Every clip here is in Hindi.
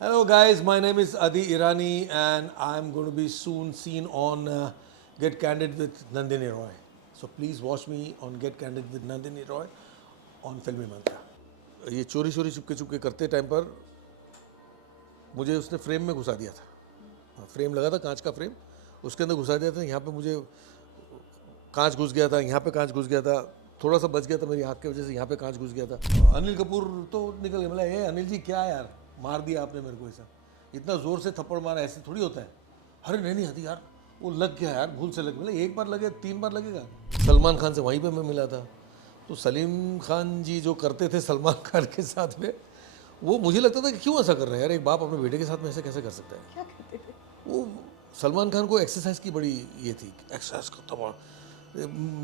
Hello guys, my name is Adi Irani and I'm going to be soon seen on Get Candid with Nandini Roy. So please watch me on Get Candid with Nandini Roy on Filmy Mantra. ये चोरी चोरी चुपके चुपके करते टाइम पर मुझे उसने फ्रेम में घुसा दिया था। फ्रेम लगा था, कांच का फ्रेम, उसके अंदर घुसा दिया था। यहाँ पे मुझे कांच घुस गया था, यहाँ पे कांच घुस गया था, थोड़ा सा बच गया था मेरी आँख की वजह से, यहाँ पे कांच घुस गया था। अनिल कपूर तो निकल गया। बोला ये अनिल जी क्या यार, मार दिया आपने मेरे को, ऐसा इतना ज़ोर से थप्पड़ मारा, ऐसे थोड़ी होता है। अरे नहीं नहीं आदि यार, वो लग गया यार, भूल से लग गया। एक बार लगे, 3 बार लगेगा। सलमान खान से वहीं पे मैं मिला था, तो सलीम खान जी जो करते थे सलमान खान के साथ में, वो मुझे लगता था कि क्यों ऐसा कर रहे हैं यार, एक बाप अपने बेटे के साथ में ऐसे कैसे कर सकता है। क्या करते थे? वो सलमान खान को एक्सरसाइज की बड़ी ये थी, एक्सरसाइज करता।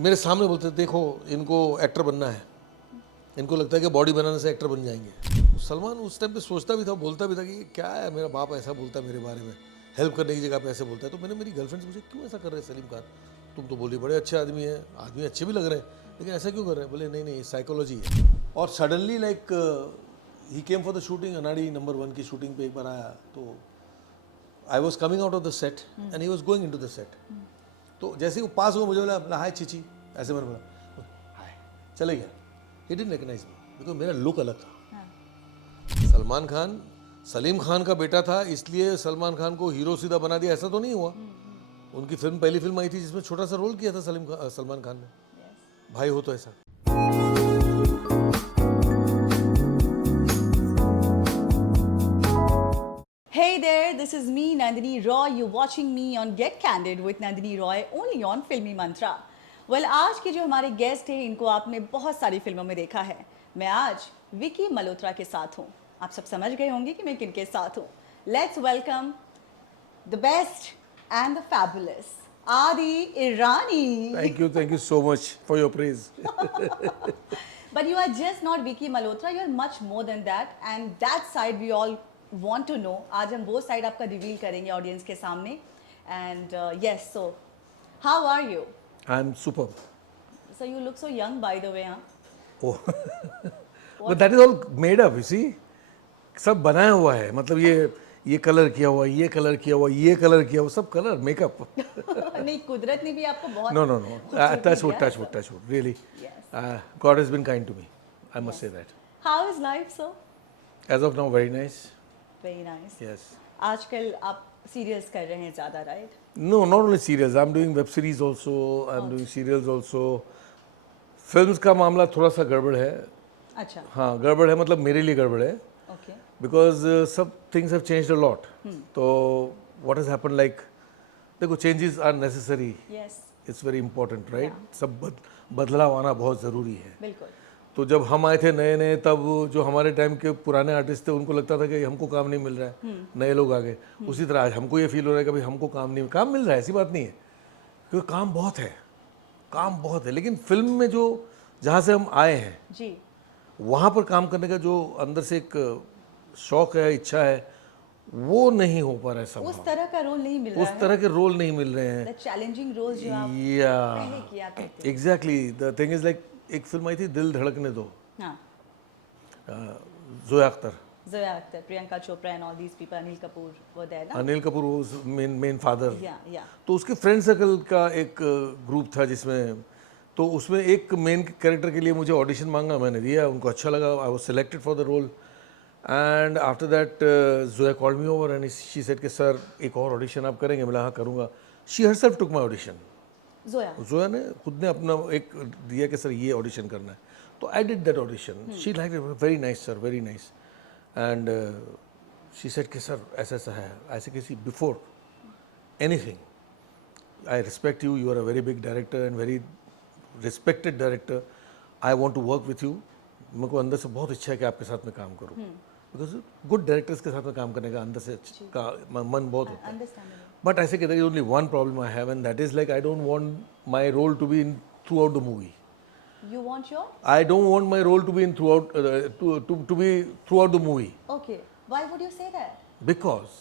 मेरे सामने बोलते थे देखो इनको एक्टर बनना है, इनको लगता है कि बॉडी बनाने से एक्टर बन जाएंगे। सलमान उस टाइम पे सोचता भी था, बोलता भी था कि क्या है मेरा बाप ऐसा बोलता है मेरे बारे में, हेल्प करने की जगह पे ऐसे बोलता है। तो मैंने, मेरी गर्लफ्रेंड मुझे क्यों ऐसा कर रहे हैं सलीम खान, तुम तो बोली बड़े अच्छे आदमी हैं, आदमी अच्छे भी लग रहे हैं, लेकिन ऐसा क्यों कर रहे हैं। बोले नहीं नहीं साइकोलॉजी है। और suddenly like he came for the shooting, Anari number 1 की शूटिंग पे एक बार आया, तो I was coming out of the set and he was going into the set. तो जैसे ही वो पास हुआ, मुझे बोला हाय चीची, ऐसे मैंने बोला हाय, चले गया। He didn't recognise me because मेरा लुक अलग था। सलमान खान सलीम खान का बेटा था, इसलिए सलमान खान को हीरो सीधा बना दिया, ऐसा तो नहीं हुआ। उनकी फिल्म, पहली फिल्म आई थी जिसमें छोटा सा रोल किया था सलमान खान ने, भाई हो तो ऐसा। Hey there, this is me, Nandini Roy. You're watching me on Get Candid with Nandini Roy, only on Filmy Mantra. Well, आज के जो हमारे गेस्ट हैं, इनको आपने बहुत सारी फिल्मों में देखा है। मैं आज विकी मल्होत्रा के साथ हूँ। आप सब समझ गए होंगे कि मैं किनके साथ हूँ। Let's welcome the best and the fabulous Adi Irani. Thank you so much for your praise. But you are just not Vicky Malhotra, you are much more than that, and that side we all want to know. आज हम वो side आपका reveal करेंगे audience के सामने. And yes, so how are you? I'm superb. So you look so young, by the way, huh? Oh, but that is all made up, you see. सब बनाया हुआ है, मतलब ये कलर किया हुआ, ये कलर किया हुआ, ये कलर किया हुआ, सब कलर मेकअप। नहीं, कुदरत ने भी आपको बहुत No. Touch wood. Really, Yes. God has been kind to me. I must say that. How is life, sir? As of now, very nice. Very nice. Yes. आजकल आप सीरियल्स कर रहे हैं ज़्यादा, right? No, not only serials. I'm doing web series also. I'm doing serials also. Films का मामला थोड़ा सा गड़बड़ है। अच्छा. हाँ, गड़बड़ है, मतलब मेरे लिए गड़बड़ है। Okay. Because some things have changed a lot. So what has happened, like, देखो changes are necessary. Yes. It's very important, right? सब बदलाव आना बहुत ज़रूरी है। बिल्कुल. तो जब हम आए थे नए नए, तब जो हमारे टाइम के पुराने आर्टिस्ट थे उनको लगता था कि हमको काम नहीं मिल रहा है, नए लोग आ गए। उसी तरह आज हमको ये फील हो रहा है कि भाई हमको काम मिल रहा है, ऐसी बात नहीं है, क्योंकि काम बहुत है। लेकिन फिल्म में जो जहाँ से हम आए हैं जी. वहाँ पर काम करने का जो अंदर से एक शौक है, इच्छा है, वो नहीं हो पा रहा है। सब उस तरह का रोल नहीं मिल रहा उस तरह के रोल नहीं मिल रहे हैं। The challenging roles जो आप या पहले किया करते थे. Exactly, the thing is like, एक फिल्म आई थी दिल धड़कने दो, हाँ. Zoya Akhtar, Zoya Akhtar, Priyanka Chopra and all these people, Anil Kapoor were there, ना? Anil Kapoor was main father. Yeah. तो उसके फ्रेंड सर्कल का एक ग्रुप था जिसमें, तो उसमें एक मेन कैरेक्टर के लिए मुझे ऑडिशन मांगा, मैंने दिया, उनको अच्छा लगा, I was selected for the role. And after that Zoya called me over and she said कि सर एक और ऑडिशन आप करेंगे। बोला हाँ करूँगा। She herself took my audition. Zoya ने खुद ने अपना एक दिया कि सर ये ऑडिशन करना है, तो I did that audition. She like very nice sir, very nice. And she said कि सर ऐसा ऐसा है, ऐसे किसी before anything I respect you, you are a very big director and very respected director, I want to work with you. मेरे को अंदर से बहुत इच्छा है कि आपके साथ में काम करूँ, बिकॉज गुड डायरेक्टर्स के साथ में काम करने का अंदर से का मन बहुत होता है। बट ऐसे कि there is only one problem I have, and that is like I don't want my role to be in throughout the movie. You want your? I don't want my role to be in throughout to be throughout the movie. Okay. Why would you say that? Because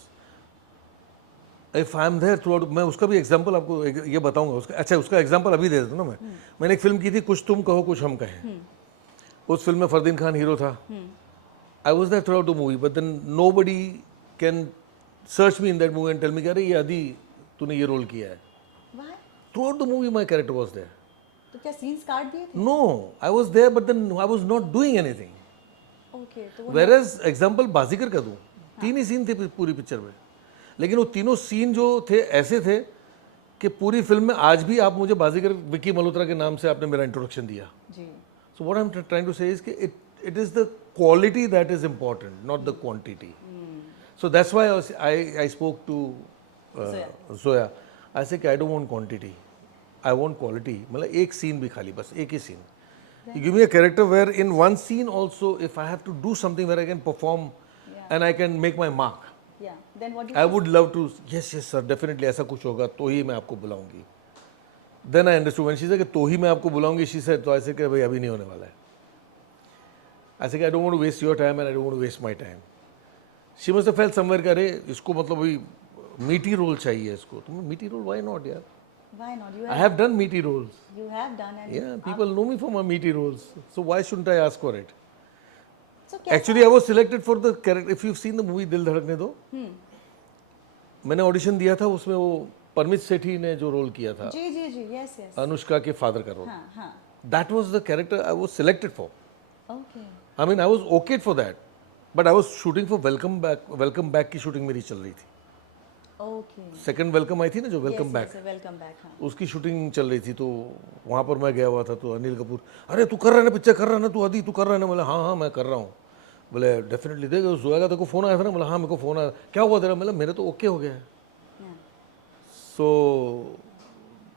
if I am there throughout, मैं उसका भी एग्जांपल आपको ये बताऊंगा। उसका अच्छा, उसका एग्जांपल अभी दे देता हूँ ना मैं। मैंने एक फिल्म की थी, कुछ तुम कहो कुछ हम कहें। उस फिल्म में फरदीन खान हीरो था। I was there throughout the movie, but then nobody can search me in that movie and tell me, अरे ये आदि तूने ये रोल किया है. Why? Throughout the movie my character was there. तो क्या सीन्स काट दिए थे? No, I was there but then I was not doing anything. Okay, तो वो वेरएज एग्जाम्पल बाजीगर का दूं, 3 ही सीन थे पूरी पिक्चर में, लेकिन वो तीनों सीन जो थे ऐसे थे कि पूरी फिल्म में आज भी आप मुझे बाजीगर विकी मल्होत्रा के नाम से आपने मेरा इंट्रोडक्शन दिया. जी. So what I'm trying to say is कि it is the quality that is important, not the quantity. So that's why I spoke to Zoya. I said I don't want quantity, I want quality. मतलब एक scene भी खाली, बस एक ही scene. You give me a character where in one scene also, if I have to do something where I can perform and I can make my mark, Yeah. Then what do I would love to. Yes sir, definitely ऐसा कुछ होगा तो ही मैं आपको बुलाऊंगी. Then I understood when she said कि तो ही मैं आपको बुलाऊंगी, she said, तो ऐसे कि भाई अभी नहीं होने वाला है. I said I don't want to waste your time and I don't want to waste my time. She must have felt somewhere कि अरे इसको मतलब वही मीठी रोल चाहिए इसको. तो मैं मीठी रोल, why not यार? Why not? I have done meaty roles. You have done and Yeah, people know me for my meaty roles. So why shouldn't I ask for it? so क्या Actually, I was selected for the character. If you've seen the movie दिल धड़कने दो, मैंने ऑडिशन दिया था, उसमें वो परमित सेठी ने जो रोल किया था, जी जी जी यस यस अनुष्का के फादर का रोल. हाँ हाँ That was the character I was selected for. Okay I mean, I was okay for that. But I was shooting for Welcome Back. Welcome Back की शूटिंग मेरी चल रही थी. ओके सेकंड वेलकम आई थी ना जो वेलकम बैक, वेलकम बैक हाँ उसकी शूटिंग चल रही थी. तो वहाँ पर मैं गया हुआ था. तो अनिल कपूर, अरे तू कर रहा है ना पिक्चर, कर रहा है ना तू, अदी तू कर रहा है ना. बोले हाँ हाँ मैं कर रहा हूँ. बोले डेफिनेटली देगा, जोया का तेरे को फ़ोन आया था ना. बोला हाँ मेरे को फ़ोन आया. क्या हुआ तेरा? मतलब मेरे तो ओके हो गया है. सो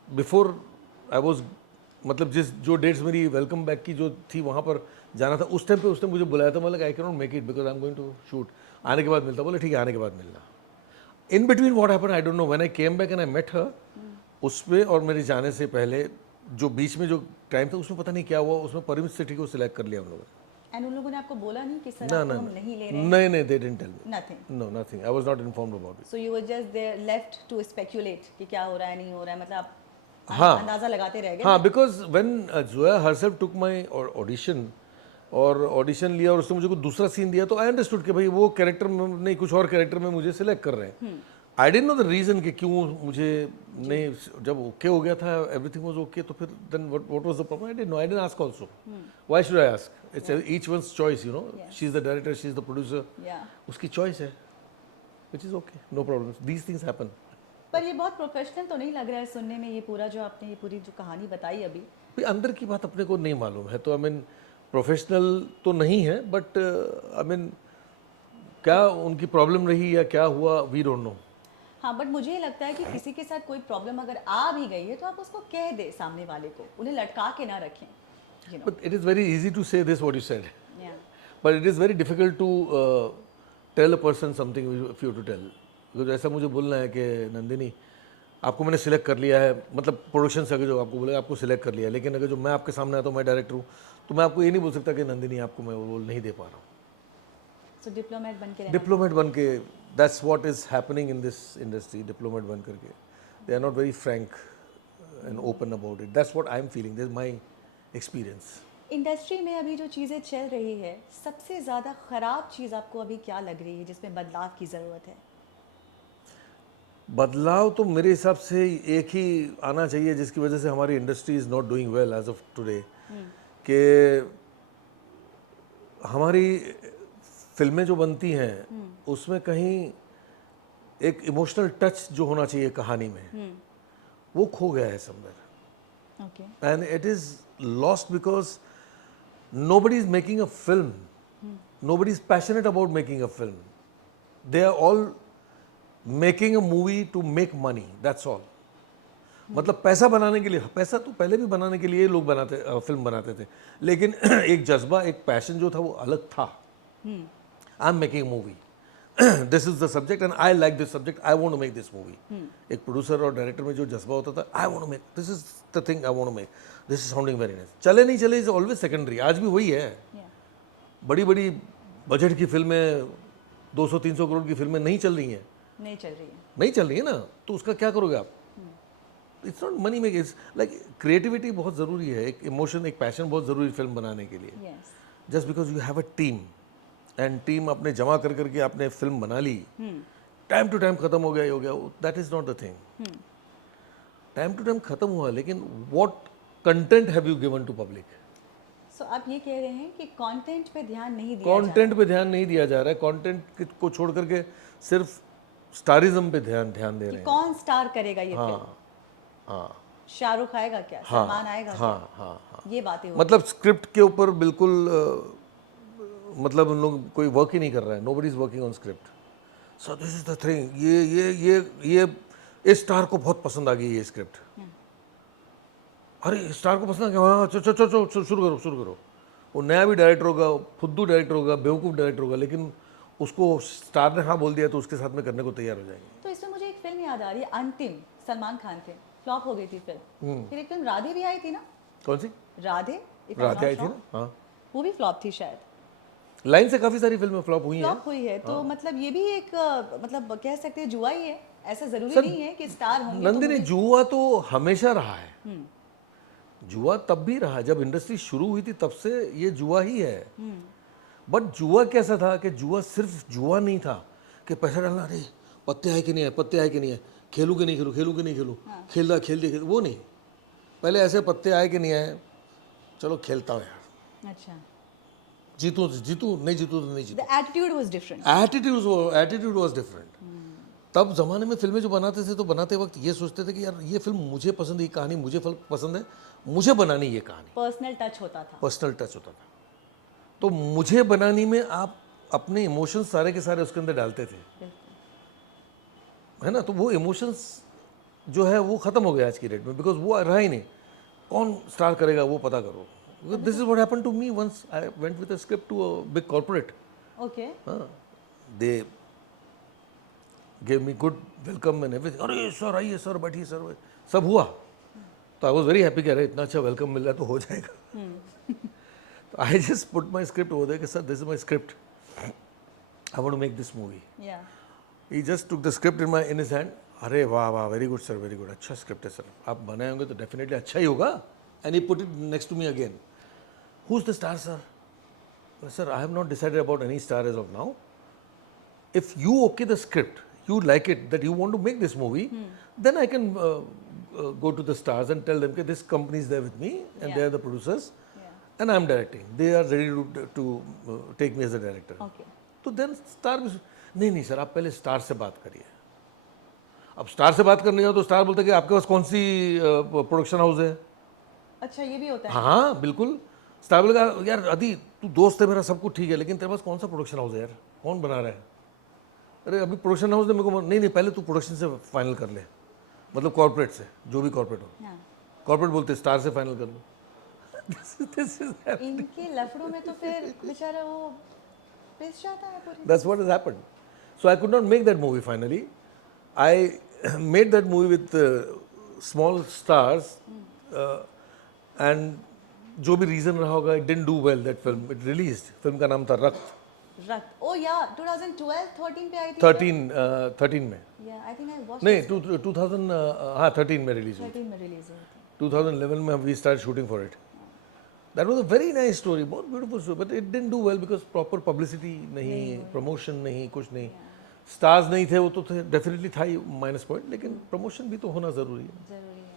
बिफोर आई वॉज, मतलब जो डेट्स मेरी वेलकम बैक की जो थी वहाँ पर जाना था, उस टाइम पे उसने मुझे बुलाया था. मतलब I can not make it because I am going to shoot. आने के बाद मिलता. बोले ठीक है आने के बाद मिलना. In between what happened I don't know. When I came back and I met her, उसमें और मेरे जाने से पहले जो बीच में जो टाइम था उसमें पता नहीं क्या हुआ, उसमें परमित सेठी को सिलेक्ट कर लिया हम लोगों ने. एंड उन लोगों ने आपको बोला नहीं कि सर ना आपको ना हम नहीं ले रहे हैं? नहीं, they didn't tell me. Nothing. No nothing. I was not informed about it. So you were just there left to speculate कि क्या हो रहा है नहीं हो रहा है, मतलब आप हाँ. अंदाजा लगाते रह गए. हाँ, because when Zoya herself took my audition और ऑडिशन लिया और उसने मुझे कुछ दूसरा सीन दिया, तो आई अंडरस्टूड कि भाई वो कैरेक्टर में नहीं, कुछ और कैरेक्टर में मुझे सिलेक्ट कर रहे हैं. आई डिडंट नो द रीज़न कि क्यों मुझे नहीं. जब ओके हो गया था, एवरीथिंग वाज ओके, तो फिर then what was the problem? I didn't know. I didn't ask also. Why should I ask? It's each one's choice, you know. She is the director, she is the producer. या उसकी चॉइस है, which is okay, no problem. These things happen. पर ये बहुत प्रोफेशनल तो नहीं लग रहा है सुनने में, ये पूरा जो आपने ये पूरी जो कहानी बताई अभी. भाई अंदर की बात अपने को नहीं मालूम है, तो आई मीन प्रोफेशनल तो नहीं है, बट आई मीन क्या उनकी प्रॉब्लम रही या क्या हुआ, वी डोंट नो. हाँ, बट मुझे ये लगता है कि किसी के साथ कोई प्रॉब्लम अगर आ भी गई है तो आप उसको कह दे सामने वाले को, उन्हें लटका के ना रखें. You know. But it is very easy to say this what you said, Yeah. But it is very difficult to tell a person something if you to tell. Because ऐसा मुझे बोलना है कि नंदिनी आपको मैंने सिलेक्ट कर लिया है, मतलब प्रोडक्शन से अगर जो आपको बोले आपको सिलेक्ट कर लिया है, लेकिन अगर जो मैं आपके सामने आता हूँ, मैं डायरेक्टर हूँ, तो मैं आपको ये नहीं बोल सकता कि नंदिनी आपको मैं वो रोल नहीं दे पा रहा हूँ. So डिप्लोमेट बन के रहना. डिप्लोमेट बन के, that's what is happening in this industry. Diplomat बन करके they are not very frank and open about it. That's what I am feeling. This is my experience. Industry में अभी जो चीज़ें चल रही है, सबसे ज़्यादा ख़राब चीज़ आपको अभी क्या लग रही है जिसमें बदलाव की ज़रूरत है? बदलाव तो मेरे हिसाब से एक ही आना चाहिए जिसकी वजह से हमारी industry is not doing well as of today, कि हमारी फिल्में जो बनती हैं उसमें कहीं एक इमोशनल टच जो होना चाहिए कहानी में, वो खो गया है somewhere. Okay. And it is lost because nobody is making a film. Nobody is passionate about making a film. They are all making a movie to make money. That's all. मतलब पैसा बनाने के लिए, पैसा तो पहले भी बनाने के लिए लोग बनाते फिल्म बनाते थे, लेकिन एक जज्बा, एक पैशन जो था वो अलग था. I am making movie, this is the subject and I like this subject, I want to make this movie. एक प्रोड्यूसर और डायरेक्टर में जो जज्बा होता था, I want to make this is the thing I want to make, this is sounding very nice. चले नहीं चले इज ऑलवेज सेकेंडरी. आज भी वही है. बड़ी बड़ी बजट की फिल्में, 200-300 करोड़ की फिल्में नहीं चल रही हैं. नहीं चल रही है. नहीं चल रही है ना, तो उसका क्या करोगे आप? It's not money make, it's like creativity बहुत ज़रूरी है, एक इमोशन, एक पैशन बहुत ज़रूरी है फिल्म बनाने के लिए. Yes. Just because you have a team and team अपने जमा कर करके आपने फिल्म बना ली, टाइम टू टाइम खत्म हो गया, that is not the thing. Time to time खत्म हुआ, लेकिन what content have you given to public? So आप ये कह रहे हैं कि कंटेंट पे ध्यान नहीं दिया जा कंटेंट पे ध्यान नहीं दिया जा रहा है. कंटेंट को छोड़ करके सिर्फ स्टारिज्म पे ध्यान दे रहा रहे कि हैं. कौन स्टार करेगा ये फिल्म, हाँ हाँ शाहरुख आएगा क्या, हाँ सलमान आएगा हाँ क्या, हाँ हाँ. ये बातें हो मतलब स्क्रिप्ट के ऊपर बिल्कुल मतलब उन लोग कोई वर्क ही नहीं कर रहा है. Nobody is working on script. So this is the thing. ये इस स्टार को बहुत पसंद आ गई ये स्क्रिप्ट. अरे स्टार को पसंद आ गया, हाँ चलो चलो चलो शुरू करो. वो नया भी डायरेक्टर होगा, फुद्दू डायरेक्टर होगा, बेवकूफ़ डायरेक्टर होगा, लेकिन उसको स्टार ने हाँ बोल दिया तो उसके साथ में करने को तैयार हो जाएंगे. तो इसमें मुझे एक फिल्म याद आ रही है, अंतिम, सलमान खान फिल्म फ्लॉप हो गई थी फिल्म. फिर एक फिल्म राधे भी आई थी ना, कौन सी? Radhe, if I'm Radhe not आई थी wrong, ना. हाँ, वो भी फ्लॉप थी शायद. लाइन से काफ़ी सारी फिल्में फ्लॉप हुई हैं. फ्लॉप हुई है, तो मतलब ये भी एक मतलब कह सकते हैं जुआ ही है. ऐसा जरूरी सर, नहीं है कि स्टार होंगे तो नंदिनी, जुआ तो हमेशा रहा है. जुआ तब भी रहा जब इंडस्ट्री शुरू हुई थी, तब से ये जुआ ही है. बट जुआ कैसा था कि जुआ सिर्फ जुआ नहीं था कि पैसा डालना, अरे पत्ते आए कि नहीं आए, पत्ते आए कि नहीं आए, खेलूँ कि नहीं खेलूँ, खेलूँ कि नहीं खेलूँ, खेल दे, वो नहीं. पहले ऐसे पत्ते आए कि नहीं आए, चलो खेलता हूँ यार, अच्छा, जीतूँ तो जीतूँ, नहीं जीतूँ तो नहीं जीतूँ. The attitude was different. Attitude was different. तब जमाने में फिल्में जो बनाते थे तो बनाते वक्त ये सोचते थे कि यार ये फिल्म मुझे पसंद है, ये कहानी मुझे पसंद है, मुझे बनानी ये कहानी. पर्सनल टच होता था. पर्सनल टच होता था. तो मुझे बनानी में आप अपने इमोशंस सारे के सारे उसके अंदर डालते थे, है ना. तो वो इमोशंस जो है वो खत्म हो गया आज की डेट में, बिकॉज वो रहा ही नहीं. कौन स्टार करेगा वो पता करो. This is what happened to me once I went with a script to a big corporate. Okay, they gave me good welcome and everything. अरे सर आइए, सर बैठिए, सर, सब हुआ. तो आई वॉज वेरी हैप्पी कि अरे इतना अच्छा वेलकम मिल रहा है तो हो जाएगा. तो I just put my script over there कि sir this is my script, I want to make this movie. Yeah he just took the script in his hand. अरे वाह वाह, very good sir, very good, अच्छा स्क्रिप्ट है सर, आप बनाए होंगे तो डेफिनेटली अच्छा ही होगा. And he put it next to me again. Who is the star sir? Sir I have not decided about any star as of now. If you okay the script, you like it, that you want to make this movie, then I can go to the stars and tell them that this company is there with me and they are the producers and I am directing. They are ready to take me as a director. Okay. तो then star भी नहीं सर, आप पहले स्टार से बात करिए. अब स्टार से बात करने जाओ तो स्टार बोलता है कि आपके पास कौन सी प्रोडक्शन हाउस है. अच्छा, ये भी होता है. हाँ बिल्कुल. स्टार बोलेगा यार अदी तू दोस्त है मेरा, सब कुछ ठीक है, लेकिन तेरे पास कौन सा प्रोडक्शन हाउस है यार, कौन बना रहा है. अरे अभी प्रोडक्शन हाउस ने मेरे को, नहीं पहले तू प्रोडक्शन से फाइनल कर ले, मतलब कॉर्पोरेट से, जो भी कॉर्पोरेट हो. कॉर्पोरेट बोलते स्टार से फाइनल कर लो. इनके लफड़ों में तो फिर बेचारा वो पिस जाता है पूरी. That's what has happened. So I could not make that movie finally. I made that movie with small stars and जो भी रीजन रहा होगा, it didn't do well that film. It released. Film का नाम था रक्त. रक्त. ओ या 2012 13 पे आई थी. 13 में. या आई थिंक आई वॉच्ड. नहीं 2000 हाँ 13 में रिलीज हुई. 13 में रिलीज हुई थी. 2011 में we started shooting for it. That was a very nice story, बहुत beautiful story, but it didn't do well because proper publicity नहीं, promotion नहीं, कुछ नहीं. Stars नहीं थे वो तो थे, definitely था ही माइनस पॉइंट, लेकिन promotion भी तो होना ज़रूरी है. जरूरी है.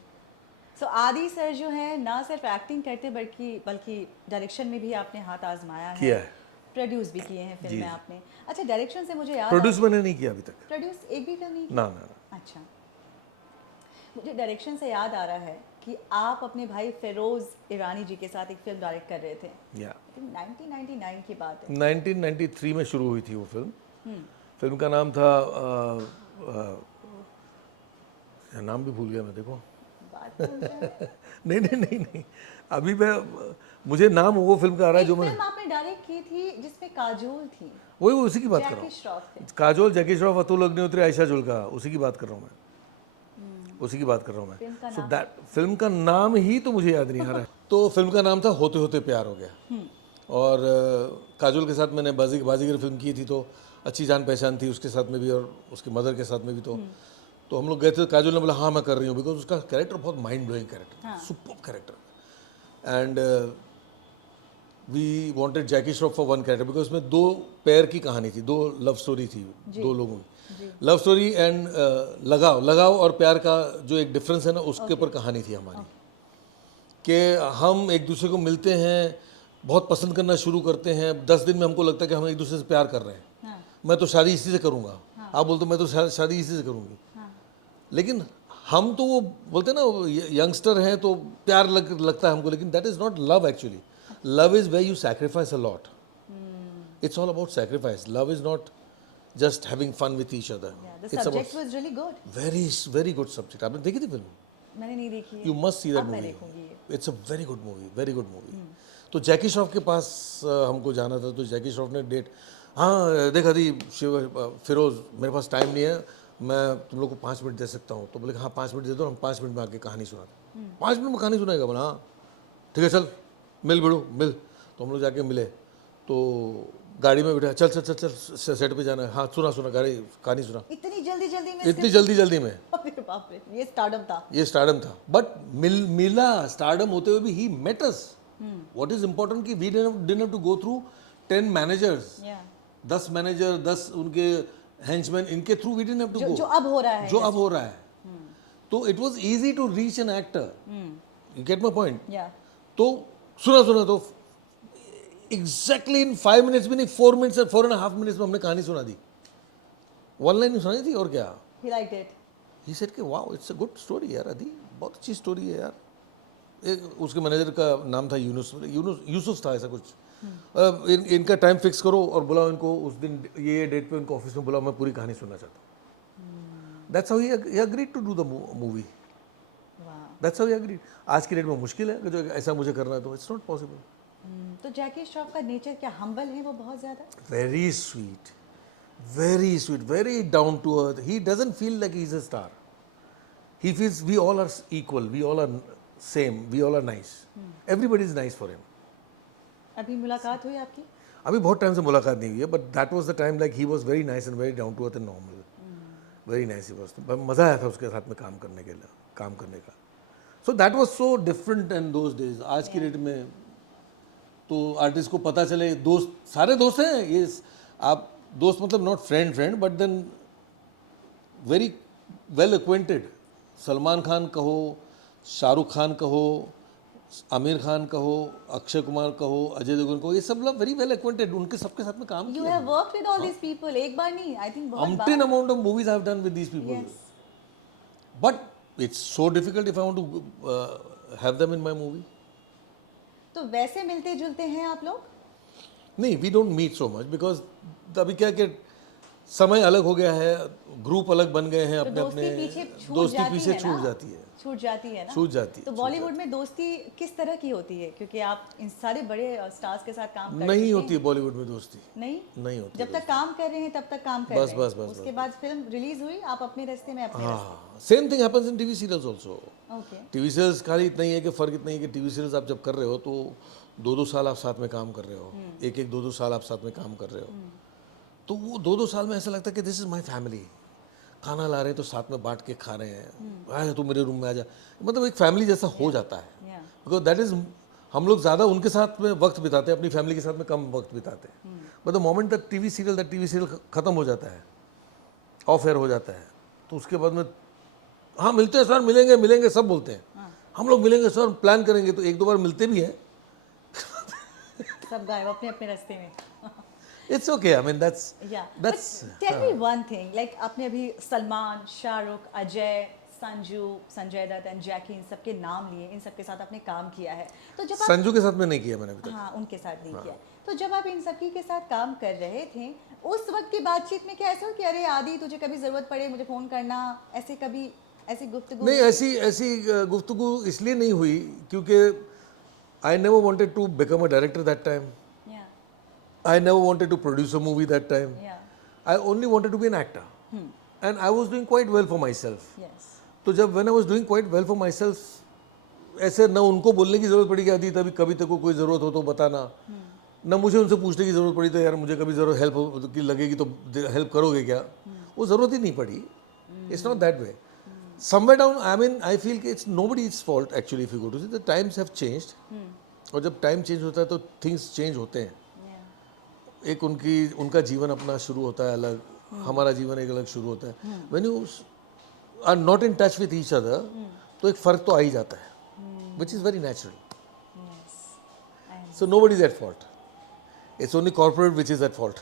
सो आदि सर जो है ना सिर्फ एक्टिंग करते बल्कि डायरेक्शन में भी आपने हाथ आजमाया है. किया है. प्रोड्यूस भी किए हैं फिल्में आपने. अच्छा, डायरेक्शन से मुझे याद प्रोड्यूस मैंने नहीं किया अभी तक. प्रोड्यूस एक भी फिल्म नहीं की? ना. अच्छा, मुझे डायरेक्शन से याद आ रहा है कि आप अपने भाई फेरोज ईरानी जी के साथ एक फिल्म डायरेक्ट कर रहे थे. या 1999 की बात है. 1993 में शुरू हुई थी वो फिल्म. फिल्म का नाम था नाम भी भूल गया मैं, देखो. बात भूल जाए. नहीं अभी मैं, मुझे नाम वो फिल्म का आ रहा है जो मैं, फिल्म आपने डायरेक्ट की थी जिसमें काजोल थी, वही उसी की बात कर रहा जैकी श्रॉफ थे. हूँ. काजोल, जैकी श्रॉफ, अतुल अग्निहोत्री, आयशा जुल्का, उसी की बात कर रहा हूँ मैं. उसी की बात कर रहा हूँ मैं. सो दैट फिल्म का नाम ही तो मुझे याद नहीं आ रहा है. तो फिल्म का नाम था होते होते प्यार हो गया. और काजोल के साथ मैंने बाजीगर फिल्म की थी, तो अच्छी जान पहचान थी उसके साथ में भी और उसकी मदर के साथ में भी. तो हम लोग गए थे. काजोल ने बोला हाँ मैं कर रही हूँ, बिकॉज उसका कैरेक्टर बहुत mind blowing character, super character. And we wanted Jackie Shroff for one character because उसमें दो पैर की कहानी थी, दो लव स्टोरी थी, दो लोगों की लव स्टोरी एंड लगाव और प्यार का जो एक डिफरेंस है ना, उसके ऊपर कहानी थी हमारी कि हम एक दूसरे को मिलते हैं, बहुत पसंद करना शुरू करते हैं, 10 दिन में हमको लगता है कि हम एक दूसरे से प्यार कर रहे हैं। हाँ, मैं तो शादी इसी से करूंगा, आप बोलते हो मैं तो शादी इसी से करूंगी, हाँ, लेकिन हम तो वो बोलते हैं ना यंगस्टर हैं तो प्यार लगता है हमको, लेकिन that is not love actually. Love is where you sacrifice a lot, it's all about sacrifice. Love is not just having fun with each other, yeah, the it's about subject was really good. Very very good subject. आपने देखी थी फिल्म? मैंने नहीं देखी है। यू मस्ट सी दैट अब मैं मूवी, देखूंगी ये। It's a very good movie, very good movie. तो जैकी श्रॉफ के पास हमको जाना था, तो जैकी श्रॉफ ने डेट, हाँ देखा थी फिरोज, मेरे पास टाइम नहीं है, मैं तुम लोग को 5 मिनट दे सकता हूँ। तो बोले हाँ 5 मिनट दे दो, हम 5 मिनट में आके कहानी सुनाते। 5 मिनट में कहानी सुनाएगा? बोला हाँ ठीक है, चल मिल बिड़ू मिल। तो हम लोग जाके मिले, तो गाड़ी में बैठा, चल चल चल चल सेट पे जाना है, हाँ सुना गाड़ी कहानी सुना। इतनी जल्दी जल्दी में इतनी जल्दी में अरे बाप रे, ये स्टार्टअप था। ये स्टारडम था, बट मिला स्टारडम होते हुए भी he met us. What is important कि we didn't have to go through 10 managers, Yeah. 10 manager, 10 उनके हेंचमैन, इनके through we didn't have to जो गो, अब हो रहा है। जो अब हो रहा है। तो it was easy to reach an actor, you get my point. Yeah. तो सुना तो एग्जैक्टली इन 5 मिनट्स भी नहीं, 4 मिनट्स, 4.5 मिनट्स में हमने कहानी सुना दी। 1 लाइन सुनाई थी और क्या। He liked it. He said कि wow it's a good story यार, अदी बहुत अच्छी स्टोरी है यार। एक उसके मैनेजर का नाम था यूसुफ था ऐसा कुछ। इनका टाइम फिक्स करो और बुलाओ इनको उस दिन ये डेट पे उनको ऑफिस में बुलाओ, मैं पूरी कहानी सुनना चाहता हूँ। That's how he agreed to do the movie, Wow. That's how he agreed. आज की डेट में मुश्किल है कि जो ऐसा मुझे करना है, तो इट्स नॉट पॉसिबल। तो जैकी श्रॉफ का नेचर क्या हम्बल है वो बहुत ज्यादा? Very sweet, very down to earth. He doesn't feel like he is a star, he feels we all are equal, we all are same, we all are nice, everybody is nice for him. अभी मुलाकात हुई आपकी? अभी बहुत टाइम से मुलाकात नहीं हुई है, but that was the time like he was very nice and very down to earth and normal, very nice he was. मज़ा आया था उसके साथ में काम करने का। So that was so different in those days. आज की डेट में तो आर्टिस्ट को पता चले, दोस्त सारे दोस्त हैं ये, आप दोस्त मतलब not friend but then very well acquainted. Salman Khan कहो, शाहरुख खान कहो, आमिर खान कहो, अक्षय कुमार कहो, अजय देवगन कहो, ये सब लोग वेरी वेल एक्वेंटेड, उनके सबके साथ में काम You किया। have worked with all these people. एक बार नहीं, I think बहुत बार। Umpteen amount of movies I have done with these people. Yes. But it's so difficult if I want to have them in my movie. तो वैसे मिलते जुलते हैं आप लोग? नहीं, we don't meet so much because अभी क्या कि समय अलग हो गया है, ग्रुप अलग बन गए हैं, तो अपने दोस्ती अपने पीछे छूट दोस्ती जाती पीछे है ना? छूट जाती है, छूट जाती है ना? छूट जाती है, तो छूट बॉलीवुड में दोस्ती किस तरह की होती है? क्योंकि आप इन सारे बड़े स्टार्स के साथ काम कर नहीं चुके होती है बॉलीवुड में दोस्ती, हैं। नहीं? नहीं होती जब तक काम कर रहे हैं तब तक काम कर बस, रहे बस, हैं। बस, उसके बाद फिल्म रिलीज हुई, आप अपने रास्ते में अपने रास्ते। हाँ, same thing happens in TV serials also. Okay. TV serials खाली इतना ही है कि फ़र्क इतना ही है कि टीवी सीरियल्स आप जब कर रहे हो तो 2-2 साल आप साथ में काम कर रहे हो, एक 2-2 साल आप साथ में काम कर रहे हो, तो वो 2-2 साल में ऐसा लगता है कि दिस इज़ माई फैमिली। खाना ला रहे हैं तो साथ में बांट के खा रहे हैं, आजा तू मेरे रूम में आजा, मतलब एक फैमिली जैसा हो जाता है। या बिकॉज दैट इज़, हम लोग ज़्यादा उनके साथ में वक्त बिताते हैं, अपनी फैमिली के साथ में कम वक्त बिताते हैं। But the moment that TV serial ख़त्म हो जाता है, ऑफ एयर हो जाता है, तो उसके बाद में हाँ मिलते हैं सर, मिलेंगे सब बोलते हैं, हम लोग मिलेंगे सर, प्लान करेंगे, तो 1-2 बार मिलते भी हैं, सब गायब अपने अपने रास्ते में। It's okay, I mean that's tell me one thing, like आपने अभी सलमान, शाहरुख, अजय, संजय दत्त एंड जैकी, इन सबके नाम लिए, इन सबके साथ आपने काम किया है, तो जब आप संजू के साथ में नहीं किया मैंने अभी तक। हाँ उनके साथ नहीं किया, तो जब आप इन सबकी के साथ काम कर रहे थे, उस वक्त की बातचीत में क्या ऐसा हो कि अरे आदि तुझे कभी जरूरत पड़े मुझे फोन करना, ऐसे कभी ऐसी गुफ्तगू? नहीं, ऐसी गुफ्तगू इसलिए नहीं हुई क्योंकि I never wanted to become a director that time, yeah I never wanted to produce a movie that time, yeah I only wanted to be an actor and I was doing quite well for myself. Yes. तो जब when I was doing quite well for myself, ऐसे न उनको बोलने की ज़रूरत पड़ी कि आदि तभी कभी तक को कोई ज़रूरत हो तो बताना, न मुझे उनसे पूछने की ज़रूरत पड़ी तो यार मुझे कभी ज़रूरत हेल्प की लगेगी तो हेल्प करोगे क्या, वो ज़रूरत ही नहीं पड़ी। It's not that way. Somewhere down, I mean, I feel it's nobody's fault actually if you go to see. The times have changed. और जब टाइम चेंज होता है तो थिंग्स चेंज होते हैं। Yeah. एक उनका जीवन अपना शुरू होता है अलग, हमारा जीवन एक अलग शुरू होता है। When you are not in touch with each other, तो एक फ़र्क तो आ ही जाता है, which is very natural. Yes. And so nobody is at fault, it's only corporate which is at fault.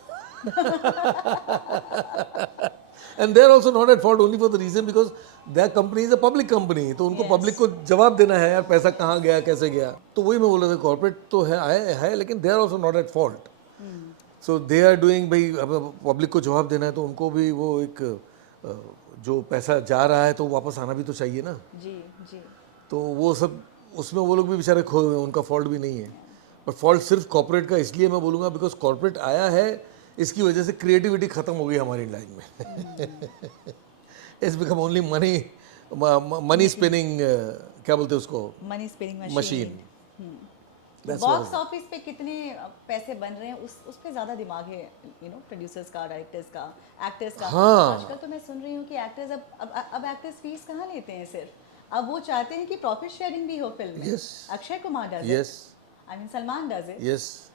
And they are also not at fault only for the reason because their company is a public company, तो उनको पब्लिक को जवाब देना है यार पैसा कहाँ गया कैसे गया। तो वही मैं बोल रहा था, कॉर्पोरेट तो है लेकिन they are also not at fault. So they are doing, भाई अब पब्लिक को जवाब देना है तो उनको भी वो एक जो पैसा जा रहा है तो वापस आना भी तो चाहिए ना। जी जी। तो वो सब उसमें वो लोग भी बेचारे खोए हुए हैं, उनका फॉल्ट भी नहीं है। पर फॉल्ट सिर्फ कॉर्पोरेट का इसलिए मैं बोलूँगा बिकॉज कॉर्पोरेट आया है, इसकी वजह से क्रिएटिविटी खत्म हो गई हमारी लाइफ में। It's become only money spinning, क्या बोलते हैं उसको, money spinning machine. Box office पे कितने पैसे बन रहे हैं उस पे ज़्यादा दिमाग है, यू नो, प्रोड्यूसर्स का, डायरेक्टर्स का, एक्टर्स का। हाँ। आजकल तो मैं सुन रही हूँ कि एक्टर्स अब एक्टर्स फीस कहाँ लेते हैं सिर्फ, अब वो चाहते हैं कि प्रॉफिट शेयरिंग भी हो फिल्म में। Yes. Akshay Kumar does yes I mean Salman does it. Yes,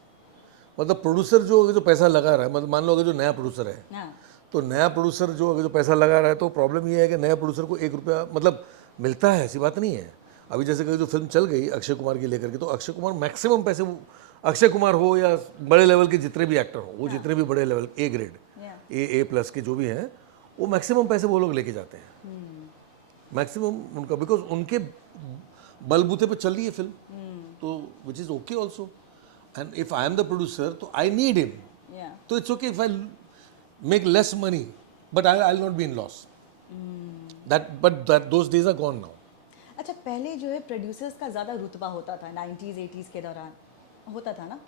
मतलब प्रोड्यूसर जो पैसा लगा रहा है, मतलब मान लो अगर जो नया प्रोड्यूसर है, हाँ तो नया प्रोड्यूसर जो अगर जो पैसा लगा रहा है, तो प्रॉब्लम ये है कि नया प्रोड्यूसर को 1 रुपया मतलब मिलता है, ऐसी बात नहीं है। अभी जैसे कि जो फिल्म चल गई अक्षय कुमार की लेकर के, तो अक्षय कुमार मैक्सिमम पैसे, अक्षय कुमार हो या बड़े लेवल के जितने भी एक्टर हो, वो जितने भी बड़े लेवल A ग्रेड A+ के जो भी हैं, वो मैक्सिमम पैसे वो लोग लेके जाते हैं, मैक्सिमम उनका, बिकॉज उनके बलबूते पे चल रही है फिल्म, तो which is okay also. And if I am the producer तो आई नीड हिम, या तो it's okay if I make less money, but I will not be in loss. But those days are gone now. अच्छा, पहले जो है प्रोड्यूसर्स का ज़्यादा रुतबा होता था 90s 80s के दौरान, होता था ना,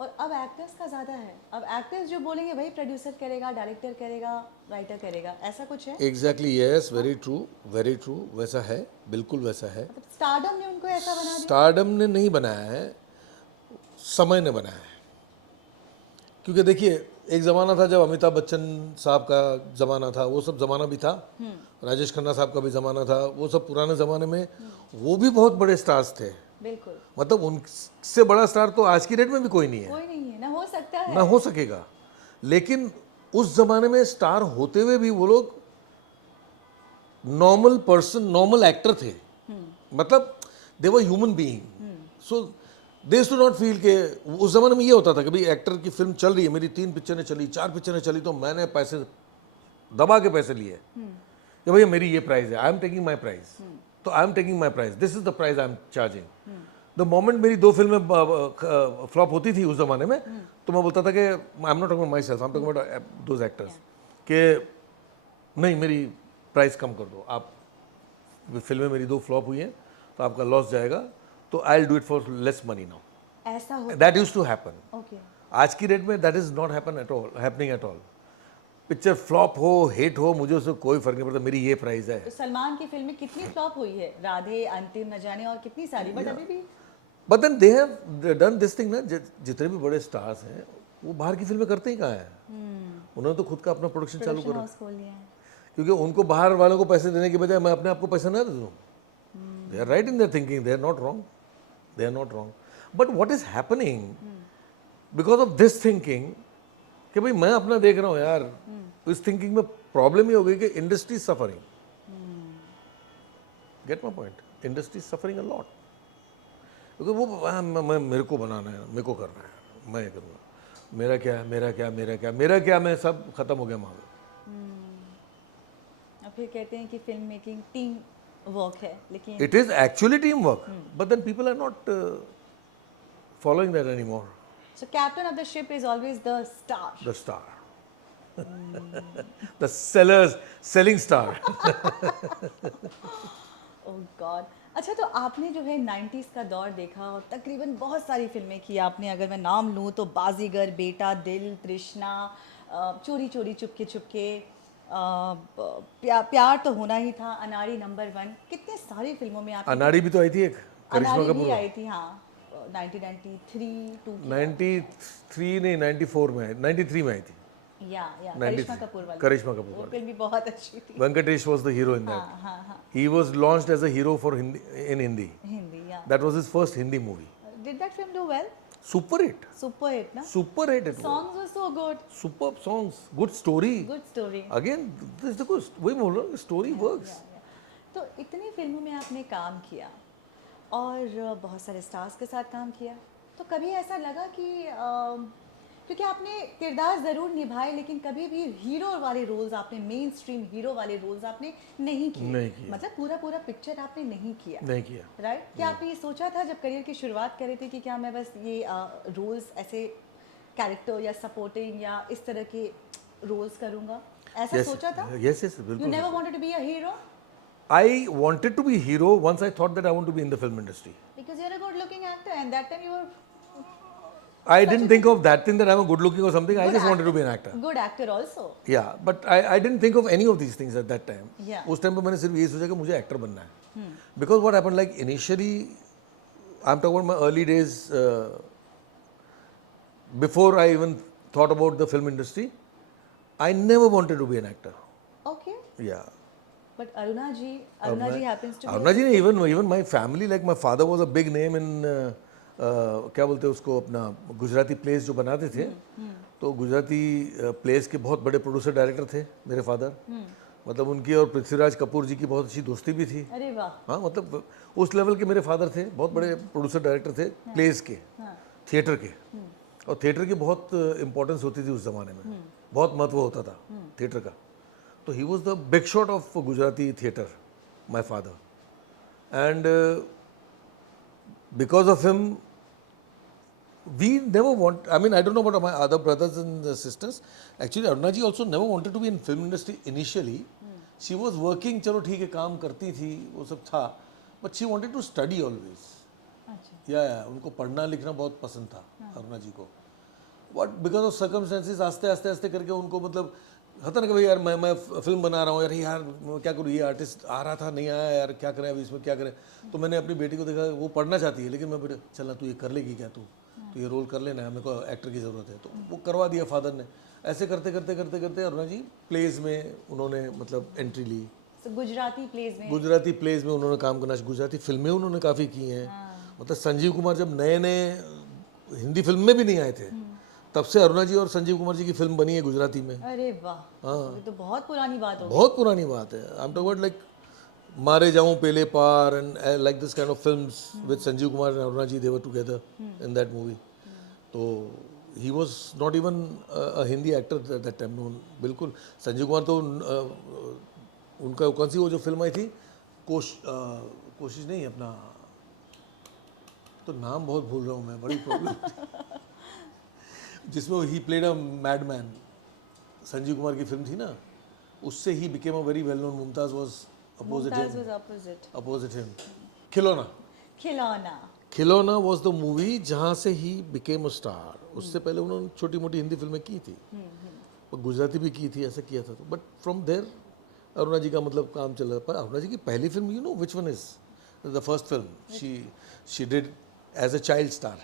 और अब एक्टर्स का ज़्यादा है। अब एक्टर्स जो बोलेंगे भाई प्रोड्यूसर करेगा, डायरेक्टर करेगा, राइटर करेगा, ऐसा कुछ है। एग्जैक्टली, यस, वेरी ट्रू, वैसा है, बिल्कुल वैसा है। मतलब स्टारडम ने उनको ऐसा बना दिया। स्टारडम ने नहीं बनाया है, समय ने बनाया है। क्योंकि देखिए, एक ज़माना था जब अमिताभ बच्चन साहब का ज़माना था, वो सब ज़माना भी था, राजेश खन्ना साहब का भी ज़माना था, वो सब पुराने ज़माने में वो भी बहुत बड़े स्टार्स थे। बिल्कुल, मतलब उनसे बड़ा स्टार तो आज की डेट में भी कोई नहीं है, कोई नहीं है ना, हो सकता है ना हो सकेगा। लेकिन उस ज़माने में स्टार होते हुए भी वो लोग नॉर्मल पर्सन, नॉर्मल एक्टर थे, मतलब they were human being. So they to not feel के, उस ज़माने में ये होता था कि भाई एक्टर की फिल्म चल रही है, मेरी 3 पिक्चरें चली, 4 पिक्चरें चली, तो मैंने पैसे दबा के पैसे लिए कि भैया मेरी ये प्राइस है, I am taking my price, तो I am taking my price, this is the price I am charging. The moment मेरी 2 फिल्में फ्लॉप होती थी उस ज़माने में, तो मैं बोलता था कि I am not talking my self, I am talking about those actors, कि नहीं मेरी प्राइस कम कर दो, आप फिल्में मेरी 2 फ्लॉप हुई हैं तो आपका लॉस जाएगा, तो I will do it for less money now. ऐसा हो। That used to happen. Okay, आज की डेट में that is not happening at all. Picture flop हो, हिट हो, मुझे उससे कोई फर्क नहीं पड़ता, मेरी ये प्राइस है। तो सलमान की फिल्में कितनी फ्लॉप हुई है, राधे, अंतिम, न जाने और कितनी सारी, बट अभी भी but then they have done this thing ना, जितने भी बड़े स्टार्स हैं वो बाहर की फिल्में करते ही कहाँ हैं, उन्होंने तो खुद का अपना प्रोडक्शन चालू प्रोडक्शन करा, हाउस खोल लिया है। क्योंकि उनको बाहर वालों को पैसे देने के बजाय मैं अपने आप को पैसा ना दे दूँ। They are right in their thinking, they are not wrong, they are not wrong, but what is happening because of this thinking कि भाई मैं अपना देख रहा हूँ यार, इस थिंकिंग में प्रॉब्लम ये हो गई कि industry suffering, get my point, industry suffering a lot, क्योंकि वो मेरे को बनाना है, मेरे को करना है, मैं ये करूँगा, मेरा क्या है, मेरा क्या, मेरा क्या, मेरा क्या, मैं सब खत्म हो गया मामला। और फिर कहते हैं कि फिल्म मेकिंग टीम वर्क है, लेकिन It is actually teamwork, but then people are not following that anymore. so captain of the ship is always the star. The star, the selling star. Oh God. अच्छा, तो आपने जो है 90s का दौर देखा और तकरीबन बहुत सारी फिल्में की आपने, अगर मैं नाम लूँ तो बाजीगर, बेटा दिल, तृष्णा, चोरी चोरी चुपके चुपके, प्यार तो होना ही था, अनाड़ी नंबर 1, कितने सारी फिल्मों में आप अनाड़ी भी तो आई थी एक, करिश्मा अनाड़ी भी कपूर। आई थी, हाँ, 1993 2 93 नहीं, 94 में आई, 93 में आई थी। या 93 करिश्मा कपूर वाली, करिश्मा कपूर वो वाली। फिल्म भी बहुत अच्छी थी। Venkatesh was the hero in that. हाँ हाँ हाँ, He was launched as a hero for Hindi, in Hindi. Hindi, या That was his first Hindi movie. Did that film do well? Super hit, Super hit, na? Super hit it Songs were so good. Super songs, good story. Good story. Again this देखो वही बोल रहा हूँ, स्टोरी वर्क्स. Yeah, yeah. तो इतनी फिल्मों में आपने काम किया और बहुत सारे स्टार्स के साथ काम किया, तो कभी ऐसा लगा कि क्योंकि आपने किरदार ज़रूर निभाए लेकिन कभी भी हीरो वाले रोल्स आपने, मेन स्ट्रीम हीरो वाले रोल्स आपने नहीं किए. नहीं किए. मतलब पूरा पूरा पिक्चर आपने नहीं किया. नहीं किया. राइट. क्या आपने ये सोचा था जब करियर की शुरुआत कर रहे थे कि क्या मैं बस ये रोल्स ऐसे कैरेक्टर या सपोर्टिंग या इस तरह के रोल्स करूँगा, ऐसा सोचा था? यस यस यू बिल्कुल. Never wanted to be a hero? I wanted to be hero once I thought that I want to be in the film industry. Because you're a good looking actor and that time you were I didn't think of that thing that I'm a good looking or something. I Good just wanted to be an actor. good actor also. Yeah, but I didn't think of any of these things at that time. Yeah. उस टाइम पे मैंने सिर्फ यही सोचा कि मुझे एक्टर बनना है. Because what happened, like initially, I'm talking about my early days, before I even thought about the film industry, I never wanted to be an actor. Okay. Yeah. But Aruna ji happens to be Aruna ji ने even my family, like my father was a big name in क्या बोलते हैं उसको, अपना गुजराती प्लेस जो बनाते थे, तो गुजराती प्लेस के बहुत बड़े प्रोड्यूसर डायरेक्टर थे मेरे फादर. मतलब उनकी और पृथ्वीराज कपूर जी की बहुत अच्छी दोस्ती भी थी. अरे वाह. हाँ, मतलब उस लेवल के मेरे फादर थे, बहुत बड़े प्रोड्यूसर डायरेक्टर थे प्लेस के, थिएटर के. और थिएटर की बहुत इम्पोर्टेंस होती थी उस ज़माने में, बहुत महत्व होता था थिएटर का. तो he was the big shot of Gujarati theatre, my father. And because of him we never want, I mean, I don't know about my other brothers and sisters. Actually, Aruna ji also never wanted to be in film industry initially. She was working, चलो ठीक है, काम करती थी, वो सब था. But she wanted to study always. अच्छा. Yeah, उनको पढ़ना लिखना बहुत पसंद था अरुणा जी को. But because of circumstances, आस्ते आस्ते आस्ते करके उनको मतलब होता ना कि भाई यार मैं फिल्म बना रहा हूँ यार, मैं क्या करूँ, ये आर्टिस्ट आ रहा था नहीं आया यार, क्या करें अभी इसमें, क्या करें. तो मैंने अपनी बेटी को देखा, वो पढ़ना चाहती है, लेकिन मैं बेटा चलना तू ये कर लेगी क्या, तू तो ये रोल कर लेना है, मेरे को एक्टर की ज़रूरत है. तो वो करवा दिया फादर ने. ऐसे करते करते करते करते अरुणा जी प्लेज में उन्होंने मतलब एंट्री ली. गुजराती प्लेस में, गुजराती प्लेज में उन्होंने काम करना, गुजराती फिल्में उन्होंने काफ़ी की हैं. मतलब संजीव कुमार जब नए नए हिंदी फिल्म में भी नहीं आए थे, तब से अरुणा जी और संजीव कुमार जी की फिल्म बनी है गुजराती में. अरे वाह. ये तो बहुत पुरानी बात हो गई. बहुत पुरानी बात है. I am talking about like मारे जाऊं पेले पार and like this kind of films with Sanjeev Kumar and Aruna ji, they were together in that movie. तो he was not even a Hindi actor that time. बिल्कुल. संजीव कुमार तो उनका कौन सी वो जो फिल्म आई थी, कोशिश नहीं, अपना तो नाम बहुत भूल रहा हूँ मैं, बड़ी प्रॉब्लम जिसमें he played a madman, Sanjeev Kumar की फिल्म थी ना, उससे ही became a very well known. Mumtaz was opposite him. Khilona. Khilona. खिलौना वॉज द मूवी जहाँ से ही बिकेम अ स्टार. उससे पहले उन्होंने छोटी मोटी हिंदी फिल्में की थी और गुजराती भी की थी, ऐसा किया था. But from there Aruna ji का मतलब काम चल रहा. पर अरुणा जी की पहली film, you know which one is the first film she did as a child star.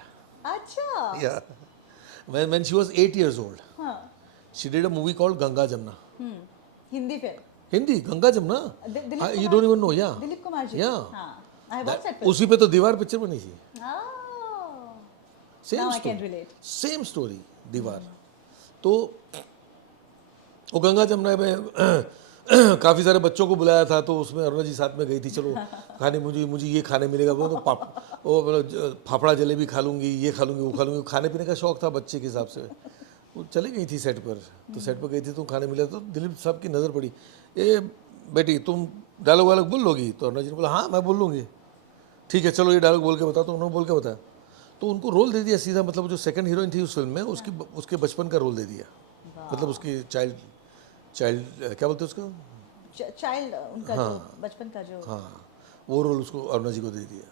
अच्छा. Yeah when she was 8 years old, हाँ. she did a movie called Ganga Jamna. Hindi film. Hindi Ganga Jamna. You don't even know. Yeah. Dilip Kumar ji. Yeah. हाँ. I watched that film. उसी पे तो दीवार पिक्चर बनी थी. Oh. Same Now I story. can relate. Same story. दीवार. तो वो गंगा जमुना में काफ़ी सारे बच्चों को बुलाया था, तो उसमें अरुणा जी साथ में गई थी. चलो खाने, मुझे ये खाने मिलेगा, वो फाफड़ा जलेबी खा लूँगी, ये खा लूँगी, वो खा लूँगी. खाने पीने का शौक था बच्चे के हिसाब से. वो चली गई थी सेट पर. तो सेट पर गई थी तो खाने मिला, तो दिलीप साहब की नज़र पड़ी, ए बेटी तुम डायलॉग वायलॉग बोल लोगी. तो अरुणा जी ने बोला हाँ मैं बोल लूँगी. ठीक है चलो ये डायलॉग बोल के बता. तो उन्होंने बोल के बताया, तो उनको रोल दे दिया सीधा. मतलब जो सेकंड हीरोइन थी उस फिल्म में, उसके बचपन का रोल दे दिया. मतलब उसकी चाइल्ड क्या बोलते हैं उसको, चाइल्ड, उनका जो बचपन का जो, हाँ, वो रोल उसको अरुणा जी को दे दिया.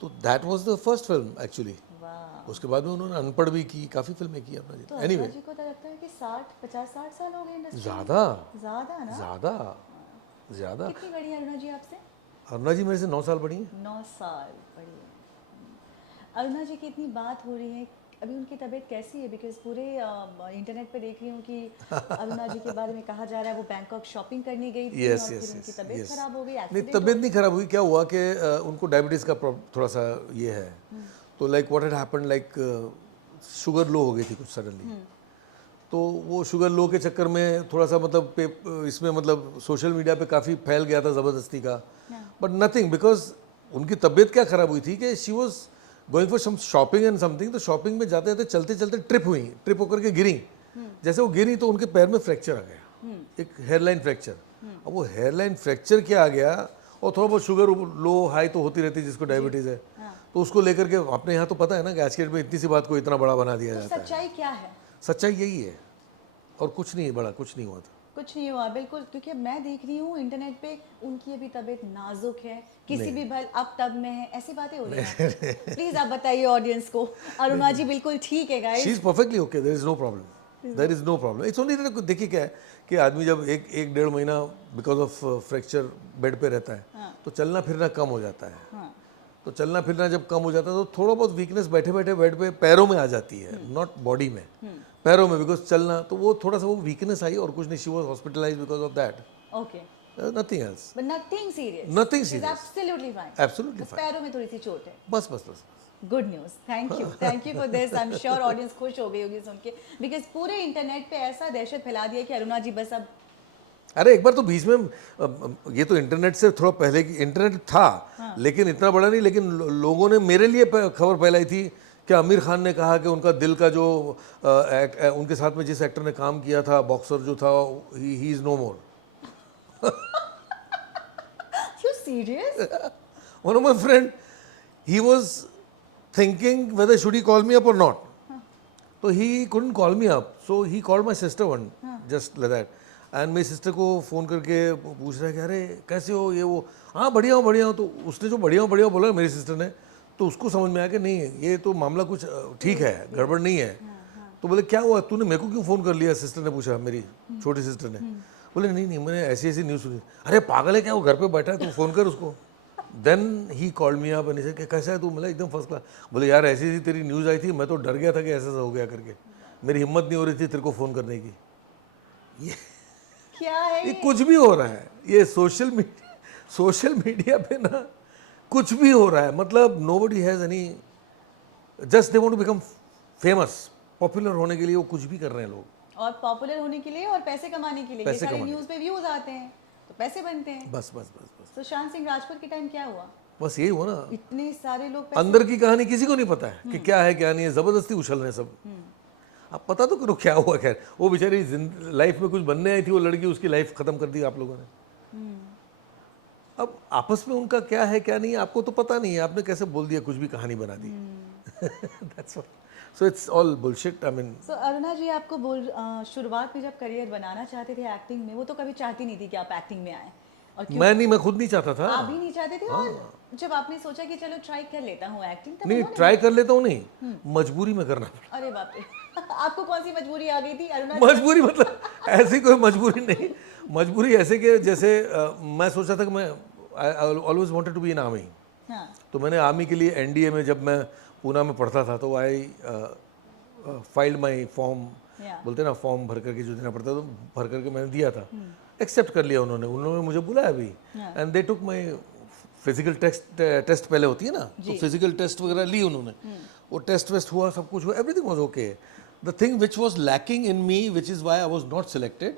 तो that was the first film actually. उसके बाद में उन्होंने अनपढ़ भी की, काफ़ी फिल्में की अरुणा जी. तो एनीवे जी को तो लगता है कि 60 साल हो गए इंडस्ट्री. ज़्यादा ज़्यादा. कितनी बड़ी है अरुणा जी आपसे? अरुणा जी मेरे से 9 साल बड़ी हैं. 9 साल बड़ी है. अरुणा जी की इतनी बात हो रही है, अभी उनकी तबीयत कैसी है? बिकॉज पूरे इंटरनेट पे देख रही हूँ कि अरुणा जी के बारे में कहा जा रहा है वो बैंकॉक शॉपिंग करने गई थी और फिर उनकी तबीयत खराब हो गई. नहीं, तबीयत नहीं खराब हुई. क्या हुआ कि उनको डायबिटीज़ का थोड़ा सा ये है, तो like what had happened, like sugar लो हो गई थी कुछ सडनली। तो वो शुगर लो के चक्कर में थोड़ा सा मतलब इसमें मतलब सोशल मीडिया पे काफ़ी फैल गया था ज़बरदस्ती का, बट नथिंग, बिकॉज उनकी तबीयत क्या ख़राब हुई थी कि she was going for some shopping and something. तो शॉपिंग में जाते जाते चलते चलते ट्रिप होकर के गिरी। जैसे वो गिरी तो उनके पैर में फ्रैक्चर आ गया, एक हेयरलाइन फ्रैक्चर। अब वो हेयरलाइन फ्रैक्चर क्या आ गया, और थोड़ा बहुत शुगर लो हाई तो होती रहती है जिसको डायबिटीज़ है, तो उसको लेकर के अपने यहाँ तो पता है ना कि आज के डेट में इतनी सी बात को इतना बड़ा बना दिया जाता है। सच्चाई क्या है? सच्चाई यही है, और कुछ नहीं, बड़ा कुछ नहीं हुआ था। कुछ नहीं हुआ, बिल्कुल, क्योंकि मैं देख रही हूँ इंटरनेट पे उनकी अभी तबीयत नाजुक है, किसी भी भल अब तब में है, ऐसी बातें हो रही हैं। प्लीज आप बताइए ऑडियंस को, अरुणा जी बिल्कुल ठीक है she guys. Is perfectly okay, there is no problem, there is no problem. It's only that, देखिए क्या है कि आदमी जब एक डेढ़ महीना बिकॉज ऑफ फ्रैक्चर बेड पे रहता है, तो चलना फिरना कम हो जाता है। तो चलना फिरना जब कम हो जाता है तो थोड़ा बहुत वीकनेस बैठे बैठे बेड पे पैरों में आ जाती है, नॉट बॉडी में, पैरों में, बिकॉज चलना, तो वो थोड़ा सा वो वीकनेस आई और कुछ नहीं। She was hospitalised because of that, okay, nothing else, but nothing serious, nothing serious, absolutely fine, absolutely fine, पैरों में थोड़ी सी चोट है। बस बस बस। Good news, thank you for this. I am sure audience खुश हो गई होगी सुन के, बिकॉज पूरे इंटरनेट पे ऐसा दहशत फैला दिया कि अरुणा जी बस अब अरे एक बार तो बीच में ये तो इंटरनेट से थोड़ा पहले की इंटरनेट था, लेकिन इतना बड़ा नहीं, लेकिन लोगों ने मेरे लिए खबर फैलाई थी कि आमिर खान ने कहा कि उनका दिल का जो उनके साथ में जिस एक्टर ने काम किया था, बॉक्सर जो था, he is no more. You serious? One of my friend, he was thinking whether should he call me up or not. So he couldn't call me up. So he called my sister one, just like that. And मेरी सिस्टर को फ़ोन करके पूछ रहा है कि अरे कैसे हो, ये वो, हाँ बढ़िया हूँ। तो उसने जो बढ़िया हूँ बोला मेरी सिस्टर ने, तो उसको समझ में आया कि नहीं ये तो मामला कुछ ठीक है, गड़बड़ नहीं है। तो बोले क्या हुआ, तूने मेरे को क्यों फ़ोन कर लिया, सिस्टर ने पूछा, मेरी छोटी सिस्टर ने। बोले नहीं मैंने ऐसी ऐसी न्यूज़ सुनी। अरे पागल है क्या, वो घर पे बैठा है, तू फ़ोन कर उसको। Then he called me up and he said कैसा है तू, मतलब एकदम फर्स्ट क्लास। बोले यार ऐसी ऐसी तेरी न्यूज़ आई थी, मैं तो डर गया था कि ऐसा हो गया करके, मेरी हिम्मत नहीं हो रही थी तेरे को फ़ोन करने की। ये क्या है ये कुछ भी हो रहा है, ये सोशल मीडिया पे ना कुछ भी हो रहा है, मतलब nobody has any, just they want to become famous, popular होने के लिए वो कुछ भी कर रहे हैं लोग, और पॉपुलर होने के लिए और पैसे कमाने के लिए, ये पैसे सारे कमाने। न्यूज़ पे व्यूज आते हैं तो पैसे बनते हैं। बस बस बस बस सुशांत सिंह राजपूत के टाइम क्या हुआ? बस यही हुआ ना। इतने सारे लोग पैसे, अंदर की कहानी किसी को नहीं पता है कि क्या है क्या नहीं है, ज़बरदस्ती उछल रहे हैं सब। आप पता तो करो क्या हुआ। खैर वो बेचारी लाइफ में कुछ बनने आई थी वो लड़की, उसकी लाइफ ख़त्म कर दी आप लोगों ने। अब आपस में उनका क्या है क्या नहीं है आपको तो पता नहीं है, आपने कैसे बोल दिया, कुछ भी कहानी बना दी। That's all, so it's all bullshit. I mean so Aruna ji आपको शुरुआत में जब करियर बनाना चाहते थे एक्टिंग में, वो तो कभी चाहती नहीं थी कि आप एक्टिंग में आए, और क्यों मैं खुद नहीं चाहता था। आप भी नहीं चाहते थे, और जब आपने सोचा कि चलो ट्राई कर लेता हूँ एक्टिंग, तब नहीं उन्होंने- ट्राई कर लेता हूँ, नहीं मजबूरी में करना पड़ा। अरे बाप रे आपको कौन सी मजबूरी आ गई थी अरुणा जी? मजबूरी मतलब ऐसी कोई मजबूरी नहीं, मजबूरी ऐसे कि जैसे मैं सोचा था कि मैं I always wanted to be in army. हाँ, तो मैंने आर्मी के लिए एनडीए में जब मैं पूना में पढ़ता था तो आई फाइल्ड माई फॉर्म, या बोलते हैं ना फॉर्म भर करके जो देना पड़ता है, तो भर करके मैंने दिया था, एक्सेप्ट कर लिया उन्होंने मुझे बुलाया भी, and they took my physical test पहले होती है ना, तो फिजिकल टेस्ट वगैरह ली उन्होंने, वो टेस्ट वेस्ट हुआ, सब कुछ हुआ, everything was okay. The thing which was lacking in me, which is why I was not selected,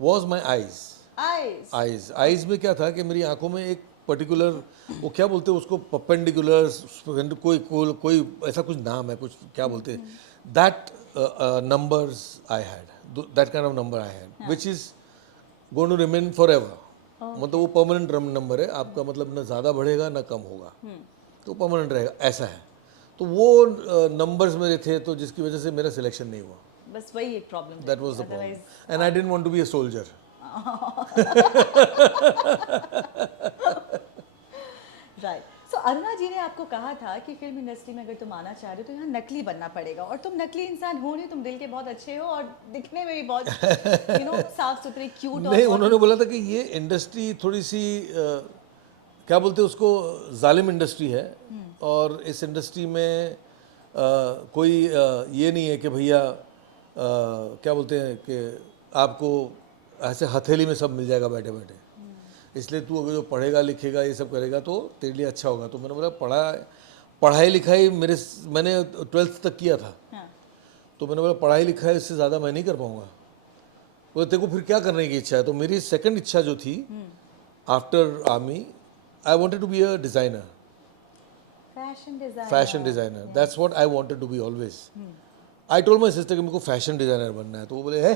was my eyes. Eyes में क्या था कि मेरी आंखों में एक पर्टिकुलर, वो क्या बोलते हैं उसको, परपेंडिकुलर, कोई ऐसा कुछ नाम है, कुछ क्या बोलते हैं, that numbers I had, that kind of number I had, which is going to remain forever. मतलब वो परमानेंट नंबर है आपका, मतलब ना ज़्यादा बढ़ेगा ना कम होगा, तो परमानेंट रहेगा, ऐसा है। तो वो नंबर्स मेरे थे, तो जिसकी वजह से मेरा सिलेक्शन नहीं हुआ। बस वही एक problem, that was the problem, and I didn't want to be a soldier. Right. So Aruna ji ने आपको कहा था कि फिल्म इंडस्ट्री में अगर तुम आना चाह रहे हो तो यहाँ नकली बनना पड़ेगा, और तुम नकली इंसान हो नहीं, तुम दिल के बहुत अच्छे हो और दिखने में भी बहुत साफ सुथरे क्यूट। नहीं, उन्होंने बोला था कि ये इंडस्ट्री थोड़ी सी क्या बोलते हैं उसको, जालिम इंडस्ट्री है, और इस इंडस्ट्री में कोई ये नहीं है कि भैया क्या बोलते हैं कि आपको ऐसे हथेली में सब मिल जाएगा बैठे बैठे, इसलिए तू अगर जो पढ़ेगा लिखेगा ये सब करेगा तो तेरे लिए अच्छा होगा। तो मैंने बोला पढ़ाई लिखाई मैंने 12th तक किया था, हाँ, तो मैंने बोला पढ़ाई लिखाई इससे ज़्यादा मैं नहीं कर पाऊँगा। तो तेरे को फिर क्या करने की इच्छा है? तो मेरी सेकंड इच्छा जो थी after army, I wanted to be a designer, fashion designer. That's what I wanted to be always. I told my sister कि मेरे को फैशन डिज़ाइनर बनना है। तो वो बोले है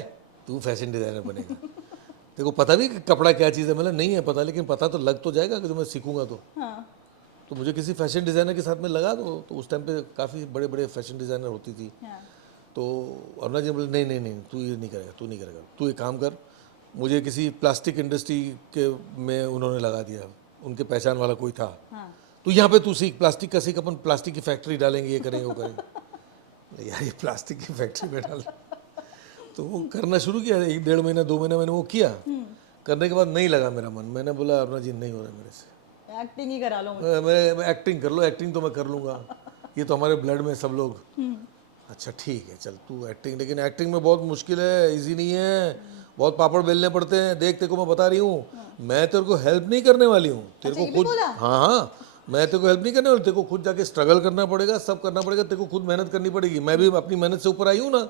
तू फैशन डिज़ाइनर बनेगा? तेरे को पता भी कि कपड़ा क्या चीज़ है? मतलब नहीं है पता, लेकिन पता तो लग तो जाएगा कि जो मैं सीखूंगा तो। हाँ, तो मुझे किसी फैशन डिज़ाइनर के साथ में लगा दो। तो उस टाइम पे काफ़ी बड़े बड़े फैशन डिज़ाइनर होती थी। हाँ, तो अरुणा जी ने बोले नहीं नहीं नहीं, तू ये नहीं करेगा, तू नहीं करेगा, तू एक काम कर। मुझे किसी प्लास्टिक इंडस्ट्री के में उन्होंने लगा दिया, उनके पहचान वाला कोई था। हाँ, तो यहाँ पे तू सीख, प्लास्टिक का सीख, अपन प्लास्टिक की फैक्ट्री डालेंगे, ये करेंगे वो करेंगे। यार ये प्लास्टिक की फैक्ट्री में डाल, तो वो करना शुरू किया। 1-1.5 महीना 2 महीना मैंने वो किया। करने के बाद नहीं लगा मेरा मन। मैंने बोला अरुणा जी नहीं हो रहा है मेरे से, एक्टिंग ही करा लो मुझे। मैं एक्टिंग कर लो, एक्टिंग तो मैं कर लूँगा, ये तो हमारे ब्लड में सब लोग। अच्छा ठीक है चल तू एक्टिंग, लेकिन एक्टिंग में बहुत मुश्किल है, इजी नहीं है, बहुत पापड़ बेलने पड़ते हैं। देख तेरे को मैं बता रही हूँ, मैं तेरे को हेल्प नहीं करने वाली हूँ, तेरे अच्छा, को ये भी खुद, बोला? हाँ हाँ, मैं तेरे को हेल्प नहीं करने वाली, तेरे को खुद जाके स्ट्रगल करना पड़ेगा, सब करना पड़ेगा, तेरे को खुद मेहनत करनी पड़ेगी। मैं भी अपनी मेहनत से ऊपर आई हूँ ना,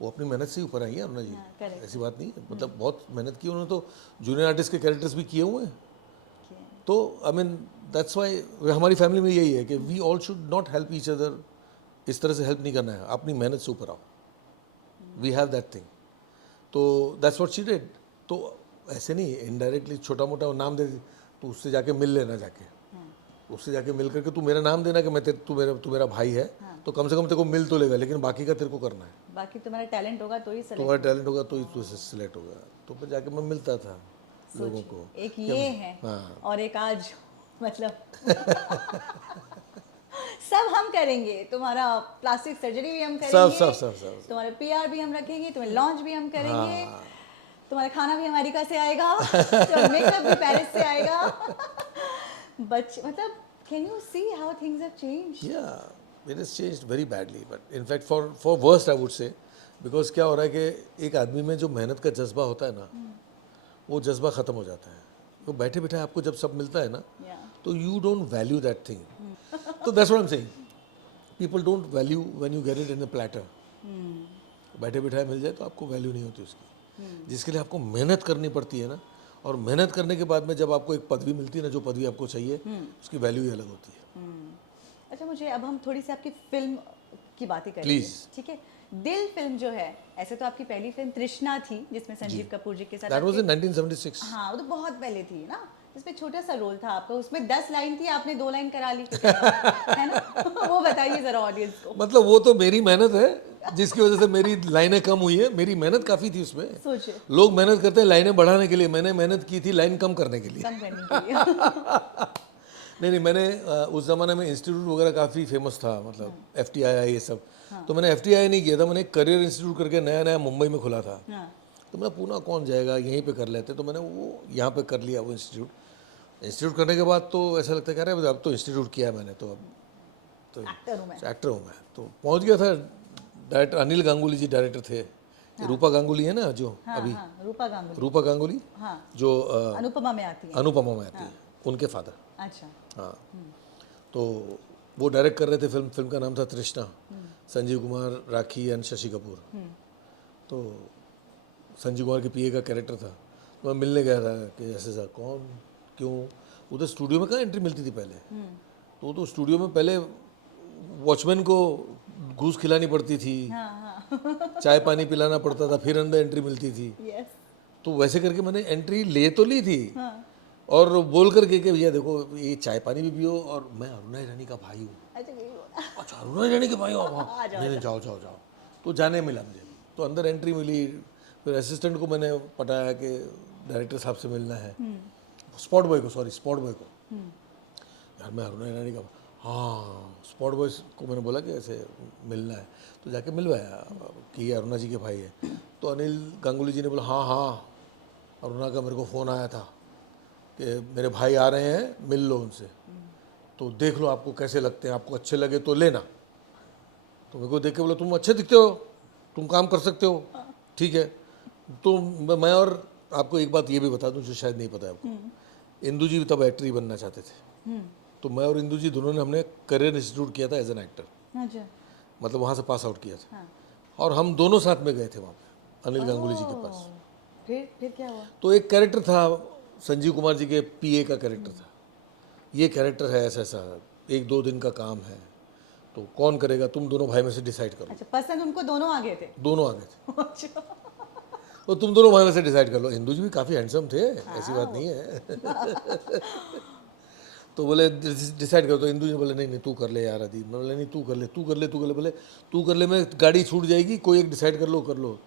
वो अपनी मेहनत से ही ऊपर आई है अरुणा जी, correct. ऐसी बात नहीं है। मतलब बहुत मेहनत की उन्होंने, तो जूनियर आर्टिस्ट के कैरेक्टर्स भी किए हुए हैं। तो आई मीन दैट्स वाई हमारी फैमिली में यही है कि we all should not help each other. इस तरह से हेल्प नहीं करना है, अपनी मेहनत से ऊपर आओ। We have that thing. तो दैट्स व्हाट शी डिड। तो ऐसे नहीं इनडायरेक्टली छोटा मोटा नाम दे, तो उससे जाके मिल लेना, जाके उससे जाके मिल करके तू मेरा नाम देना कि मैं तू मेरा भाई है, तो कम से कम तेरे को मिल तो लेगा, लेकिन बाकी का तेरे को करना है। बाकी तुम्हारा टैलेंट होगा तो ही select तुम्हारा टैलेंट होगा तो ही तू सिलेक्ट होगा। तो फिर जाके मैं मिलता था लोगों को। एक ये है हाँ। और एक आज मतलब सब हम करेंगे, तुम्हारा प्लास्टिक सर्जरी भी हम करेंगे, सब। तुम्हारे पीआर भी हम रखेंगे, तुम्हें लॉन्च भी हम करेंगे, तुम्हारा खाना भी अमेरिका से आएगा, तुम्हारा मेकअप भी पेरिस से आएगा। बच्चे मतलब can you see how things have changed? Yeah, it has changed very badly, but in fact for worst I would say, because क्या हो रहा है कि एक आदमी में जो मेहनत का जज्बा होता है ना, वो जज्बा ख़त्म हो जाता है। तो बैठे बैठे आपको जब सब मिलता है ना, या तो you don't value that thing. तो that's what I am saying, people don't value when you get it in a platter. बैठे बैठाए मिल जाए तो आपको वैल्यू नहीं होती उसकी, जिसके लिए आपको मेहनत करनी पड़ती है ना। और मेहनत करने के बाद में जब आपको एक पदवी मिलती है ना, जो पदवी आपको चाहिए, उसकी वैल्यू ही अलग होती है। अच्छा, मुझे अब हम थोड़ी सी आपकी फिल्म की बातें करेंगे, Please. ठीक है? दिल फिल्म जो है, ऐसे तो आपकी पहली फिल्म तृष्णा थी जिसमें संजीव कपूर जी के साथ दैट वाज इन आपके- 1976। हाँ, वो तो बहुत पहले थी ना, जिसमें छोटा सा रोल था आपका, उसमें 10 लाइन थी, आपने 2 लाइन करा ली है ना? वो बताइए जरा ऑडियंस को। मतलब वो तो मेरी मेहनत है जिसकी वजह से मेरी लाइनें कम हुई है। मेरी मेहनत काफ़ी थी उसमें। सोचिए, लोग मेहनत करते हैं लाइनें बढ़ाने के लिए, मैंने मेहनत की थी लाइन कम करने के लिए। कम करने के लिए। नहीं मैंने उस ज़माने में इंस्टीट्यूट वगैरह काफ़ी फेमस था, मतलब FTII ये सब। तो मैंने FTII नहीं किया था, मैंने एक करियर इंस्टीट्यूट करके नया नया मुंबई में खुला था। हाँ, तो मैं पूना कौन जाएगा, यहीं पे कर लेते। तो मैंने वो यहाँ पे कर लिया वो इंस्टीट्यूट करने के बाद तो ऐसा लगता है कि अरे अब तो इंस्टीट्यूट किया है मैंने, तो अब तो एक्टर हूँ मैं। एक्टर हूँ मैं। तो पहुँच गया था। डायरेक्टर अनिल गांगुली जी डायरेक्टर थे। रूपा गांगुली है ना जो हाँ, अभी, हाँ, रूपा गांगुली, रूपा गांगुली हाँ, जो अनुपमा में आती है। अनुपमा में आती है, उनके फादर। अच्छा, हाँ, तो वो डायरेक्ट कर रहे थे फिल्म का नाम था तृष्णा। संजीव कुमार, राखी एंड शशि कपूर। तो संजीव कुमार के पीए का कैरेक्टर था। तो मैं मिलने गया था कि ऐसे सर कौन, क्यों। उधर स्टूडियो में कहाँ एंट्री मिलती थी पहले, तो स्टूडियो में पहले वॉचमैन को घूस खिलानी पड़ती थी, हाँ, हाँ, चाय पानी पिलाना पड़ता था, फिर अंदर एंट्री मिलती थी। यस, तो वैसे करके मैंने एंट्री ले तो ली थी, हाँ, और बोल करके कि भैया देखो ये चाय पानी भी पियो, और मैं अरुणा ईरानी का भाई हूँ। अच्छा, यही बोला। अच्छा अरुणा ईरानी के भाई हो आप? नहीं जाओ जाओ जाओ। तो जाने मिला मुझे, तो अंदर एंट्री मिली। फिर असिस्टेंट को मैंने पटाया कि डायरेक्टर साहब से मिलना है, स्पॉट बॉय को। यार मैं अरुणा ईरानी का, हाँ स्पॉट बॉय को मैंने बोला कि ऐसे मिलना है। तो जाके मिलवाया कि ये अरुणा जी के भाई है। तो अनिल गांगुली जी ने बोला हाँ अरुणा का मेरे को फ़ोन आया था कि मेरे भाई आ रहे हैं, मिल लो उनसे, तो देख लो आपको कैसे लगते हैं, आपको अच्छे लगे तो लेना। तो मेरे को देख के बोला तुम अच्छे दिखते हो, तुम काम कर सकते हो, ठीक है। तो मैं, और आपको एक बात ये भी बता दूं जो शायद नहीं पता है आपको, इंदू जी तब एक्टर ही बनना चाहते थे। तो मैं और इंदू जी दोनों ने हमने करियर इंस्टीट्यूट किया था एज एन एक्टर, अच्छा। मतलब वहाँ से पास आउट किया था। हाँ। और हम दोनों साथ में गए थे वहाँ पे अनिल गांगुली जी के पास। फिर क्या हुआ? तो एक कैरेक्टर था संजीव कुमार जी के पीए का कैरेक्टर था, ये कैरेक्टर है ऐसा ऐसा, 1-2 दिन का काम है, तो कौन करेगा, तुम दोनों भाई में से डिसाइड करो। अच्छा, पसंद उनको दोनों आ गए थे? दोनों आ गए थे, अच्छा। तो तुम दोनों भाई में से डिसाइड कर लो। हिंदू जी भी काफ़ी हैंडसम थे, ऐसी बात नहीं है। तो बोले डिसाइड करो, तो हिंदू जी बोले नहीं नहीं तू कर ले यार अदी। मैं बोले नहीं तू कर ले, तू कर ले, तू कर ले। बोले तू कर ले, मैं गाड़ी छूट जाएगी, कोई एक डिसाइड कर लो, कर लो।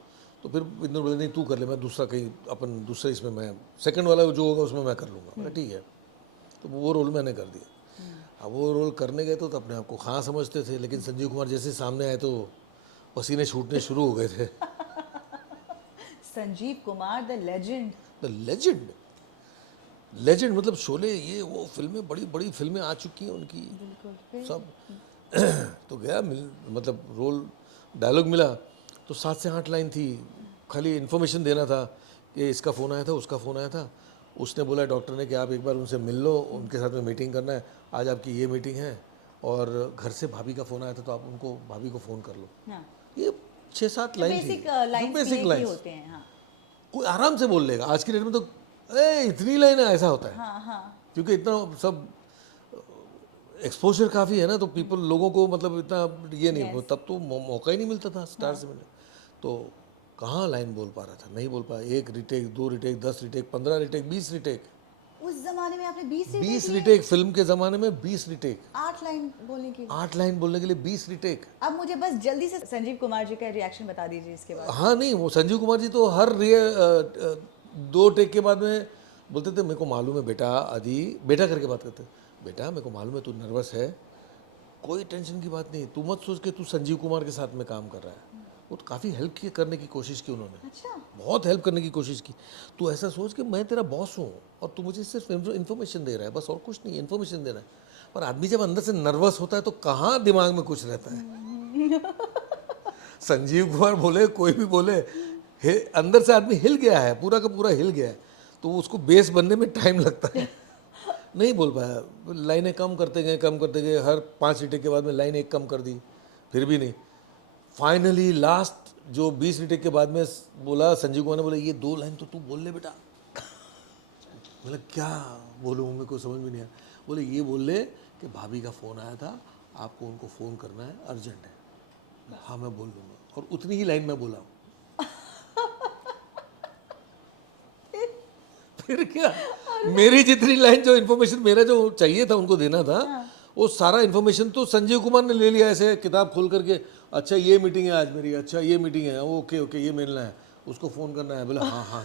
तो फिर इंदू बोले नहीं तू कर ले, मैं दूसरा कहीं अपन दूसरे इसमें मैं सेकंड वाला जो होगा उसमें मैं कर लूँगा। मैं ठीक है, तो वो रोल मैंने कर दिया। अब वो रोल करने गए तो अपने आप को हाँ समझते थे, लेकिन संजीव कुमार जैसे सामने आए तो पसीने छूटने शुरू हो गए थे। Sanjeev Kumar the legend. The legend, legend मतलब शोले, ये वो फिल्में, बड़ी बड़ी फिल्में आ चुकी हैं उनकी। बिल्कुल। सब तो गया मतलब रोल, डायलॉग मिला तो 7 से 8 लाइन थी, खाली इन्फॉर्मेशन देना था कि इसका फ़ोन आया था, उसका फ़ोन आया था, उसने बोला डॉक्टर ने कि आप एक बार उनसे मिल लो, उनके साथ में मीटिंग करना है, आज आपकी ये मीटिंग है, और घर से भाभी का फ़ोन आया था तो आप उनको भाभी को फ़ोन कर लो। हाँ। ये 6-7 लाइन थी, बेसिक लाइंस बेसिक ही लाइन्स होते हैं। हाँ कोई आराम से बोल लेगा। आज की डेट में तो इतनी लाइन है, ऐसा होता है, हाँ हाँ। क्योंकि इतना सब एक्सपोजर काफ़ी है ना, तो पीपल लोगों को मतलब इतना ये नहीं Yes. तब तो मौका ही नहीं मिलता था स्टार से मिलने, तो कहाँ लाइन बोल पा रहा था, नहीं बोल पाया। 1 retake, 2 retake, 10 retake, 15 retake, 20 retake. उस जमाने में आपने 20 से 20 रिटेक, फिल्म के ज़माने में 20 रिटेक, 8 लाइन बोलने की। 8 लाइन बोलने के लिए 20 रिटेक। अब मुझे बस जल्दी से संजीव कुमार जी का रिएक्शन बता दीजिए इसके बाद। हाँ नहीं, वो संजीव कुमार जी तो हर 2 टेक के बाद में बोलते थे मेरे को मालूम है बेटा, आदि बेटा करके बात करते, बेटा मेरे को मालूम है तू नर्वस है, कोई टेंशन की बात नहीं, तू मत सोच के तू संजीव कुमार के साथ में काम कर रहा है। वो तो काफ़ी हेल्प करने की कोशिश की उन्होंने, अच्छा। बहुत हेल्प करने की कोशिश की। तू ऐसा सोच कि मैं तेरा बॉस हूँ और तू मुझे सिर्फ इन्फॉर्मेशन दे रहा है, बस और कुछ नहीं, इन्फॉर्मेशन दे रहा है। पर आदमी जब अंदर से नर्वस होता है तो कहाँ दिमाग में कुछ रहता है। संजीव कुमार बोले, कोई भी बोले, अंदर से आदमी हिल गया है, पूरा का पूरा हिल गया है, तो उसको बेस बनने में टाइम लगता है। नहीं बोल पाया, लाइनें कम करते गए, हर 5 रिटेक के बाद में लाइन एक कम कर दी, फिर भी नहीं। फाइनली लास्ट जो 20 रिटेक के बाद में बोला, संजीव कुमार ने बोला ये 2 लाइन तो तू बोल ले बेटा। बोला क्या बोलूँ, मेरे को समझ में नहीं आया। बोले ये बोल ले कि भाभी का फ़ोन आया था, आपको उनको फ़ोन करना है, अर्जेंट है। हाँ मैं बोल दूँगा, और उतनी ही लाइन मैं बोला हूँ। फिर क्या, मेरी जितनी लाइन, जो इन्फॉर्मेशन मेरा जो चाहिए था उनको देना था, वो सारा इन्फॉर्मेशन तो संजीव कुमार ने ले लिया, ऐसे किताब खोल करके। अच्छा ये मीटिंग है आज मेरी, अच्छा ये मीटिंग है, ओके ओके ये मिलना है, उसको फ़ोन करना है। बोला हाँ हाँ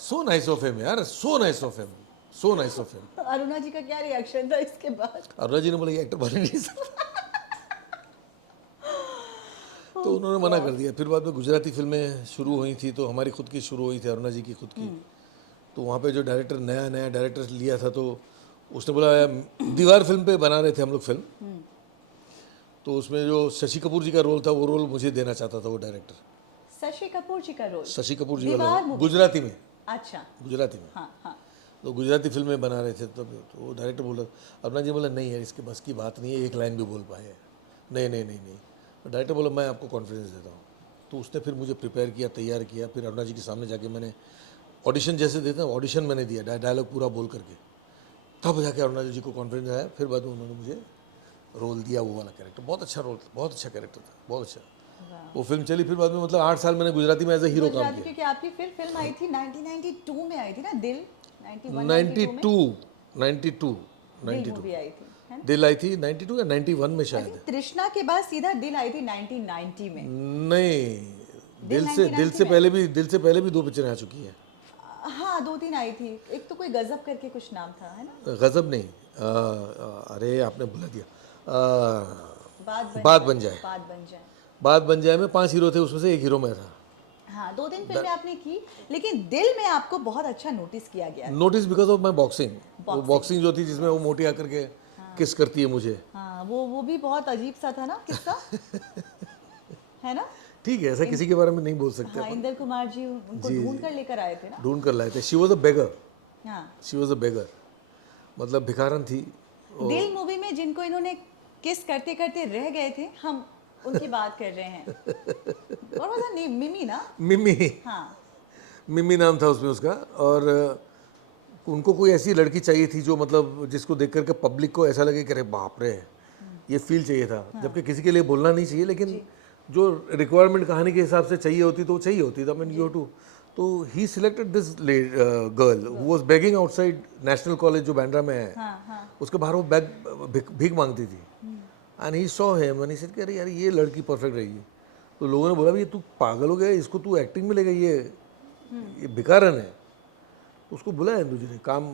सो नाइस ऑफ हिम यार, so nice of him, so nice of him. Aruna ji का क्या रिएक्शन था इसके बाद? अरुणा जी ने बोला ये एक्टर बने नहीं सकता। तो उन्होंने मना कर दिया। फिर बाद में गुजराती फिल्में शुरू हुई थी, तो हमारी खुद की शुरू हुई थी, अरुणा जी की खुद की। तो वहाँ पे जो डायरेक्टर, नया नया डायरेक्टर लिया था, तो उसने बोला दीवार फिल्म पे बना रहे थे हम लोग फिल्म, तो उसमें जो शशि कपूर जी का रोल था, वो रोल मुझे देना चाहता था वो डायरेक्टर। शशि कपूर जी का रोल? शशि कपूर जी दीवार वाला movie? गुजराती में, अच्छा। गुजराती में। हाँ हाँ। तो गुजराती फिल्में बना रहे थे तब, तो वो डायरेक्टर बोला, अरुणा जी बोला नहीं यार इसके बस की बात नहीं है, 1 लाइन भी बोल पाए। नहीं नहीं नहीं नहीं, तो डायरेक्टर बोला मैं आपको कॉन्फिडेंस देता हूँ। तो उसने फिर मुझे प्रिपेयर किया, तैयार किया। फिर अरुणा जी के सामने जाके मैंने ऑडिशन जैसे देते हैं, ऑडिशन मैंने दिया, डायलॉग पूरा बोल करके, तब जाके अरुणा जी को कॉन्फिडेंस आया। फिर बाद में उन्होंने मुझे रोल दिया, वो वाला कैरेक्टर। बहुत अच्छा रोल था, बहुत अच्छा कैरेक्टर था, बहुत अच्छा। वो फिल्म चली, फिर बाद में मतलब 8 साल मैंने गुजराती में एज ए हीरो काम गुजराती, किया। क्योंकि आपकी फिर फिल्म आई थी 1992 में आई थी ना, दिल। 92 दिल मूवी आई थी, है ना? दिल आई थी 92 या 91 में शायद। तृष्णा के बाद सीधा दिल आई थी 1990 में। नहीं, दिल दिल से पहले भी 2 पिक्चरें आ चुकी हैं। हाँ 2-3 आई थी, एक तो कोई गजब करके कुछ नाम था, है ना? गजब नहीं, अरे आपने भुला दिया, बात बन जाए। बात बन जाए। बात बन जाए में 5 हीरो थे, उसमें से 1 हीरो मैं था। हाँ 2-3 फिल्में आपने की, लेकिन दिल में आपको बहुत अच्छा नोटिस किया गया। Notice because of my boxing. वो बॉक्सिंग जो थी जिसमें वो मोटी आकर के किस करती है मुझे। हाँ वो भी बहुत अजीब सा था ना किस्सा। है ना? ठीक है, ऐसा किसी के बारे में नहीं बोल सकते। हाँ, इंदर कुमार जी उनको ढूंढ कर लेकर आए थे ना। ढूंढ कर लाए थे। शी वॉज अ बेगर, हाँ शी वॉज अ बेगर। मतलब भिखारन थी। दिल मूवी में जिनको इन्होंने किस करते करते रह गए थे, हम उनकी बात कर रहे हैं। और वाज हर नेम? मिमी ना? मिमी, हाँ। मिमी नाम था उसमें उसका। और उनको कोई ऐसी लड़की चाहिए थी जो मतलब जिसको देख करके पब्लिक को ऐसा लगे कि अरे बाप रे, ये फील चाहिए था। जबकि किसी के लिए बोलना नहीं चाहिए, लेकिन जो रिक्वायरमेंट कहानी के हिसाब से चाहिए होती तो वो चाहिए होती था। मैंने यू टू, तो he selected this girl who was begging outside national college जो बैंड्रा में है। हाँ हाँ। उसके बाहर वो भीख मांगती थी। And he saw him and he said कि अरे यार ये लड़की परफेक्ट रहेगी। तो लोगों ने बोला भाई तू पागल हो गया, इसको तू एक्टिंग में ले गई, ये भिखारन है। उसको बुलाया इंदु जी ने, काम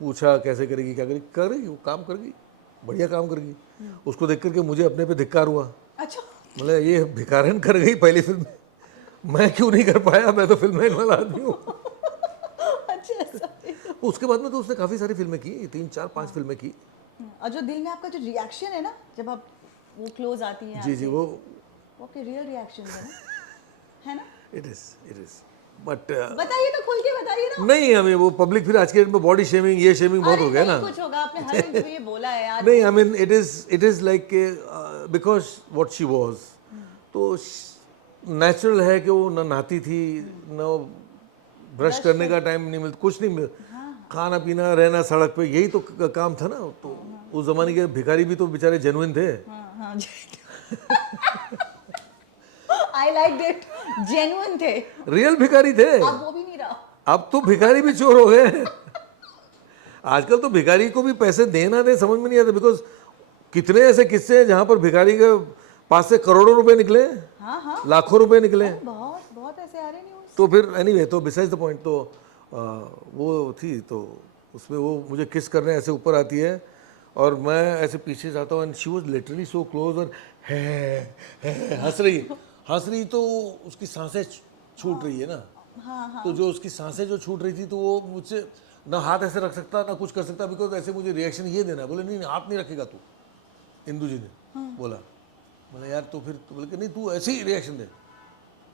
पूछा कैसे करेगी, क्या करेगी, करेगी वो काम करेगी, बढ़िया काम करेगी। उसको देख करके मुझे अपने पे धिक्कार हुआ। अच्छा। मतलब ये भिखारन कर गई पहली फिल्म में, मैं क्यों नहीं कर पाया, मैं तो फिल्म मेन वाला आदमी हूँ। अच्छा ऐसा है। उसके बाद में तो उसने काफ़ी सारी फिल्में की, 3 4 5 फिल्में की। और जो दिल में आपका जो रिएक्शन है ना, जब आप वो क्लोज आती है जी जी, वो आपके रियल रिएक्शन है ना? इट इज बट बताइए तो, खुल के बताइए ना। नहीं, हमें वो पब्लिक फिर आज के डेट में बॉडी शेमिंग, ये शेमिंग बहुत अरे हो गया ना। नहीं कुछ होगा, आपने हर इंटरव्यू ये बोला है यार। नहीं, I mean it is like because what she was, तो नेचुरल है कि वो न नहाती थी, न ब्रश करने का टाइम नहीं मिलता, कुछ नहीं मिलता, खाना पीना रहना सड़क पे, यही तो काम था ना। तो उस जमाने के भिखारी भी तो बेचारे जेन्युइन थे। हाँ हाँ। आई लाइक दैट, जेन्युइन थे। रियल भिखारी थे। अब वो भी नहीं रहा। अब तो भिखारी भी चोर हो गए। आजकल तो भिखारी को भी पैसे देना दे समझ में नहीं आता, बिकॉज कितने ऐसे किस्से हैं जहां पर भिखारी के पास से करोड़ों रुपए निकले, हाँ हाँ, लाखों रुपए निकले। बहुत बहुत ऐसे आ रहे न्यूज़। तो फिर एनीवे, तो बिसाइड्स द पॉइंट, तो वो थी, तो उसमें वो मुझे किस करने ऐसे ऊपर आती है और मैं ऐसे पीछे जाता हूँ, and she was literally so close, और है हंस रही, तो उसकी सांसें छूट रही है ना। हाँ हाँ। तो जो उसकी सांसें जो छूट रही थी, तो वो मुझसे ना हाथ ऐसे रख सकता ना कुछ कर सकता, बिकॉज ऐसे मुझे रिएक्शन ये देना है। बोले नहीं हाथ नहीं रखेगा तू, इंदु जी ने बोला। बोला यार, तो फिर तो बोले कि नहीं तू ऐसे ही रिएक्शन दे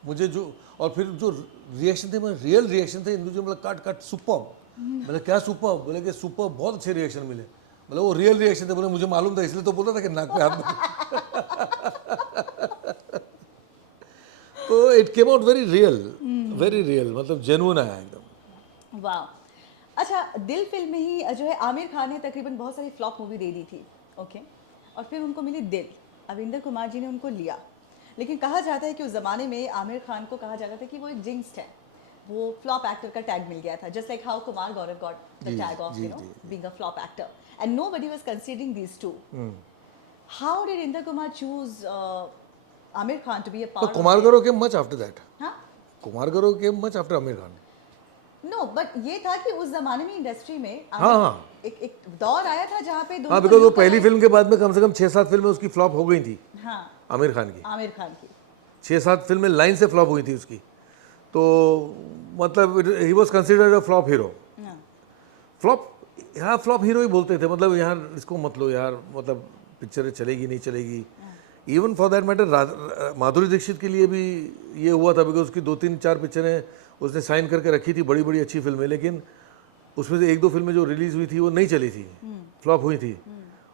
मुझे जो, और फिर जो रिएक्शन थे, मतलब रियल रिएक्शन थे। इंदु जी मतलब काट सुपर। मतलब क्या सुपर? बोले कि सुपर, बहुत अच्छे रिएक्शन मिले। मतलब वो रियल रिएक्शन थे। बोले मुझे मालूम था, इसलिए तो बोला था कि नाक पे हाथ तो it came out very real, मतलब जेन्युइन आया एकदम। वाह। अच्छा, दिल फिल्म में ही जो है आमिर खान ने तकरीबन बहुत सारी फ्लॉप मूवी दे दी थी, ओके, और फिर उनको मिली दिल। अविंदर कुमार जी ने उनको लिया, लेकिन कहा जाता है कि उस ज़माने में आमिर खान को कहा जाता था कि वो एक जिंक्स्ड है, वो फ्लॉप एक्टर का टैग मिल गया था, just like how Kumar Gaurav got the tag of being a flop actor, and nobody was considering these two. How did Inder Kumar choose Aamir Khan to be a तो part? Kumar Gaurav came much after that. हाँ, Kumar Gaurav came much after Aamir Khan. No, but ये था कि उस जमाने में इंडस्ट्री में हाँ। एक दौर आया था जहाँ पे दोनों हाँ, को बिकॉज वो look पहली alike- फिल्म के बाद में कम से कम 6 7 फिल्में उसकी फ्लॉप हो गई थी, हाँ, आमिर खान की। आमिर खान की। 6 7 फिल्में लाइन से फ्लॉप हुई थी उसकी। तो मतलब he was considered a flop hero. हाँ, फ्लॉप, यहाँ फ्लॉप हीरो ही बोलते थे, मतलब यार इसको मत लो यार, मतलब पिक्चरें चलेगी नहीं चलेगी। Even for that matter Madhuri Dixit के लिए भी ये हुआ था, बिकॉज उसकी 2 3 4 पिक्चरें उसने साइन करके रखी थी, बड़ी बड़ी अच्छी फिल्में, लेकिन उसमें से 1 2 फिल्में जो रिलीज हुई थी वो नहीं चली थी, फ्लॉप हुई थी,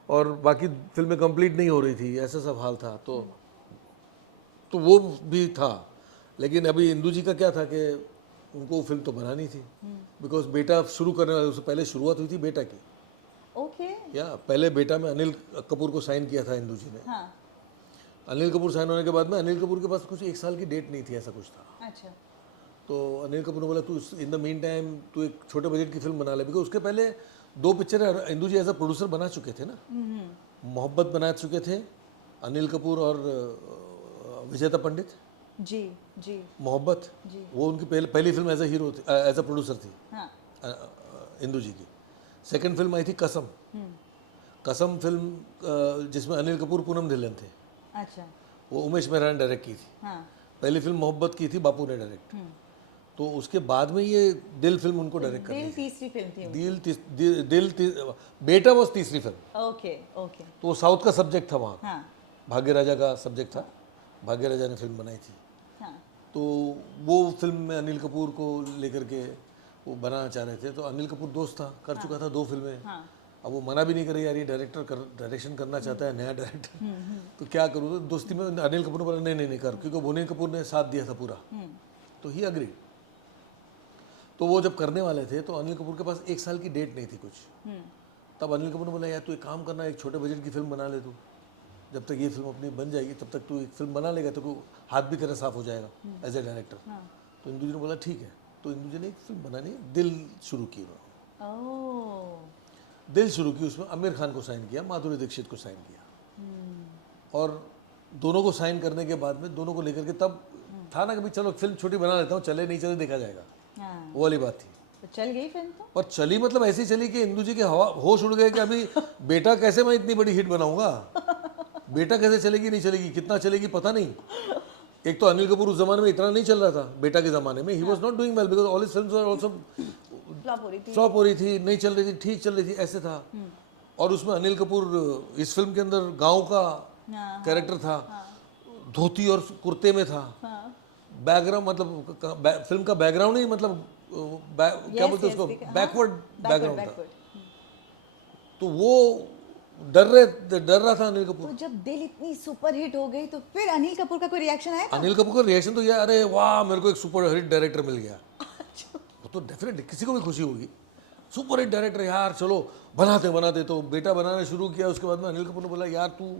और बाकी फिल्में कंप्लीट नहीं हो रही थी, ऐसा सब हाल था। तो वो भी था। लेकिन अभी इंदु जी का क्या था कि उनको वो फिल्म तो बनानी थी, बिकॉज बेटा शुरू करने वाले, उससे पहले शुरुआत हुई थी बेटा की। ओके, या पहले बेटा में अनिल कपूर को साइन किया था इंदु जी ने। हाँ, अनिल कपूर साइन होने के बाद में अनिल कपूर के पास कुछ 1 साल की डेट नहीं थी, ऐसा कुछ था। अच्छा, तो अनिल कपूर ने बोला तू इन द मीन टाइम तू एक छोटे बजट की फिल्म बना ले, बिकॉज उसके पहले 2 पिक्चरें इंदु जी एज अ प्रोड्यूसर बना चुके थे ना। मोहब्बत बना चुके थे अनिल कपूर और विजेता पंडित। जी जी मोहब्बत, जी, वो उनकी पहली फिल्म एज अ हीरो थी, एज अ प्रोड्यूसर थी हाँ, इंदु जी की। सेकंड फिल्म आई थी कसम। कसम फिल्म जिसमें अनिल कपूर पूनम ढिल्लन थे, अच्छा, वो उमेश मेहरा ने डायरेक्ट की थी। हाँ, पहली फिल्म मोहब्बत की थी बापू ने डायरेक्ट। तो उसके बाद में ये दिल फिल्म उनको डायरेक्ट करनी दिल थी। तीसरी फिल्म थी बेटा वो तीसरी फिल्म। ओके ओके, तो वो साउथ का सब्जेक्ट था वहाँ, हाँ भाग्य राजा का सब्जेक्ट था, भाग्य राजा ने फिल्म बनाई थी। हाँ, तो वो फिल्म में अनिल कपूर को लेकर के वो बनाना चाह रहे थे, तो अनिल कपूर दोस्त था, कर चुका था 2 फिल्में। हाँ अब वो मना भी नहीं करे, यार ये डायरेक्शन करना चाहता है, नया डायरेक्टर, तो क्या करूँ। तो दोस्ती में अनिल कपूर ने बोला नहीं नहीं नहीं कर, क्योंकि बोनी कपूर ने साथ दिया था पूरा, तो ही अग्री। तो वो जब करने वाले थे तो अनिल कपूर के पास 1 साल की डेट नहीं थी कुछ। तब अनिल कपूर ने बोला यार तू एक काम करना, एक छोटे बजट की फिल्म बना ले तू, जब तक ये फिल्म अपनी बन जाएगी तब तक तू एक फिल्म बना लेगा, तो हाथ भी तेरा साफ हो जाएगा एज ए डायरेक्टर। तो इंदु जी ने बोला ठीक है। तो इंदु जी ने एक फिल्म बनानी, दिल शुरू की। दिल शुरू की, उसमें आमिर खान को साइन किया, माधुरी दीक्षित को साइन किया, और दोनों को साइन करने के बाद में दोनों को लेकर के तब था ना कि भाई चलो फिल्म छोटी बना लेता हूँ, चले नहीं चले देखा जाएगा, वो वाली बात थी। तो चल गई फिल्म तो? और चली मतलब ऐसी चली कि इंदु जी के होश उड़ गए कि अभी बेटा कैसे मैं इतनी बड़ी हिट बनाऊंगा, बेटा कैसे चलेगी, नहीं चलेगी, कितना चलेगी पता नहीं। एक तो अनिल कपूर उस जमाने में इतना नहीं चल रहा था, बेटा के जमाने में he was not doing well because all his films were also flop हो रही थी, नहीं चल रही थी, ठीक चल रही थी, ऐसे था। और उसमें अनिल कपूर इस फिल्म के अंदर गांव का कैरेक्टर था, धोती और कुर्ते में था, बैकग्राउंड मतलब फिल्म का बैकग्राउंड ही मतलब क्या बोलते हैं उसको, बैकवर्ड बैकग्राउंड था। तो वो डर रहा था अनिल कपूर। तो जब दिल इतनी सुपर हिट हो गई तो फिर अनिल कपूर का कोई रिएक्शन आया था? अनिल कपूर का रिएक्शन तो ये, अरे वाह मेरे को एक सुपर हिट डायरेक्टर मिल गया। वो तो डेफिनेटली किसी को भी खुशी होगी, सुपर हिट डायरेक्टर यार, चलो बनाते। तो बेटा बनाना शुरू किया, उसके बाद में अनिल कपूर ने बोला यार तू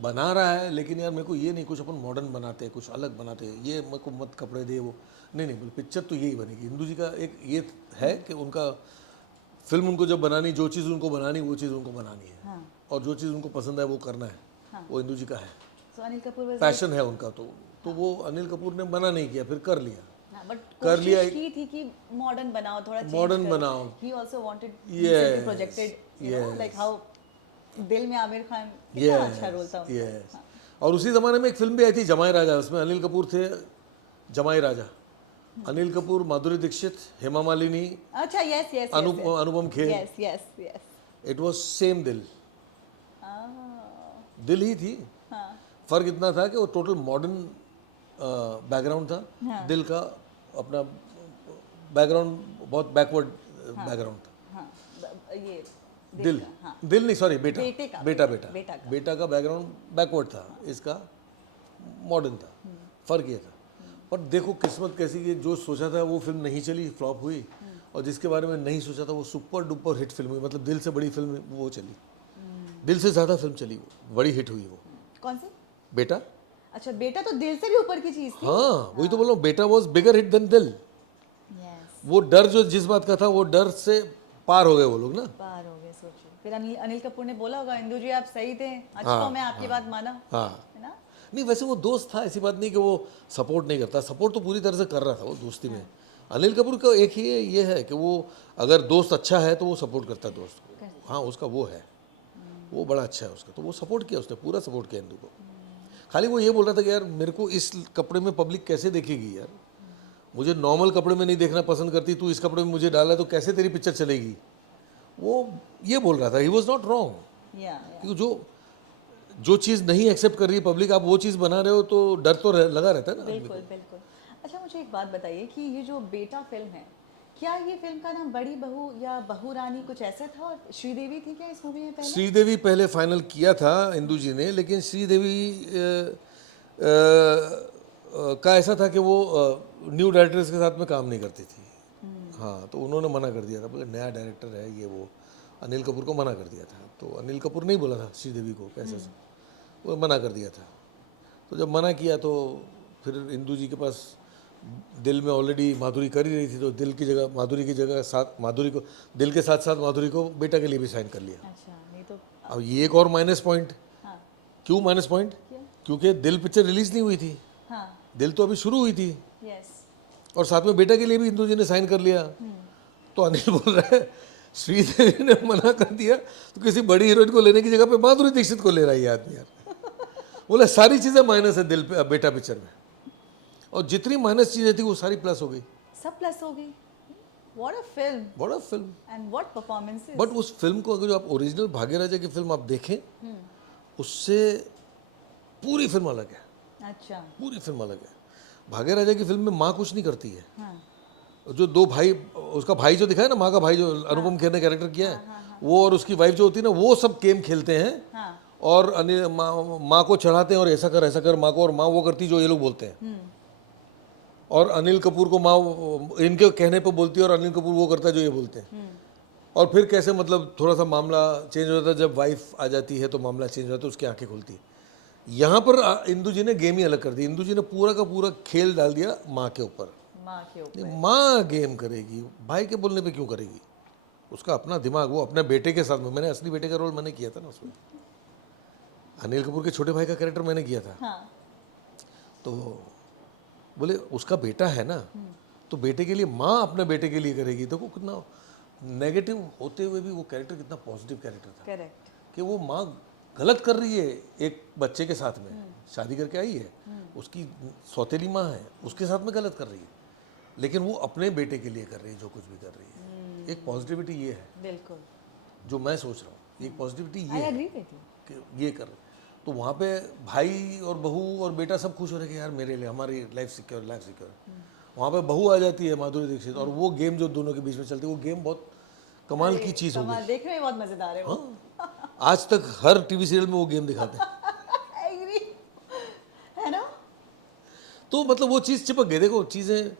बना रहा है लेकिन यार मेरे को ये नहीं, कुछ अपन मॉडर्न बनाते हैं, कुछ अलग बनाते हैं, ये मेरे को मत कपड़े दे वो, नहीं बोले पिक्चर तो यही बनेगी। इंदु जी का एक ये है कि उनका फिल्म उनको जब बनानी, जो चीज़ उनको बनानी वो चीज़ उनको बनानी है, और जो चीज़ उनको पसंद है वो करना है, वो इंदु जी का है। So, अनिल कपूर पैशन है उनका, तो वो अनिल कपूर ने मना नहीं किया, फिर कर लिया। बट कर लिया, की थी कि मॉडर्न बनाओ, थोड़ा मॉडर्न बनाओ। ही also wanted Yes, projected you know like how दिल में आमिर खान, कितना Yes, अच्छा रोल था उनका। yes। और उसी ज़माने में एक फिल्म भी आई थी जमाई राजा, उसमें अनिल कपूर थे, जमाई राजा, अनिल कपूर, माधुरी दीक्षित, हेमा मालिनी, अच्छा yes Anupam Kher. Yes it was same दिल, दिल ही थी। फर्क इतना था कि वो टोटल मॉडर्न बैकग्राउंड था, दिल का अपना बैकग्राउंड बहुत बैकवर्ड बैकग्राउंड था। ये दिल नहीं, सॉरी, बेटा बेटे का बेटा का बैकग्राउंड बैकवर्ड था, इसका मॉडर्न था, फर्क ये था। पर देखो किस्मत कैसी कि जो सोचा था वो फिल्म नहीं चली, फ्लॉप हुई, और जिसके बारे में नहीं सोचा था वो सुपर डुपर हिट फिल्म हुई, मतलब दिल से बड़ी फिल्म वो चली, दिल से ज़्यादा फिल्म चली, वो बड़ी हिट हुई। वो कौन सी? बेटा। अच्छा, बेटा तो दिल से भी ऊपर की चीज थी। हाँ वही तो बोल रहा हूँ, बेटा वॉज बिगर हिट देन दिल। वो डर जो जिस बात का था वो डर से पार हो गए वो लोग ना, पार हो गए। सोचो फिर अनिल कपूर ने बोला होगा इंदु जी आप सही थे, अच्छा मैं आपकी बात माना, हाँ है ना? नहीं वैसे वो दोस्त था, ऐसी बात नहीं कि वो सपोर्ट नहीं करता, सपोर्ट तो पूरी तरह से कर रहा था वो दोस्ती में। अनिल कपूर का एक ही ये है कि वो अगर दोस्त अच्छा है तो वो सपोर्ट करता है दोस्त को, हाँ उसका वो है, वो बड़ा अच्छा है उसका, तो वो सपोर्ट किया, उसने पूरा सपोर्ट किया इंदु को। खाली वो ये बोल रहा था कि यार मेरे को इस कपड़े में पब्लिक कैसे देखेगी यार, मुझे नॉर्मल कपड़े में नहीं देखना पसंद करती, तू इस कपड़े में मुझे डाला तो कैसे तेरी पिक्चर चलेगी, वो ये बोल रहा था। ही वॉज नॉट रॉन्ग, क्योंकि जो चीज़ नहीं एक्सेप्ट कर रही है पब्लिक, आप वो चीज़ बना रहे हो तो डर तो लगा रहता है ना। बिल्कुल। अच्छा मुझे एक बात बताइए कि ये जो बेटा फिल्म है, क्या ये फिल्म का नाम बड़ी बहू या बहू रानी कुछ ऐसा था, और श्रीदेवी थी क्या इस मूवी में पहले? श्रीदेवी पहले फाइनल किया था इंदु जी ने, लेकिन श्रीदेवी का ऐसा था कि वो न्यू डायरेक्टर्स के साथ में काम नहीं करती थी। हाँ तो उन्होंने मना कर दिया था, बोले नया डायरेक्टर है ये वो, अनिल कपूर को मना कर दिया था। तो अनिल कपूर नहीं बोला था श्रीदेवी को कैसे से, वो मना कर दिया था। तो जब मना किया तो फिर इंदु जी के पास दिल में ऑलरेडी माधुरी कर ही रही थी, तो दिल की जगह माधुरी की जगह साथ माधुरी को, दिल के साथ साथ माधुरी को बेटा के लिए भी साइन कर लिया। अच्छा, नहीं तो अब ये एक और माइनस पॉइंट। क्यों माइनस पॉइंट? क्योंकि दिल पिक्चर रिलीज नहीं हुई थी, दिल तो अभी शुरू हुई थी, और साथ में बेटा के लिए भी इंदु जी ने साइन कर लिया। तो अनिल बोल रहा है श्रीदेवी ने मना कर दिया तो किसी बड़ी हीरोइन को लेने की जगह पे माधुरी दीक्षित को ले रहा है ये आदमी यार। बोला सारी चीजें माइनस है दिल पे बेटा पिक्चर में, और जितनी माइनस चीजें थी वो सारी प्लस हो गई, सब प्लस हो गई। What a film and what performances। But उस फिल्म को अगर जो आप ओरिजिनल भाग्यराजा की फिल्म आप देखें, उससे पूरी फिल्म अलग है। अच्छा, पूरी फिल्म अलग है। भाग्यराजा की फिल्म में माँ कुछ नहीं करती है, जो दो भाई, उसका भाई जो दिखा है ना, माँ का भाई जो अनुपम खेर ने कैरेक्टर किया है, वो और उसकी वाइफ जो होती है ना, वो सब गेम खेलते हैं हाँ और माँ को चढ़ाते हैं और ऐसा कर माँ को, और माँ वो करती जो ये लोग बोलते हैं, और अनिल कपूर को माँ इनके कहने पे बोलती है और अनिल कपूर वो करता है जो ये बोलते हैं। और फिर कैसे मतलब थोड़ा सा मामला चेंज हो जाता है, जब वाइफ आ जाती है तो मामला चेंज हो जाता है, उसकी आंखें खुलती है। यहाँ पर इंदु जी ने गेम ही अलग कर दी। इंदु जी ने पूरा का पूरा खेल डाल दिया माँ के ऊपर। माँ के ऊपर। नहीं, माँ गेम करेगी, भाई के बोलने पे क्यों करेगी? उसका अपना दिमाग, वो अपने बेटे के साथ में, मैंने असली बेटे का रोल मैंने किया था ना उसमें, अनिल कपूर के छोटे भाई का कैरेक्टर मैंने किया था। हाँ तो बोले उसका बेटा है ना, तो बेटे के लिए माँ अपने बेटे के लिए करेगी। देखो कितना नेगेटिव होते हुए भी वो कैरेक्टर कितना पॉजिटिव कैरेक्टर था, करेक्ट। कि वो माँ गलत कर रही है एक बच्चे के साथ में, शादी करके आई है, उसकी सौतेली माँ है, उसके साथ में गलत कर रही है, लेकिन वो अपने बेटे के लिए कर रही है जो कुछ भी कर रही है। एक पॉजिटिविटी ये है बिल्कुल, जो मैं सोच रहा हूँ, एक पॉजिटिविटी आई ये है एग्री विद यू। कि ये कर रहे। तो वहाँ पे भाई और बहू और बेटा सब खुश हो रहे कि यार मेरे लिए हमारी लाइफ सिक्योर, लाइफ सिक्योर। वहाँ पे बहू आ जाती है माधुरी दीक्षित, और वो गेम जो दोनों के बीच में चलती है, वो गेम बहुत कमाल की चीज़ हो गई। देखने में बहुत मजेदार है वो। हाँ, आज तक हर टीवी सीरियल में वो गेम दिखाते हैं। एग्री है ना। तो मतलब वो चीज़ चिपक गई। देखो चीज़ें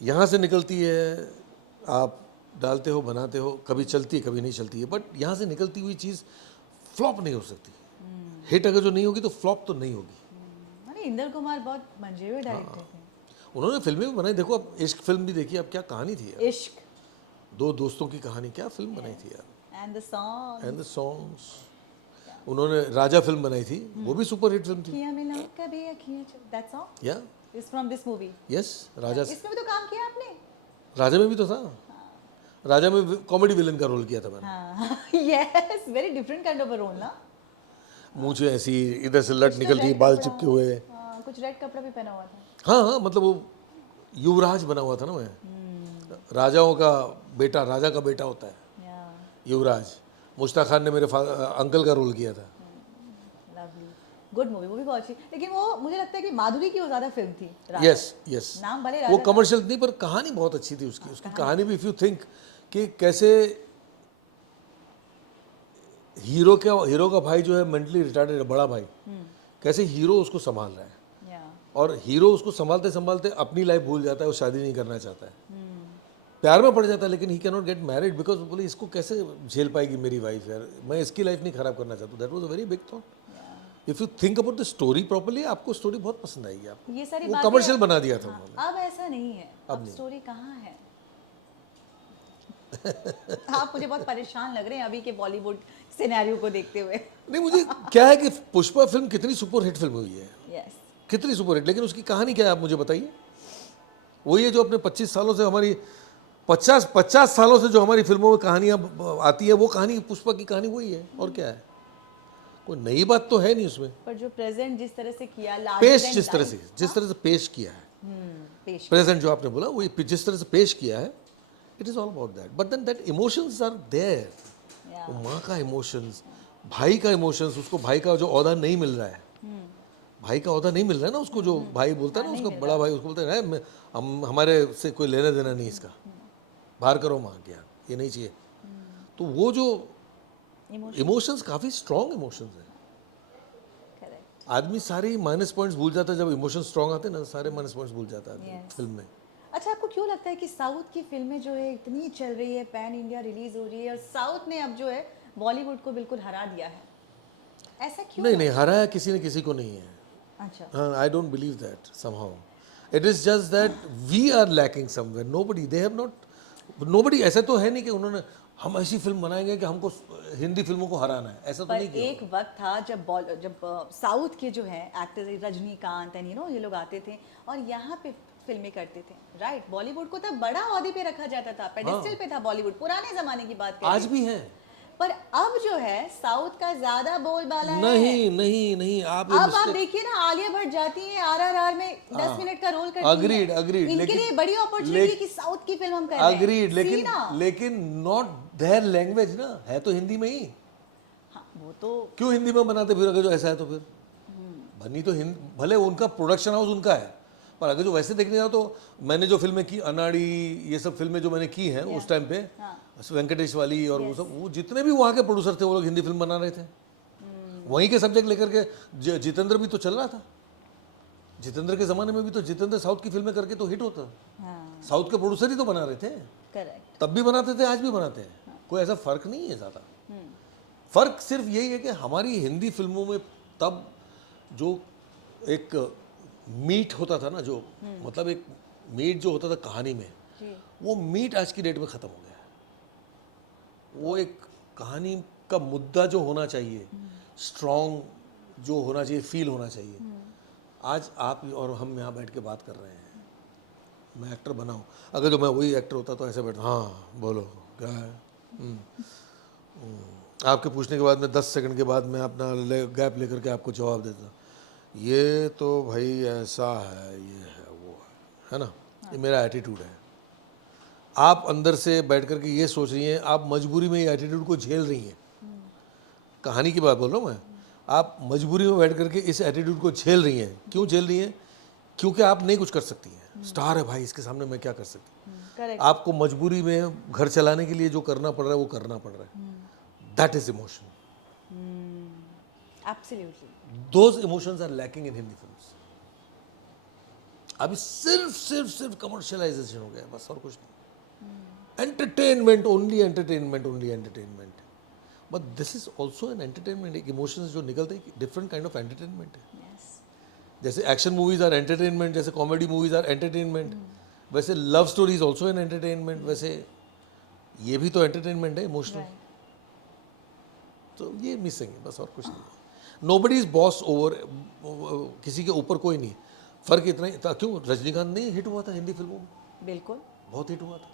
यहाँ से निकलती है, आप डालते हो, बनाते हो, कभी चलती है कभी नहीं चलती है, बट यहाँ से निकलती हुई चीज़ फ्लॉप नहीं हो सकती। हिट अगर जो नहीं होगी तो फ्लॉप तो नहीं होगी। अरे इंदर कुमार बहुत मंजे हुए डायरेक्टर थे। उन्होंने फिल्में भी बनाई, देखो अब इश्क फिल्म भी देखी, अब क्या कहानी थी यार, इश्क दो दोस्तों की कहानी, क्या फिल्म बनाई थी यार। And the song and the songs, उन्होंने राजा फिल्म बनाई थी, वो भी सुपर हिट फिल्म थी। किया मिला कभी अखियां that song yeah is from this movie. Yes, राजा, इसमें भी तो काम किया आपने। राजा में भी तो था। राजा में कॉमेडी विलन का रोल किया था मैंने। हाँ yes, very different kind of a role ना। मूंछें ऐसी इधर से लट निकलती, बाल चिपके हुए। हाँ, कुछ रेड कपड़ा भी पहना हुआ था। हाँ हाँ, मतलब वो युवराज बना हुआ था ना मैं, राजाओं का बेटा, राजा का बेटा होता है या युवराज। मुश्ताक खान ने मेरे अंकल का रोल किया था। लवली, गुड मूवी, वो भी बहुत अच्छी। लेकिन वो मुझे लगता है कि माधुरी की वो ज्यादा फिल्म थी। यस यस, नाम भले वो राजा कमर्शियल नहीं पर कहानी बहुत अच्छी थी उसकी। उसकी कहानी भी, इफ यू थिंक कि कैसे हीरो का भाई जो है मेंटली रिटार्डेड है, बड़ा भाई, कैसे हीरो उसको संभाल रहा है, या और हीरो उसको संभालते संभालते अपनी लाइफ भूल जाता है, वो शादी नहीं करना चाहता है, प्यार में पड़ जाता है, लेकिन he can not get married because बोले इसको कैसे झेल पाएगी मेरी वाइफ यार, मैं इसकी लाइफ नहीं खराब करना चाहता। That was a very big thought. If you think about the story properly, आपको स्टोरी बहुत पसंद आएगी। आपको ये सारी वो बातें कमर्शियल बना दिया था उन्होंने। अब ऐसा नहीं है। अब स्टोरी कहाँ है? आप मुझे बहुत परेशान लग रहे हैं अभी के बॉलीवुड सिनेरियो को देखते हुए। नहीं, मुझे क्या है कि पुष्पा फिल्म कितनी सुपर हिट फिल्म हुई है, यस, कितनी सुपर हिट, लेकिन उसकी कहानी क्या है आप मुझे बताइए। वही है जो अपने 25 सालों से हमारी 50 सालों से जो हमारी फिल्मों में कहानियां आती है, वो कहानी पुष्पा की कहानी वही है, और क्या है, कोई नई बात तो है नहीं उसमें। पर जो प्रेजेंट जिस तरह से किया, पेश जिस तरह से पेश किया है, पेश प्रेजेंट जो आपने बोला वही जिस तरह से पेश किया है, it is all about that. But then that emotions are there. या वो माँ का इमोशंस, भाई का इमोशंस, उसको भाई का जो ओहदा नहीं मिल रहा है, भाई का ओहदा नहीं मिल रहा है ना उसको, जो भाई बोलता है ना, उसका बड़ा भाई उसको बोलता है हम हमारे से कोई लेना देना नहीं इसका, बाहर करो माँ क्या, ये नहीं चाहिए। तो वो जो इमोशंस काफ़ी स्ट्रॉन्ग इमोशंस है। करेक्ट। आदमी सारे माइनस पॉइंट्स भूल जाता है जब इमोशंस स्ट्रॉन्ग आते हैं ना, सारे माइनस पॉइंट्स भूल जाता है Yes. फिल्म में। अच्छा, आपको क्यों लगता है कि साउथ की फिल्में जो है इतनी चल रही है, पैन इंडिया रिलीज हो रही है, और साउथ ने अब जो है बॉलीवुड को बिल्कुल हरा दिया है? ऐसा क्यों? नहीं नहीं, हराया किसी ने किसी को नहीं है। अच्छा, हाँ, I don't believe that somehow. It is just that we are lacking somewhere. Nobody, they have not, nobody, ऐसा तो है नहीं कि उन्होंने हम ऐसी फिल्म बनाएंगे कि हमको हिंदी फिल्मों को हराना है, ऐसा तो पर नहीं किया। एक वक्त था जब साउथ के जो है एक्टर्स, रजनीकांत एंड ये लोग आते थे और यहाँ पे फिल्में करते थे, राइट? बॉलीवुड को तब बड़ा औहदे पे रखा जाता था, पेडिस्टल पे था बॉलीवुड, पुराने जमाने की बात कर रही आज भी है। पर अब जो है साउथ का ज्यादा बोलबाला है। नहीं नहीं नहीं, आप ये अब आप mistake- देखिए ना, आलिया भट्ट जाती है आरआरआर में 10 मिनट का रोल करती Agreed, है। agreed, इनके लेकिन- लिए बड़ी अपॉर्चुनिटी कि साउथ की फिल्म हम कर रहे हैं। अग्रीड, See लेकिन ना? लेकिन नॉट देयर लैंग्वेज ना, है तो हिंदी में ही। हाँ, वो तो क्यों हिंदी में बनाते फिर, अगर जो ऐसा है तो फिर बनी तो हिंदी, भले उनका प्रोडक्शन हाउस उनका है, पर अगर जो वैसे देखने जाओ तो मैंने जो फिल्में की अनाड़ी, ये सब फिल्में जो मैंने की हैं उस टाइम पे, वेंकटेश वाली और वो सब, वो जितने भी वहाँ के प्रोड्यूसर थे वो लोग हिंदी फिल्म बना रहे थे। वहीं के सब्जेक्ट लेकर के जितेंद्र भी तो चल रहा था। जितेंद्र के ज़माने में भी तो जितेंद्र साउथ की फिल्में करके तो हिट होता। साउथ के प्रोड्यूसर ही तो बना रहे थे, करेक्ट। तब भी बनाते थे, आज भी बनाते हैं। कोई ऐसा फ़र्क नहीं है ज़्यादा। फ़र्क सिर्फ यही है कि हमारी हिंदी फिल्मों में तब जो एक मीट होता था ना, जो मतलब एक मीट जो होता था कहानी में, वो मीट आज की डेट में ख़त्म हो गया है। वो एक कहानी का मुद्दा जो होना चाहिए, स्ट्रॉन्ग जो होना चाहिए, फील होना चाहिए, आज आप और हम यहाँ बैठ के बात कर रहे हैं। मैं एक्टर बनाऊँ, अगर जो मैं वही एक्टर होता तो ऐसे बैठ, हाँ बोलो क्या है, आपके पूछने के बाद में 10 सेकंड के बाद मैं अपना गैप लेकर के आपको जवाब देता, ये तो भाई ऐसा है, ये है, वो है ना। ये मेरा एटीट्यूड है। आप अंदर से बैठ कर के ये सोच रही हैं, आप मजबूरी में ये एटीट्यूड को झेल रही हैं। कहानी की बात बोल रहा हूँ मैं। आप मजबूरी में बैठ करके इस एटीट्यूड को झेल रही हैं। क्यों झेल रही हैं? क्योंकि आप नहीं कुछ कर सकती हैं। स्टार है भाई, इसके सामने मैं क्या कर सकती हूँ। करेक्ट। आपको मजबूरी में घर चलाने के लिए जो करना पड़ रहा है वो करना पड़ रहा है। That is emotion. Absolutely. Those emotions are lacking in Hindi films. अभी सिर्फ सिर्फ सिर्फ कमर्शियलाइजेशन हो गया है, बस और कुछ नहीं। Entertainment only, entertainment only, entertainment. But this is also an entertainment. एक इमोशंस जो निकलते हैं, डिफरेंट काइंड ऑफ एंटरटेनमेंट है। जैसे एक्शन मूवीज आर एंटरटेनमेंट, जैसे कॉमेडी मूवीज आर एंटरटेनमेंट, वैसे love story is also an entertainment, वैसे ये भी तो एंटरटेनमेंट है, इमोशनल। तो ये मिसिंग है, बस और कुछ नहीं। नोबडी इज बॉस ओवर, किसी के ऊपर कोई नहीं। फर्क इतना ही था, क्यों रजनीकांत नहीं हिट हुआ था हिंदी फिल्मों में? बिल्कुल, बहुत हिट हुआ था,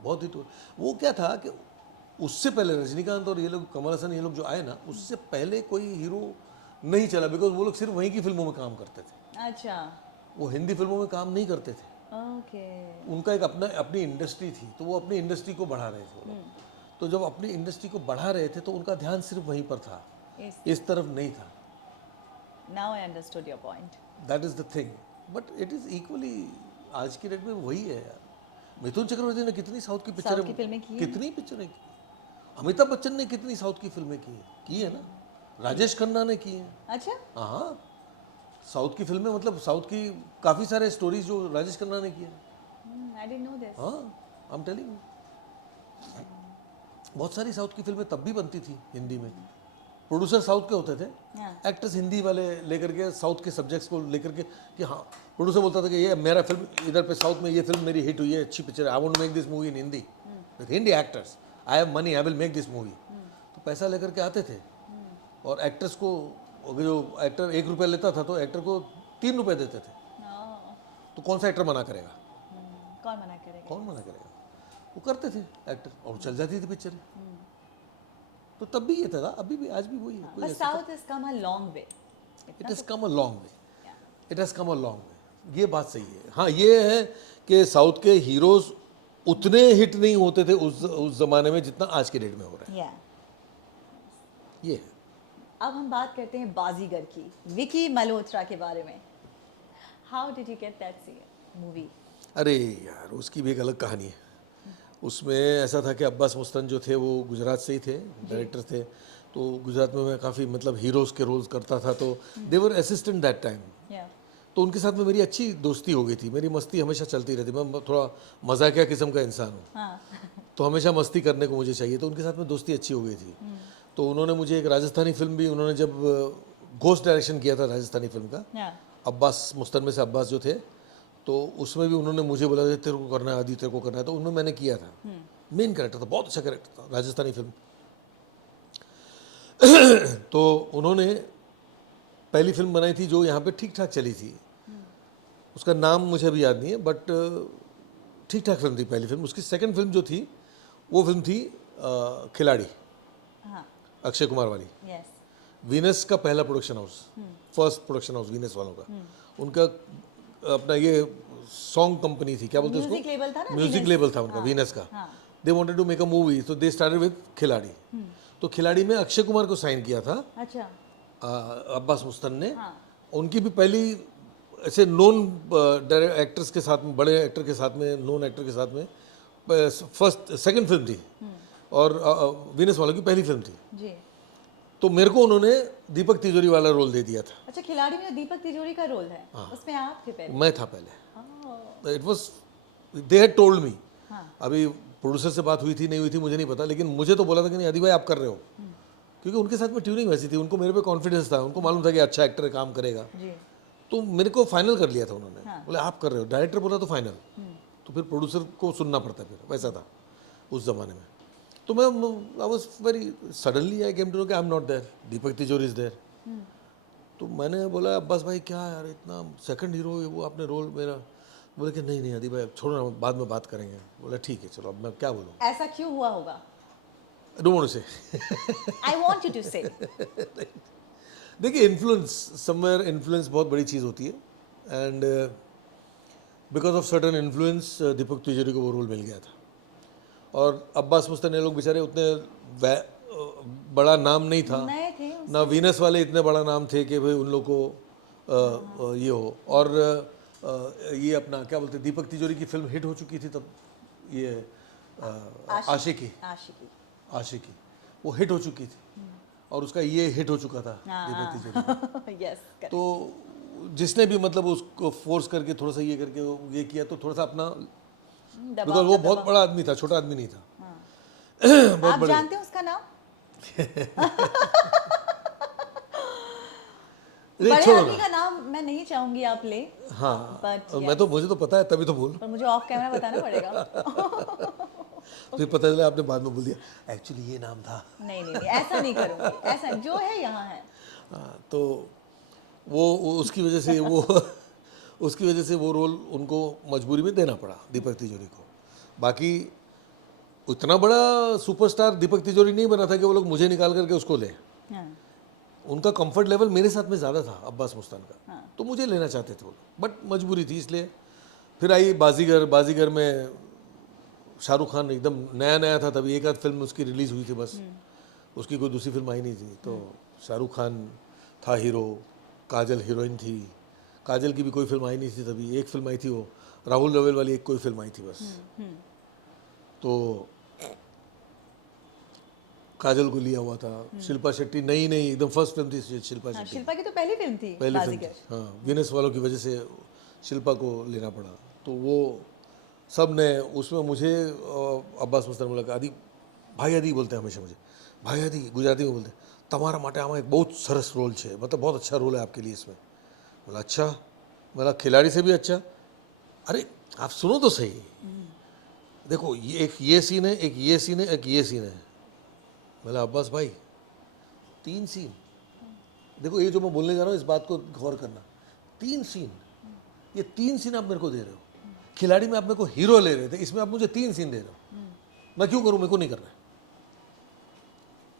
बहुत हिट हुआ। वो क्या था कि उससे पहले रजनीकांत और ये लोग, कमल हसन, ये लोग जो आए ना, उससे पहले कोई हीरो नहीं चला, बिकॉज वो लोग सिर्फ वहीं की फिल्मों में काम करते थे। अच्छा, वो हिंदी फिल्मों में काम नहीं करते थे। ओके। उनका एक अपनी इंडस्ट्री थी, तो वो अपनी इंडस्ट्री को बढ़ा रहे थे वो लोग। तो जब अपनी इंडस्ट्री को बढ़ा रहे थे तो उनका ध्यान सिर्फ वहीं पर था, इस तरफ नहीं था। Now I understood your point. That is the thing. But it is equally आज की डेट में वही है यार। मिथुन चक्रवर्ती ने कितनी साउथ की पिक्चरें, कितनी पिक्चरें की। अमिताभ बच्चन ने कितनी साउथ की फिल्में की है ना। राजेश खन्ना ने की है। अच्छा, हाँ, साउथ की फिल्में, मतलब साउथ की काफ़ी सारे स्टोरीज जो राजेश खन्ना ने किए हैं। आई डिडंट नो दिस। हाँ, आई एम टेलिंग यू, बहुत सारी साउथ की फिल्में तब भी बनती थी हिंदी में। प्रोड्यूसर साउथ के होते थे, एक्टर्स हिंदी वाले लेकर के साउथ के सब्जेक्ट्स को लेकर के, कि हाँ, प्रोड्यूसर बोलता था कि ये मेरा फिल्म इधर पे साउथ में, ये फिल्म मेरी हिट हुई है, अच्छी पिक्चर है, I want to make this movie in Hindi with Hindi actors, I have money, I will make this movie. तो पैसा लेकर के आते थे और एक्टर्स को, जो एक्टर 1 रुपया लेता था तो एक्टर को 3 रुपये देते थे। तो कौन सा एक्टर मना करेगा? कौन मना करेगा? कौन मना करेगा? वो करते थे एक्टर और चल जाती थी पिक्चर। तो तब भी ये था, अभी भी, आज भी वही है। But South has come a long way. It has come a long way, it has come a long way. ये बात सही है। हाँ, ये है कि साउथ के हीरोज उतने हिट नहीं होते थे उस जमाने में जितना आज के डेट में हो रहा है। ये है। अब हम बात करते हैं बाजीगर की, विकी मल्होत्रा के बारे में। How did you get that movie? अरे यार, उसकी भी एक अलग कहानी है। उसमें ऐसा था कि अब्बास मुस्तन जो थे वो गुजरात से ही थे, डायरेक्टर थे। तो गुजरात में मैं काफ़ी, मतलब हीरोज़ के रोल्स करता था, तो दे वर असिस्टेंट दैट टाइम। तो उनके साथ में मेरी अच्छी दोस्ती हो गई थी, मेरी मस्ती हमेशा चलती रहती। मैं थोड़ा मजाकिया किस्म का इंसान हूँ, तो हमेशा मस्ती करने को मुझे चाहिए। तो उनके साथ में दोस्ती अच्छी हो गई थी। तो उन्होंने मुझे एक राजस्थानी फिल्म भी, उन्होंने जब घोस्ट डायरेक्शन किया था राजस्थानी फिल्म का, अब्बास मुस्तन में से अब्बास जो थे, तो उसमें भी उन्होंने मुझे बोला तेरे को करना है आदि, तेरे को करना है। तो उनमें मैंने किया था, मेन कैरेक्टर था, बहुत अच्छा कैरेक्टर था, राजस्थानी फिल्म। तो उन्होंने पहली फिल्म बनाई थी जो यहाँ पे ठीक ठाक चली थी, उसका नाम मुझे अभी याद नहीं है, बट ठीक ठाक फिल्म थी पहली फिल्म। उसकी सेकंड फिल्म जो थी वो फिल्म थी खिलाड़ी, अक्षय कुमार वाली। वीनस का पहला production house, first production house Venus वालों का। उनका अपना ये सॉन्ग कंपनी थी, क्या बोलते हैं उसको, म्यूजिक लेबल था उनका, वीनस का। They wanted to make a movie, तो दे स्टार्टेड विद खिलाड़ी। तो खिलाड़ी में अक्षय कुमार को साइन किया था। अच्छा। अब्बास मुस्तन ने। उनकी भी पहली ऐसे नोन एक्टर्स के साथ में, बड़े एक्टर के साथ में, नोन एक्टर के साथ में फर्स्ट सेकंड फिल्म थी और वीनस वालों की पहली फिल्म थी। जी। तो मेरे को उन्होंने दीपक तिजोरी वाला रोल दे दिया था। अच्छा, खिलाड़ी में दीपक तिजोरी का रोल है, उसमें आप थे पहले? मैं था पहले। Oh, it was they had told me. हाँ। अभी प्रोड्यूसर से बात हुई थी नहीं हुई थी मुझे नहीं पता, लेकिन मुझे तो बोला था कि नहीं आदि भाई आप कर रहे हो, क्योंकि उनके साथ में ट्यूनिंग वैसी थी, उनको मेरे पे कॉन्फिडेंस था, उनको मालूम था कि अच्छा एक्टर है, काम करेगा। जी। तो मेरे को फाइनल कर लिया था उन्होंने। हाँ। बोले आप कर रहे हो, डायरेक्टर बोला तो फाइनल, तो फिर प्रोड्यूसर को सुनना पड़ता है, फिर वैसा था उस जमाने में। तो मैं I was very suddenly I came to know कि I am not there, Deepak Tijori is there. तो मैंने बोला अब्बास भाई क्या यार इतना सेकंड हीरो वो आपने रोल मेरा। बोले कि नहीं नहीं आदि भाई छोड़ो ना, बाद में बात करेंगे। बोला ठीक है चलो, अब मैं क्या बोलूँ। ऐसा क्यों हुआ होगा? डोंट वांट टू से। आई वॉन्ट यू टू से। देखिए इन्फ्लुएंस, समवेयर इन्फ्लुएंस बहुत बड़ी चीज़ होती है, and because of certain influence Deepak Tijori को वो रोल मिल गया था। और अब्बास मुस्तैन ये लोग बेचारे उतने बड़ा नाम नहीं था, नए थे ना वीनस वाले इतने बड़ा नाम थे कि भाई उन लोग को ये हो। और ये अपना क्या बोलते हैं, दीपक तिजोरी की फिल्म हिट हो चुकी थी तब, ये आशिकी आशिकी वो हिट हो चुकी थी, और उसका ये हिट हो चुका था दीपक तिजोरी। यस, तो जिसने भी मतलब उसको फोर्स करके थोड़ा सा ये करके ये किया, तो थोड़ा सा अपना, बिकॉज वो बहुत बड़ा आदमी था, छोटा आदमी नहीं था। बहुत आप बड़े। जानते हैं उसका नाम? नहीं बड़े छोड़ो आदमी ना। का नाम मैं नहीं चाहूंगी आप ले, हाँ But मैं तो, मुझे तो पता है तभी तो बोल। पर मुझे ऑफ कैमरा बताना पड़ेगा। फिर पता चला आपने बाद में बोल दिया एक्चुअली ये नाम था। नहीं नहीं नहीं, ऐसा नहीं करूंगी, ऐसा जो है यहाँ है। हाँ, तो वो उसकी वजह से वो उसकी वजह से वो रोल उनको मजबूरी में देना पड़ा दीपक तिजोरी को। बाकी उतना बड़ा सुपरस्टार दीपक तिजोरी नहीं बना था कि वो लोग मुझे निकाल करके उसको ले। हाँ, उनका कंफर्ट लेवल मेरे साथ में ज़्यादा था अब्बास मुस्तान का। हाँ। तो मुझे लेना चाहते थे वो, बट मजबूरी थी इसलिए। फिर आई बाजीगर। बाजीगर में शाहरुख खान एकदम नया नया था तभी, एक आध फिल्म उसकी रिलीज़ हुई थी बस, उसकी कोई दूसरी फिल्म आई नहीं थी। तो शाहरुख खान था हीरो, काजल हीरोइन थी। काजल की भी कोई फिल्म आई नहीं थी तभी, एक फिल्म आई थी वो राहुल रवेल वाली, एक कोई फिल्म आई थी बस। तो काजल को लिया हुआ था। शिल्पा शेट्टी नई नई एकदम फर्स्ट फिल्म थी शिल्पा हाँ, शेट्टी, शिल्पा की तो पहली फिल्म थी पहली फिल्म थी। बाजीगर। हाँ, वीनस वालों की वजह से शिल्पा को लेना पड़ा। तो वो सब ने उसमें मुझे अब्बास मुस्तान बोला कि आदि भाई आदि बोलते हैं हमेशा मुझे, भाई आदि गुजराती में बोलते हैं, તમારા માટે આમાં एक बहुत सरस रोल है, मतलब बहुत अच्छा रोल है आपके लिए इसमें। बोला अच्छा, बोला खिलाड़ी से भी अच्छा। अरे आप सुनो तो सही, देखो ये एक ये सीन है, एक ये सीन है, एक ये सीन है। बोला अब्बास भाई 3 सीन, देखो ये जो मैं बोलने जा रहा हूँ इस बात को गौर करना, 3 सीन, ये 3 सीन आप मेरे को दे रहे हो। खिलाड़ी में आप मेरे को हीरो ले रहे थे, इसमें आप मुझे 3 सीन दे रहे हो, मैं क्यों करूँ, मेरे को नहीं करना है।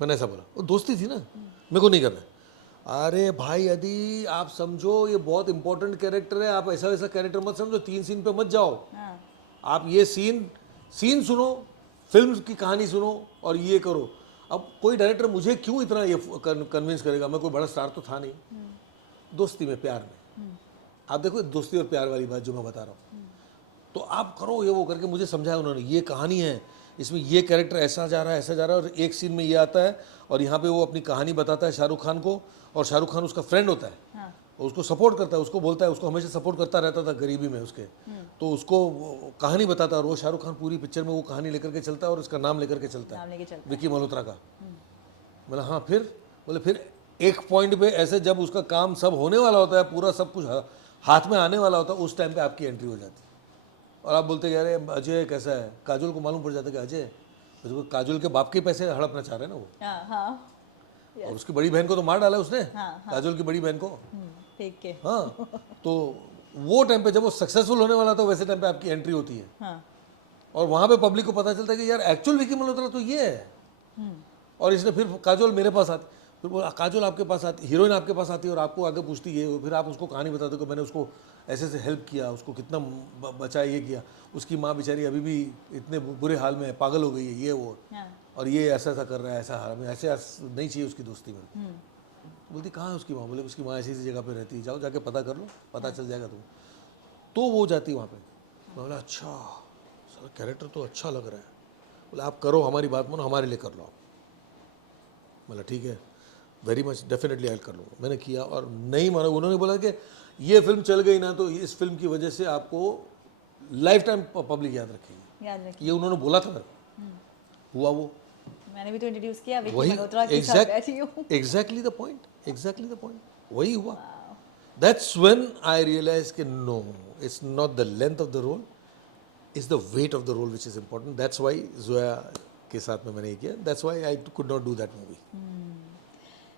मैंने ऐसा बोला, वो दोस्ती थी ना, मेरे को नहीं करना है। अरे भाई यदि आप समझो ये बहुत इंपॉर्टेंट कैरेक्टर है, आप ऐसा वैसा कैरेक्टर मत समझो, 3 सीन पे मत जाओ। हाँ, आप ये सीन सुनो, फिल्म की कहानी सुनो और ये करो। अब कोई डायरेक्टर मुझे क्यों इतना ये कन्विंस करेगा, मैं कोई बड़ा स्टार तो था नहीं। दोस्ती में, प्यार में, आप देखो दोस्ती और प्यार वाली बात जो मैं बता रहा हूँ, तो आप करो ये वो करके मुझे समझाया उन्होंने, ये कहानी है, इसमें ये कैरेक्टर ऐसा जा रहा है, ऐसा जा रहा है, और एक सीन में ये आता है और यहाँ पे वो अपनी कहानी बताता है शाहरुख खान को, और शाहरुख खान उसका फ्रेंड होता है, हाँ, और उसको सपोर्ट करता है, उसको बोलता है, उसको हमेशा सपोर्ट करता रहता था गरीबी में उसके, तो उसको वो कहानी बताता है, और वो शाहरुख खान पूरी पिक्चर में वो कहानी लेकर के चलता है और उसका नाम लेकर के चलता है, नाम लेके चलता विकी मल्होत्रा का। बोला हाँ, फिर बोले फिर एक पॉइंट पे ऐसे जब उसका काम सब होने वाला होता है, पूरा सब कुछ हाथ में आने वाला होता है, उस टाइम पे आपकी एंट्री हो जाती है और आप बोलते अरे अजय कैसा है। काजोल को मालूम पड़ जाता है कि अजय तो काजोल के बाप के पैसे हड़पना चाह रहे हैं ना वो, हाँ, हाँ, और उसकी बड़ी बहन को तो मार डाला उसने, हाँ, काजोल की बड़ी बहन को। ठीक है। हाँ, तो वो टाइम पे जब वो सक्सेसफुल होने वाला था, वैसे टाइम पे आपकी एंट्री होती है, हाँ, और वहाँ पे पब्लिक को पता चलता है कि यार एक्चुअल विकी मल्होत्रा तो ये है। और इसने फिर काजोल मेरे पास आती, फिर बोला काजोल आपके पास आती, हीरोइन आपके पास आती है और आपको आगे पूछती है, फिर आप उसको कहानी बताते हो कि मैंने उसको ऐसे से हेल्प किया, उसको कितना बचा, ये किया, उसकी माँ बेचारी अभी भी इतने बुरे हाल में पागल हो गई है, ये वो, हाँ, और ये ऐसा ऐसा कर रहा है, ऐसा हाल में, ऐसे नहीं चाहिए उसकी दोस्ती में। बोलती कहाँ है उसकी माँ? बोले उसकी माँ ऐसी ऐसी जगह पे रहती है, जाओ जाके पता कर लो, पता चल जाएगा तुम। तो वो जाती वहाँ पे। मैं बोला अच्छा, सर कैरेक्टर तो अच्छा लग रहा है। बोले आप करो, हमारी बात मानो, हमारे लिए कर लो आप। बोला ठीक है, वेरी मच, डेफिनेटली आई कर लूँगा। मैंने किया और नहीं माना। उन्होंने बोला कि ये फिल्म चल गई ना तो इस फिल्म की वजह से आपको लाइफ टाइम पब्लिक याद रखेगी। याद रखिए। ये उन्होंने बोला था मेरे को। हुआ वो। मैंने भी तो इंट्रोड्यूस किया विकी वही मल्होत्रा के साथ बैठी हूँ। Exactly the point, exactly the point, वही हुआ। दैट्स व्हेन आई रियलाइज कि no, it's not the length of the role, it's the weight of the role which is important. That's why Zoya के साथ में मैंने ये किया, that's why I could not do that movie.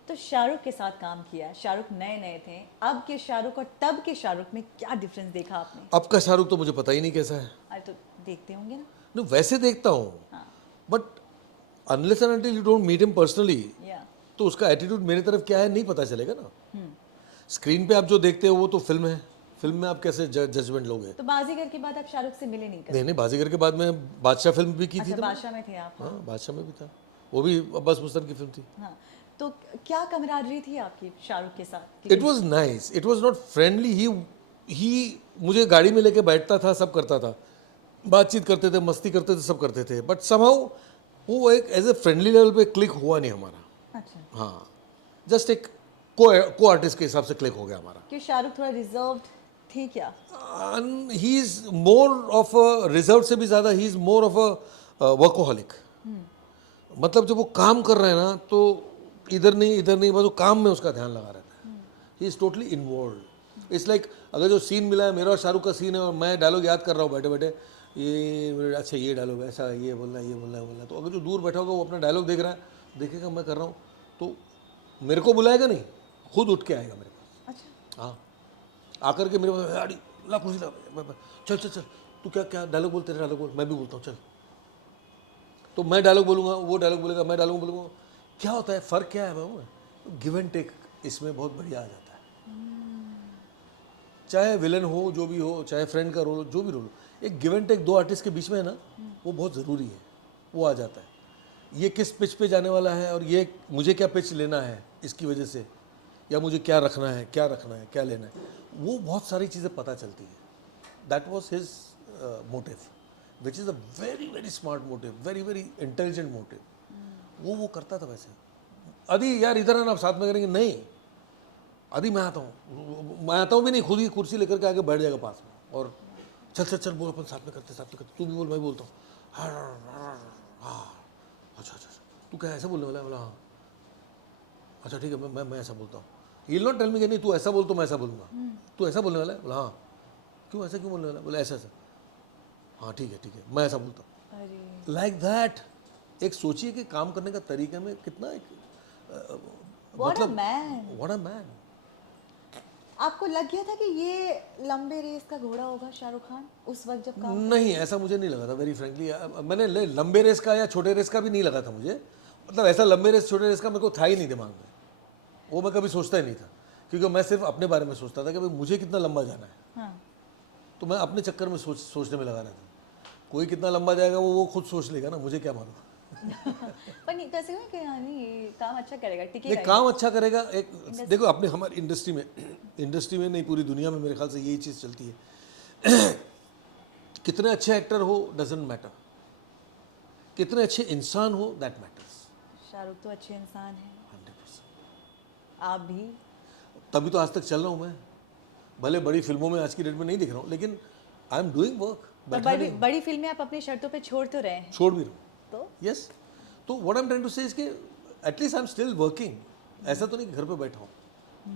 तो शाहरुख के साथ काम किया, शाहरुख नए नए थे, अब के शाहरुख और तब के शाहरुख में क्या डिफरेंस देखा आपने? अब का शाहरुख तो मुझे पता ही नहीं कैसा है। अरे तो देखते होंगे ना। नहीं वैसे देखता हूँ, हाँ, but unless and until you don't meet him personally, या तो उसका एटीट्यूड मेरी तरफ क्या है नहीं पता चलेगा ना। स्क्रीन पे आप जो देखते हो वो तो फिल्म है, फिल्म में आप कैसे जजमेंट लोगे? तो बाजीगर के बाद आप शाहरुख से मिले नहीं कर? नहीं नहीं, बाजीगर के बाद में बादशाह फिल्म भी की थी। अच्छा, तो बादशाह में थे आप। हाँ, बादशाह में भी था, वो भी अब्बास मुस्तान की फिल्म थी। हाँ, तो क्या कमरादरी थी आपकी शाहरुख के साथ? It was nice, it was not friendly. He मुझे गाड़ी में लेके बैठता था, सब करता था, बातचीत करते थे, मस्ती करते थे, सब करते थे, बट समहाउ वो एक एज ए फ्रेंडली लेवल पे क्लिक हुआ नहीं हमारा। अच्छा, हाँ, जस्ट एक को आर्टिस्ट के हिसाब से क्लिक हो गया हमारा। क्यों शाहरुख थोड़ा रिजर्व्ड थे क्या? He is more of a reserve से भी ज़्यादा he is more of a workaholic. मतलब जब वो काम कर रहे हैं ना तो इधर नहीं, बस वो काम में उसका ध्यान लगा रहता है। He is totally involve. It's like अगर जो सीन मिला है, मेरा और शाहरुख का सीन है और मैं डायलॉग याद कर रहा हूँ बैठे बैठे, ये अच्छा ये डायलॉग ऐसा, ये बोलना है, ये बोलना है, बोलना है, तो अगर जो दूर बैठा होगा वो अपना डायलॉग देख रहा है, देखेगा मैं कर रहा हूँ, तो मेरे को बुलाएगा नहीं, खुद उठ के आएगा मेरे पास। अच्छा, हाँ, आकर के मेरे पास आड़ी ला कुर्सी ला, चल चल चल, तू क्या क्या डायलॉग बोल, तेरा डायलॉग बोल, मैं भी बोलता हूँ चल। तो मैं डायलॉग बोलूँगा, वो डायलॉग बोलेगा, मैं डायलॉग बोलूँगा। क्या होता है, फ़र्क क्या है बाबू, गिव एंड टेक इसमें बहुत बढ़िया आ जाता है। चाहे विलन हो, जो भी हो, चाहे फ्रेंड का रोल हो, जो भी रोल हो, एक गिव एंड टेक दो आर्टिस्ट के बीच में है ना, वो बहुत ज़रूरी है, वो आ जाता है। ये किस पिच पे जाने वाला है और ये मुझे क्या पिच लेना है इसकी वजह से, या मुझे क्या रखना है, क्या रखना है, क्या लेना है, वो बहुत सारी चीज़ें पता चलती हैं। That was his motive, which is a very very smart motive, very very intelligent motive. वो करता था वैसे। अभी यार इधर आना, आप साथ में करेंगे, नहीं अभी मैं आता हूँ भी नहीं, खुद ही कुर्सी लेकर के आके बैठ जाएगा पास में और चल चल चल बोल, अपन साथ में करते, तू भी बोल, मैं बोलता हूँ, हाँ अच्छा अच्छा, तू क्या ऐसा बोलने वाला है? बोला हाँ, अच्छा ठीक है, मैं ऐसा बोलता हूँ। He will not tell me कि नहीं तू ऐसा बोल तो मैं ऐसा बोलूँगा, तू ऐसा बोलने वाला है? बोला हाँ, क्यों ऐसा क्यों बोलने वाला है? बोला ऐसा ऐसा, हाँ ठीक है, मैं ऐसा बोलता हूँ। अरे लाइक दैट। एक सोचिए कि काम करने का तरीका में कितना एक what a man. What a man. आपको लग गया था कि ये लंबे रेस का घोड़ा होगा शाहरुख खान उस वक्त जब काम? नहीं, ऐसा मुझे नहीं लगा था, वेरी फ्रेंकली। मैंने लंबे रेस का या छोटे रेस का भी नहीं लगा था मुझे, मतलब ऐसा लंबे रेस छोटे रेस का मेरे को था ही नहीं दिमाग में, वो मैं कभी सोचता ही नहीं था, क्योंकि मैं सिर्फ अपने बारे में सोचता था कि भाई मुझे कितना लंबा जाना है। हाँ, तो मैं अपने चक्कर में सोचने में लगा रहता। कोई कितना लंबा जाएगा वो खुद सोच लेगा ना, मुझे क्या मालूम। पर नहीं तो ऐसे हुआ कि हाँ, नहीं ये काम अच्छा करेगा, ये टिकेगा। काम अच्छा करेगा। एक देखो अपने हमारी इंडस्ट्री में नहीं, पूरी दुनिया में मेरे ख्याल से यही चीज़ चलती है। कितने अच्छे एक्टर हो डजेंट मैटर, कितने अच्छे इंसान हो दैट मैटर्स। शाहरुख तो अच्छे इंसान हैं, 100%। आप भी। तभी तो आज तक चल रहा हूँ मैं, भले बड़ी फिल्मों में आज की डेट में नहीं दिख रहा हूँ, लेकिन आई एम डूइंग वर्क। पर बड़ी फिल्में आप अपनी शर्तों पे छोड़ तो रहे हैं छोड़ भी रहा हूँ, तो? यस। तो what I am trying to say is कि at least I am still working. ऐसा तो नहीं कि घर पे बैठा हूँ,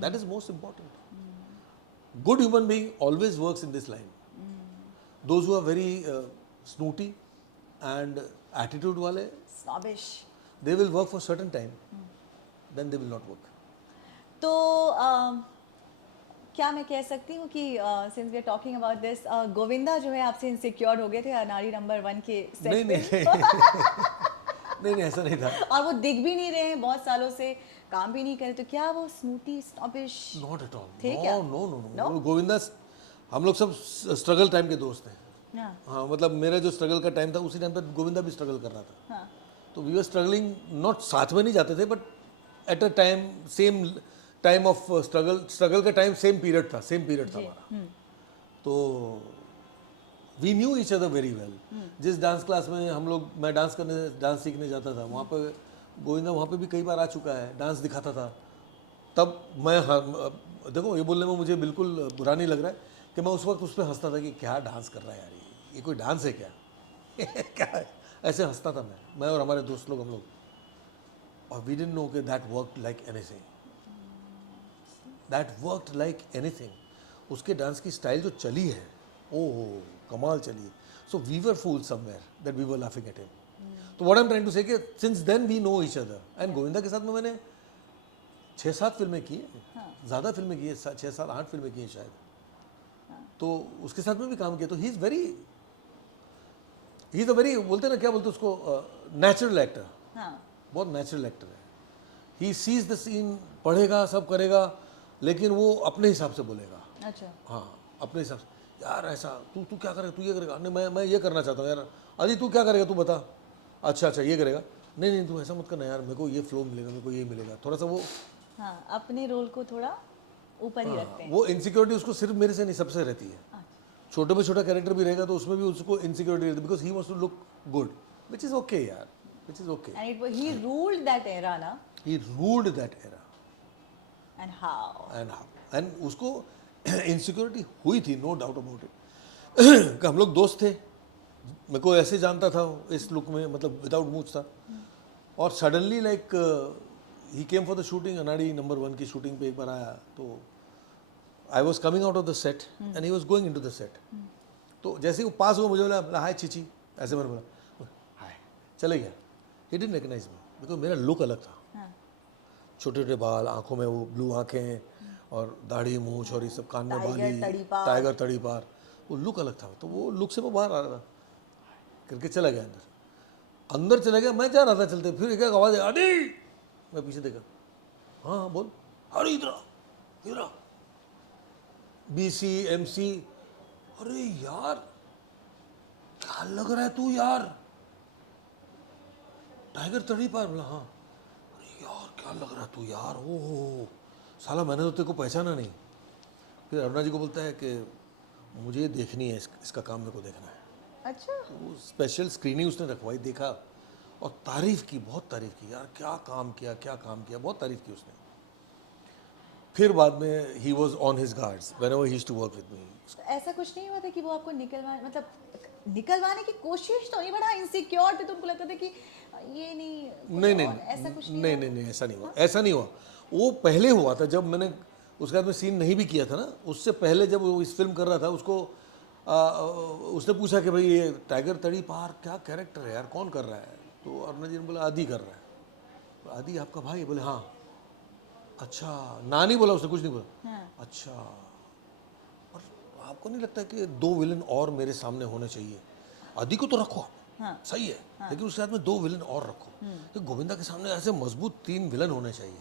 that is most important. Good human being always works in this line. Those who are very snooty and attitude वाले, snobbish. they will work for certain time, then they will not work. तो क्या मैं कह सकती हूँ कि since we are talking about this, Govinda जो है आपसे इनसिक्योर हो गए थे नारी नंबर 1 के सेट नहीं पे? नहीं नहीं ऐसा नहीं था। और वो दिख भी नहीं रहे हैं बहुत सालों से, काम भी नहीं करे, तो क्या वो snooty snobbish? Not at all. थे क्या? नो नो नो, गोविंदा हम लोग सब स्ट्रगल टाइम के दोस्त हैं। हाँ, हाँ, मतलब मेरा जो स्ट्रगल का टाइम था उसी टाइम पर गोविंदा भी स्ट्रगल कर रहा था। हाँ, तो वी वर स्ट्रगलिंग, नॉट साथ में नहीं जाते थे, but at a time time of struggle का टाइम सेम पीरियड था हमारा। तो we knew each other very well. जिस डांस क्लास में हम लोग, मैं डांस सीखने जाता था, वहाँ पे गोविंदा वहाँ पे भी कई बार आ चुका है, डांस दिखाता था। तब मैं देखो, ये बोलने में मुझे बिल्कुल बुरा नहीं लग रहा है कि मैं उस वक्त उस पर हंसता था कि क्या डांस कर रहा है यार, ये कोई डांस है क्या? क्या है? ऐसे हंसता था मैं और हमारे दोस्त लोग, हम लोग। और वी डिडंट नो कि that worked like anything, that worked like anything. उसके डांस की स्टाइल जो चली है, ओह कमाल चली है। So we were fool somewhere that we were laughing at him. तो what I am trying to say कि since then we know each other. And Govinda के साथ में मैंने 6-7 फिल्में की हैं, ज़्यादा फिल्में की है, 6-7-8 फिल्में की हैं शायद। तो उसके साथ में भी काम किया। तो ही इज़ अ वेरी, बोलते ना, क्या बोलते उसको, नेचुरल एक्टर। बहुत नेचुरल एक्टर है। ही सीज द सीन, पढ़ेगा, सब करेगा, लेकिन वो अपने हिसाब से बोलेगा। अच्छा। हाँ, अपने हिसाब से। यार ऐसा, तू क्या करेगा, तू ये करेगा, नहीं मैं ये करना चाहता हूँ यार, अजी तू क्या करेगा, तू बता। अच्छा ये करेगा, नहीं तू ऐसा मत करना यार, मेरे को ये फ्लो मिलेगा, मेरे को ये मिलेगा। थोड़ा सा वो, हाँ, अपने रोल को थोड़ा ऊपर ही रखते हैं। वो इनसिक्योरिटी उसको सिर्फ मेरे से नहीं, सबसे रहती है। छोटे में छोटा कैरेक्टर भी रहेगा तो उसमें भी उसको इनसिक्योरिटी रहती है, because he wants to look good, which is okay यार, which is okay. And he ruled that era, ना? He ruled that era. And how? And उसको इनसिक्योरिटी हुई थी, नो डाउट अबाउट इट। कि हम लोग दोस्त थे, मेरे को ऐसे जानता था इस लुक में, मतलब विदाउट मूछ था। और suddenly like he came for the shooting, Anari number 1 की शूटिंग पे एक बार आया। तो I was coming out of the set and he was going into the set. तो जैसे ही वो पास हुआ, मुझे बोला हाय चीची, ऐसे मैंने बोला हाय, चले गया। He didn't recognise me because मेरा लुक अलग था। छोटे छोटे बाल, आंखों में वो ब्लू आंखें और दाढ़ी मूछ और ये सब, कान में बाली, टाइगर तड़ी पार, वो लुक अलग था। तो वो लुक से मैं बाहर आ रहा था करके चला गया अंदर चला गया। मैं जा रहा था चलते, फिर एक आवाज़ है, अरे! मैं पीछे देखा, हाँ बोल, अरे इधर BC MC, अरे यार क्या लग रहा है तू यार, टाइगर तड़ी पार। बोला हाँ। अरे यार क्या लग रहा है तू यार, ओह साला मैंने तो तेरे को पहचाना नहीं। फिर अरुणा जी को बोलता है कि मुझे देखनी है, इसका काम मेरे को देखना है। अच्छा। तो वो स्पेशल स्क्रीनिंग उसने रखवाई, देखा और तारीफ़ की, बहुत तारीफ़ की, यार क्या काम किया, बहुत तारीफ़ की उसने। फिर बाद में he was on his guards whenever he used to work with me. तो ऐसा कुछ नहीं हुआ था कि वो आपको निकलवाने की कोशिश तो नहीं, बड़ा इनसिक्योर थे, तुमको लगता था कि ये नहीं, ऐसा कुछ नहीं, ऐसा नहीं हुआ। वो पहले हुआ था जब मैंने उसके बाद में सीन नहीं भी किया था ना, उससे पहले जब वो इस फिल्म कर रहा था, उसको उसने पूछा कि भाई ये टाइगर तड़ी पार क्या कैरेक्टर है यार, कौन कर रहा है? तो अरुणा जी ने बोला आदि कर रहा है। तो आदि आपका भाई? बोले हाँ। अच्छा, ना नहीं बोला उसने, कुछ नहीं बोला। अच्छा, और आपको नहीं लगता कि 2 विलन और मेरे सामने होने चाहिए? आदि को तो रखो, सही है, लेकिन उसके साथ में 2 विलन और रखो। तो गोविंदा के सामने ऐसे मजबूत 3 विलन होने चाहिए।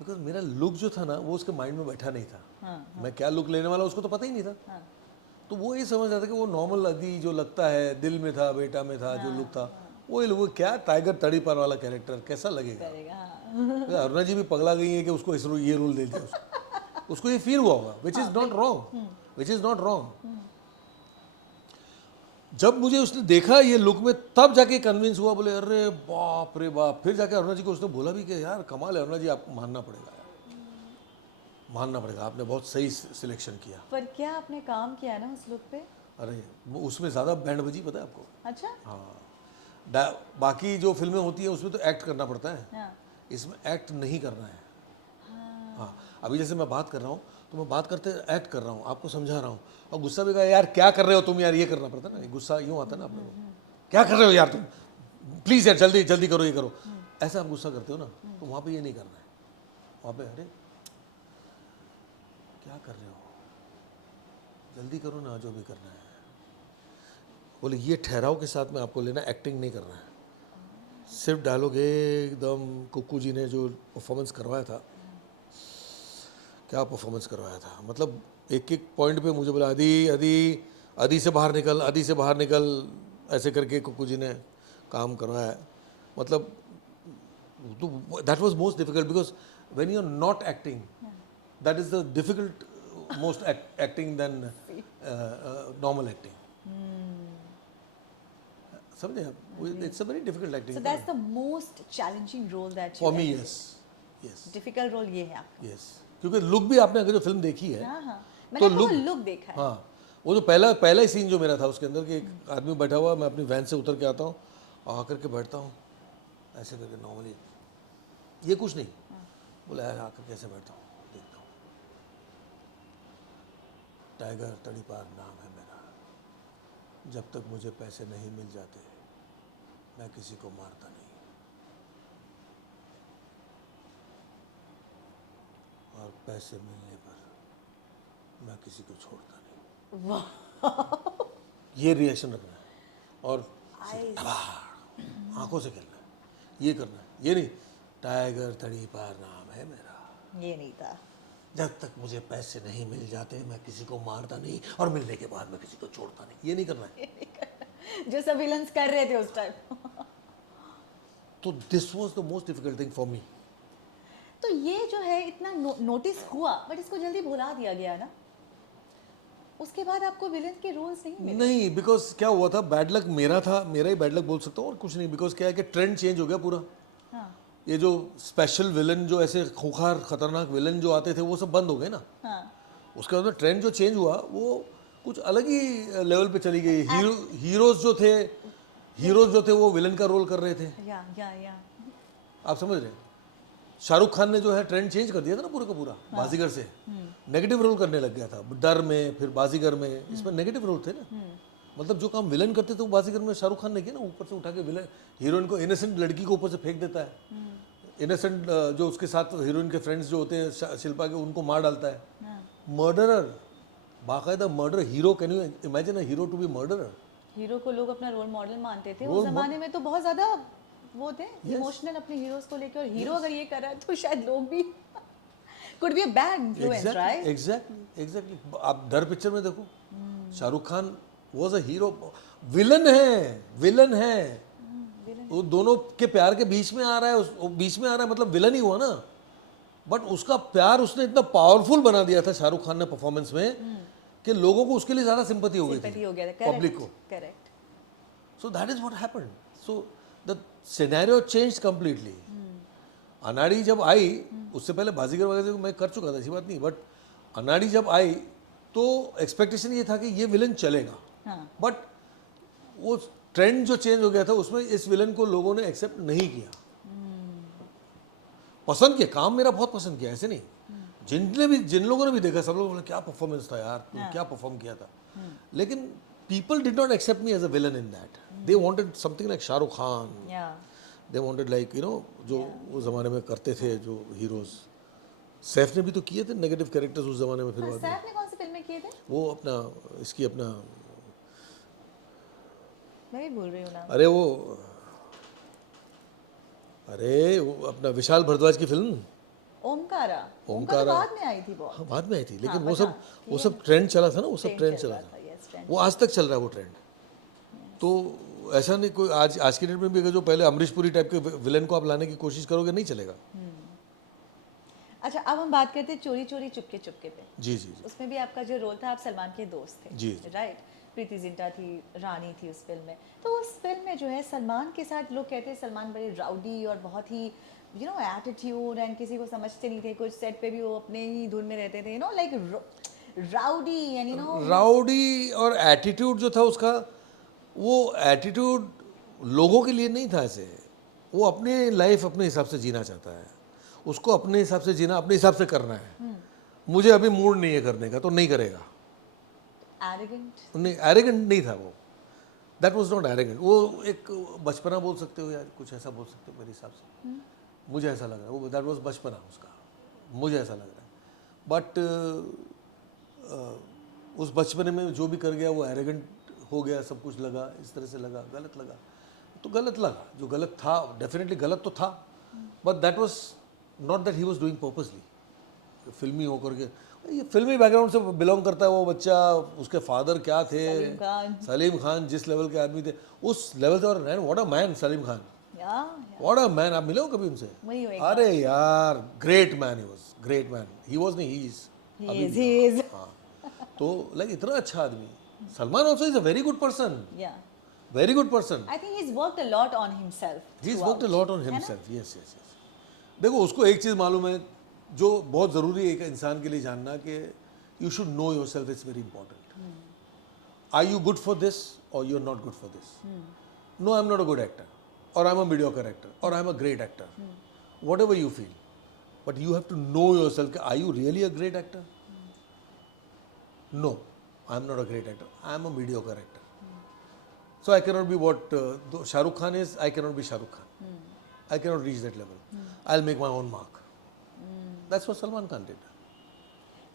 बिकॉज मेरा लुक जो था ना, वो उसके माइंड में बैठा नहीं था। मैं क्या लुक लेने वाला उसको तो पता ही नहीं था। तो वो ये समझ रहा था कि वो नॉर्मल आदि जो लगता है, दिल में था, बेटा में था, जो लुक था, वो क्या टाइगर तड़ी पार वाला कैरेक्टर कैसा लगेगा। अरुणा जी भी पगला गई है कि उसको ये रोल दे दिया। उसको ये फील हुआ होगा, विच इज नॉट रॉन्ग। जब मुझे उसने देखा ये लुक में, तब जाके कन्विंस हुआ। बोले अरे बाप रे बाप। फिर जाके अरुणा जी को उसने बोला भी कि यार कमाल है अरुणा जी, आपको मानना पड़ेगा, आपने बहुत सही सिलेक्शन किया। पर क्या आपने काम किया ना उस लुक पे? अरे उसमें ज़्यादा बैंड बजी, पता है आपको? अच्छा। हाँ, बाकी जो फिल्में होती है उसमें तो एक्ट करना पड़ता है, इसमें एक्ट नहीं करना है। हाँ, अभी जैसे मैं बात कर रहा हूँ तो मैं बात करते एक्ट कर रहा हूँ, आपको समझा रहा हूँ, और गुस्सा भी कहा यार क्या कर रहे हो तुम यार, ये करना पड़ता है ना, गुस्सा यूँ आता है ना अपने को, क्या कर रहे हो यार तुम, प्लीज़ यार जल्दी जल्दी करो, ये करो, ऐसा आप गुस्सा करते हो ना, तो वहाँ पे ये नहीं करना है। वहाँ पे अरे क्या कर रहे हो, जल्दी करो ना, जो भी करना है। बोले ये ठहराव के साथ में आपको लेना, एक्टिंग नहीं करना है, सिर्फ डायलॉग। एकदम कुक्कू जी ने जो परफॉर्मेंस करवाया था, क्या परफॉर्मेंस करवाया था, मतलब एक एक पॉइंट पे मुझे बोला आदि से बाहर निकल, ऐसे करके कुक्कू जी ने काम करवाया। मतलब that was most difficult because when you're not acting, that is the difficult most acting than normal acting. समझे आप? It's a very difficult acting. So that's the most challenging role that you For me, acted. yes. Difficult role ये है आपका. Yes. क्योंकि लुक भी आपने अगर जो फिल्म देखी है, हाँ हाँ. तो मैंने वो लुक देखा है. हाँ, वो जो पहला ही सीन जो मेरा था उसके अंदर कि एक आदमी बैठा हुआ, मैं अपनी वैन से उतर के आता हूँ और आकर के बैठता हूँ ऐसे करके नॉर्मली, ये कुछ नहीं, बोला यार आकर कैसे बैठता हूँ, देखता हूँ, टाइगर तड़ीपार नाम है मेरा, जब तक मुझे पैसे नहीं मिल जाते मैं किसी को मारता नहीं, और पैसे मिलने पर मैं किसी को छोड़ता नहीं. वाह. ये रिएक्शन रखना है और Eyes. धबाड़, आंखों से खेलना है, ये करना है, ये नहीं टाइगर तड़ीपार नाम है मेरा, ये नहीं था. जब तक मुझे पैसे नहीं मिल जाते मैं किसी को मारता नहीं और मिलने के बाद मैं किसी को छोड़ता नहीं, ये नहीं करना है. जो सब विलन्स कर रहे थे उस टाइम. तो this was the most difficult thing for me. तो ये जो है इतना नोटिस हुआ बट इसको जल्दी भुला दिया गया ना. उसके बाद आपको विलन के रोल्स नहीं मिले. नहीं, बिकॉज क्या हुआ था, बैड लक मेरा था, मेरा ही बैड लक बोल सकता हूँ और कुछ नहीं. बिकॉज क्या है कि ट्रेंड चेंज हो गया पूरा. हाँ ये जो स्पेशल विलन जो ऐसे खूंखार खतरनाक विलन जो आते थे वो सब बंद हो गए ना. हाँ. उसके बाद ट्रेंड जो चेंज हुआ वो कुछ अलग ही लेवल पे चली गई. हीरोज जो थे वो विलन का रोल कर रहे थे. या आप समझ रहे हैं? शाहरुख खान ने जो है ट्रेंड चेंज कर दिया था ना पूरा का पूरा. बाजीगर से नेगेटिव रोल करने लग गया था, डर में, फिर बाजीगर में, इसमें नेगेटिव रोल थे ना. मतलब जो काम विलन करते थे वो बाजीगर में शाहरुख खान ने किया ना, ऊपर से उठा के विलन हीरोइन को, इनोसेंट लड़की को ऊपर से फेंक देता है. इनोसेंट जो उसके साथ हीरोइन के फ्रेंड्स जो होते हैं शिल्पा के, उनको मार डालता है. मर्डरर, बाकायदा murder hero. Can you imagine a hero to be murderer? Hero को लोग अपना रोल मॉडल मानते थे उस जमाने में. तो बहुत ज्यादा वो थे इमोशनल अपने हीरोज को लेकर. और हीरो अगर ये कर रहा है तो शायद लोग भी could be a bad influence, right? Exactly. आप डर पिक्चर में देखो, Shahrukh Khan was a hero. Villain है. वो दोनों के प्यार के बीच में आ रहा है, बीच में आ रहा है मतलब विलन ही हुआ ना. बट उसका प्यार उसने इतना पावरफुल बना दिया था शाहरुख खान ने परफॉर्मेंस में कि लोगों को उसके लिए ज्यादा सिंपैथी हो गई थी पब्लिक को. Correct. So that is what happened. So the scenario change completely. अनाड़ी जब आई, उससे पहले बाजीगर वगैरह मैं कर चुका था, ऐसी बात नहीं. बट अनाड़ी जब आई तो एक्सपेक्टेशन ये था कि ये विलन चलेगा. हाँ. बट वो ट्रेंड जो चेंज हो गया था उसमें इस विलन को लोगों ने एक्सेप्ट नहीं किया. पसंद किया, काम मेरा बहुत पसंद किया, ऐसे नहीं. जिन लोगों ने भी देखा सब लोग बोले क्या परफॉर्मेंस था यार, तूने क्या परफॉर्म किया था. लेकिन people did not accept me as a villain in that. They wanted something like Shahrukh Khan. They wanted like you know जो वो जमाने में करते थे जो हीरोज. सैफ ने भी तो किए थे नेगेटिव कैरेक्टर्स उस जमाने में. फिर बाद में सैफ ने कौन सी फिल्में किए थे? वो अपना इसकी अपना, मैं भी भूल रही हूँ नाम. अरे वो अपना विशाल भारद्वाज की फिल्म ओमकारा तो बाद में आई थी बहुत. हाँ, बाद में आई थी. लेकिन वो सब ट्रेंड चला था ना, वो सब ट्रेंड चला था. वो आज तक चल रहा है वो ट्रेंड. तो ऐसा नहीं कोई आज की डेट में भी अगर जो पहले अमरीश पुरी टाइप के विलन को आप लाने की कोशिश करोगे नहीं चलेगा. अच्छा, अब हम बात करते हैं चोरी चोरी चुपके चुपके पे. जी. उसमें भी आपका जो रोल था, आप सलमान के दोस्त थे. जी. राइट. प्रीति जिंटा थी, रानी थी उस फिल्म में. तो उस फिल्म में जो है सलमान के साथ लोग कहते हैं सलमान बड़े राउडी और बहुत ही एटीट्यूड एंड किसी को समझते नहीं थे. कुछ सेट पे भी वो अपने ही धुन में रहते थे, लाइक राउडी एंड राउडी. और एटीट्यूड जो था उसका, वो एटीट्यूड लोगों के लिए नहीं था. ऐसे वो अपने लाइफ अपने हिसाब से जीना चाहता है. उसको अपने हिसाब से जीना, अपने हिसाब से करना है. मुझे अभी मूड नहीं है करने का तो नहीं करेगा. एरोगेंट नहीं था वो. That was not arrogant. वो एक बचपना बोल सकते हो या कुछ ऐसा बोल सकते हो मेरे हिसाब से. मुझे ऐसा लग रहा है वो दैट वाज बचपना उसका. मुझे ऐसा लग रहा है. बट उस बचपने में जो भी कर गया वो एरोगेंट हो गया. सब कुछ लगा इस तरह से लगा, गलत लगा तो गलत लगा. जो गलत था डेफिनेटली गलत तो था. But that was not that he was doing purposely. फिल्मी होकर के, ये फिल्मी बैकग्राउंड से बिलोंग करता है वो बच्चा. उसके फादर क्या थे, सलीम खान. जिस लेवल के आदमी थे उस लेवल से. और what a man Salim Khan. या व्हाट अ मैन, आप मिले हो कभी उनसे? वही हो एक अरे यार, great man, he was great man, he was नहीं, ही इज अभी भी, he is हाँ। तो लाइक इतना अच्छा आदमी। Salman also is a very good person, yeah very good person. I think he's worked a lot on himself he is throughout, worked a lot on है ना? Himself, yes yes yes. देखो, उसको एक चीज़ मालूम है जो बहुत ज़रूरी है एक इंसान के लिए जानना, कि you should know yourself, it's very important. Are you good for this और you are not good for this? No, I am not a good actor, और I am a mediocre actor, और I am a great actor, whatever you feel, but you have to know yourself, are you really a great actor? No, I am not a great actor, I am a mediocre actor. So I cannot be what Shah Rukh Khan is. I cannot be Shah Rukh Khan. I cannot reach that level. I'll make my own mark. That's what Salman Khan did.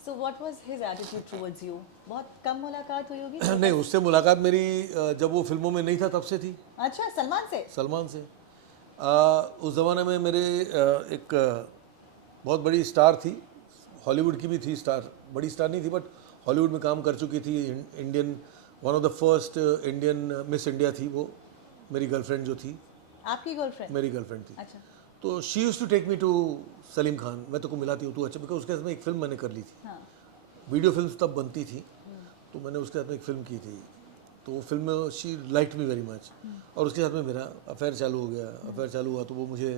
So what was his attitude towards you? बहुत कम मुलाकात हुई होगी? नहीं, उससे मुलाकात मेरी जब वो फिल्मों में नहीं था तब से थी, अच्छा, सलमान से? सलमान से। उस ज़माने में मेरे एक बहुत बड़ी स्टार थी, हॉलीवुड की भी थी स्टार, बड़ी स्टार नहीं थी बट हॉलीवुड में काम कर चुकी थी, Indian, one of the first Indian miss India थी वो, मेरी गर्लफ्रेंड जो थी, आपकी गर्लफ्रेंड? मेरी गर्लफ्रेंड थी। अच्छा। तो she used to take me to Salim Khan, मैं तो को मिलाती हूँ तू अच्छा, बिकॉज उसके साथ में एक फिल्म मैंने कर ली थी, हाँ। वीडियो फिल्म तब बनती थी, तो मैंने उसके साथ में एक फिल्म की थी, तो वो फिल्म में she liked me very much, और उसके साथ में मेरा अफेयर चालू हो गया। अफेयर चालू हुआ तो वो मुझे,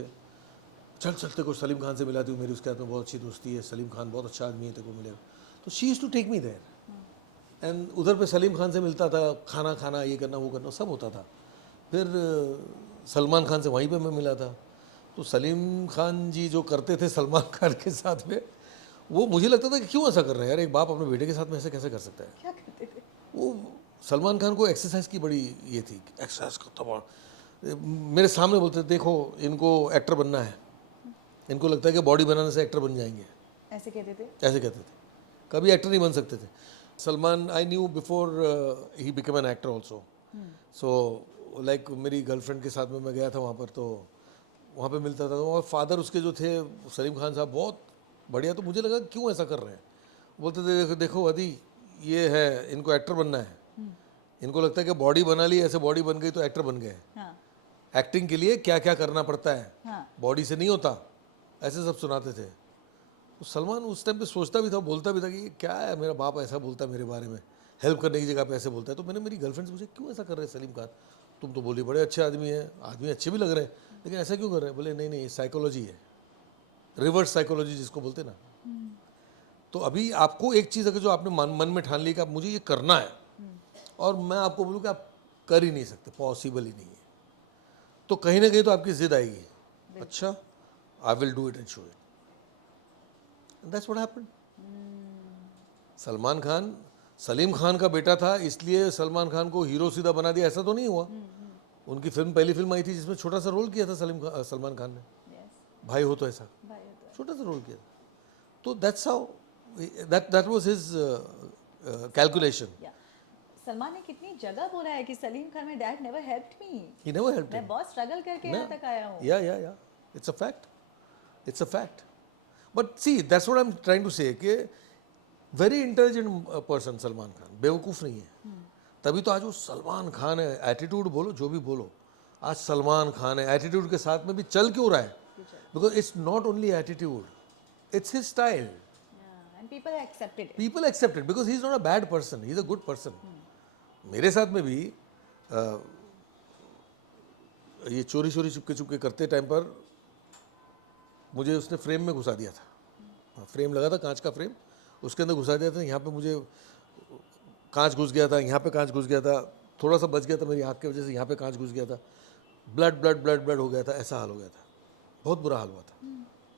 चल चलते को सलीम खान से मिलाती हूँ, मेरी उसके साथ में बहुत अच्छी दोस्ती है, सलीम खान बहुत अच्छा आदमी है, तेरे को मिलेगा। तो she used to take me there, and उधर पे सलीम खान से मिलता था, खाना खाना, ये करना वो करना सब होता था। फिर सलमान खान से वहीं पे मैं मिला था, तो सलीम खान जी जो करते थे सलमान खान के साथ में, वो मुझे लगता था कि क्यों ऐसा कर रहे हैं यार, एक बाप अपने बेटे के साथ में ऐसे कैसे कर सकता है। क्या करते थे? वो सलमान खान को एक्सरसाइज की बड़ी ये थी, एक्सरसाइज करता बड़ा, मेरे सामने बोलते थे देखो इनको एक्टर बनना है, इनको लगता है कि बॉडी बनाने से एक्टर बन जाएंगे, ऐसे कहते थे? ऐसे कहते थे, कभी एक्टर नहीं बन सकते थे। Salman I knew before he become an actor also, so like मेरी गर्लफ्रेंड के साथ में मैं गया था वहाँ पर, तो वहाँ पे मिलता था, और फादर उसके जो थे सलीम खान साहब बहुत बढ़िया, तो मुझे लगा क्यों ऐसा कर रहे हैं। बोलते थे देखो देखो अदी, ये है, इनको एक्टर बनना है, इनको लगता है कि बॉडी बना ली, ऐसे बॉडी बन गई तो एक्टर बन गए। हाँ। एक्टिंग के लिए क्या क्या करना पड़ता है, हाँ। बॉडी से नहीं होता, ऐसे सब सुनाते थे। तो सलमान उस टाइम पे सोचता भी था, बोलता भी था कि ये क्या है, मेरा बाप ऐसा बोलता है मेरे बारे में, हेल्प करने की जगह पे ऐसे बोलता है। तो मैंने, मेरी गर्लफ्रेंड से पूछा क्यों ऐसा कर रहे हैं सलीम खान, तुम तो बोली बड़े अच्छे आदमी हैं, आदमी अच्छे भी लग रहे हैं, लेकिन ऐसा क्यों कर रहे हैं? बोले नहीं नहीं, साइकोलॉजी है, रिवर्स साइकोलॉजी जिसको बोलते हैं ना। तो अभी आपको एक चीज़ अगर जो आपने मन में ठान ली कि आप मुझे ये करना है, और मैं आपको बोलूँ कि आप कर ही नहीं सकते, पॉसिबल ही नहीं है, तो कहीं ना कहीं तो आपकी जिद आएगी, अच्छा आई will do it and show it, that's what happened. Salman Khan Salim Khan का बेटा था, इसलिए सलमान खान को हीरो सीधा बना दिया, ऐसा तो नहीं हुआ। उनकी फिल्म, पहली फिल्म आई थी जिसमें छोटा सा रोल किया था सलमान खान ने, Yes. भाई हो तो ऐसा, भाई होता है। छोटा सा रोल किया था। तो that's how, that was his calculation. Yeah. Salman ने कितनी जगह बोला है कि सलीम खान में dad never helped me, he never helped मैं बहुत स्ट्रगल करके यहाँ तक आया हूँ। Yeah it's a fact, it's a fact. But see that's what I am trying to say, कि very intelligent person Salman Khan, बेवकूफ़ नहीं है, तभी तो आज वो सलमान खान है। एटीट्यूड बोलो जो भी बोलो, आज सलमान खान है, एटीट्यूड के साथ में भी चल क्यों रहा है? Because it's not only attitude, it's his style. Yeah, and people accepted it. People accept it because he is not a bad person, he is a good person. मेरे साथ में भी ये चोरी चोरी चुपके चुपके करते टाइम पर मुझे उसने फ्रेम में घुसा दिया था, फ्रेम लगा था, कांच का फ्रेम, उसके अंदर घुसा दिया था। यहाँ पे मुझे कांच घुस गया था, यहाँ पे कांच घुस गया था, थोड़ा सा बच गया था मेरी आँख की वजह से, यहाँ पे कांच घुस गया था, ब्लड ब्लड ब्लड ब्लड हो गया था, ऐसा हाल हो गया था, बहुत बुरा हाल हुआ था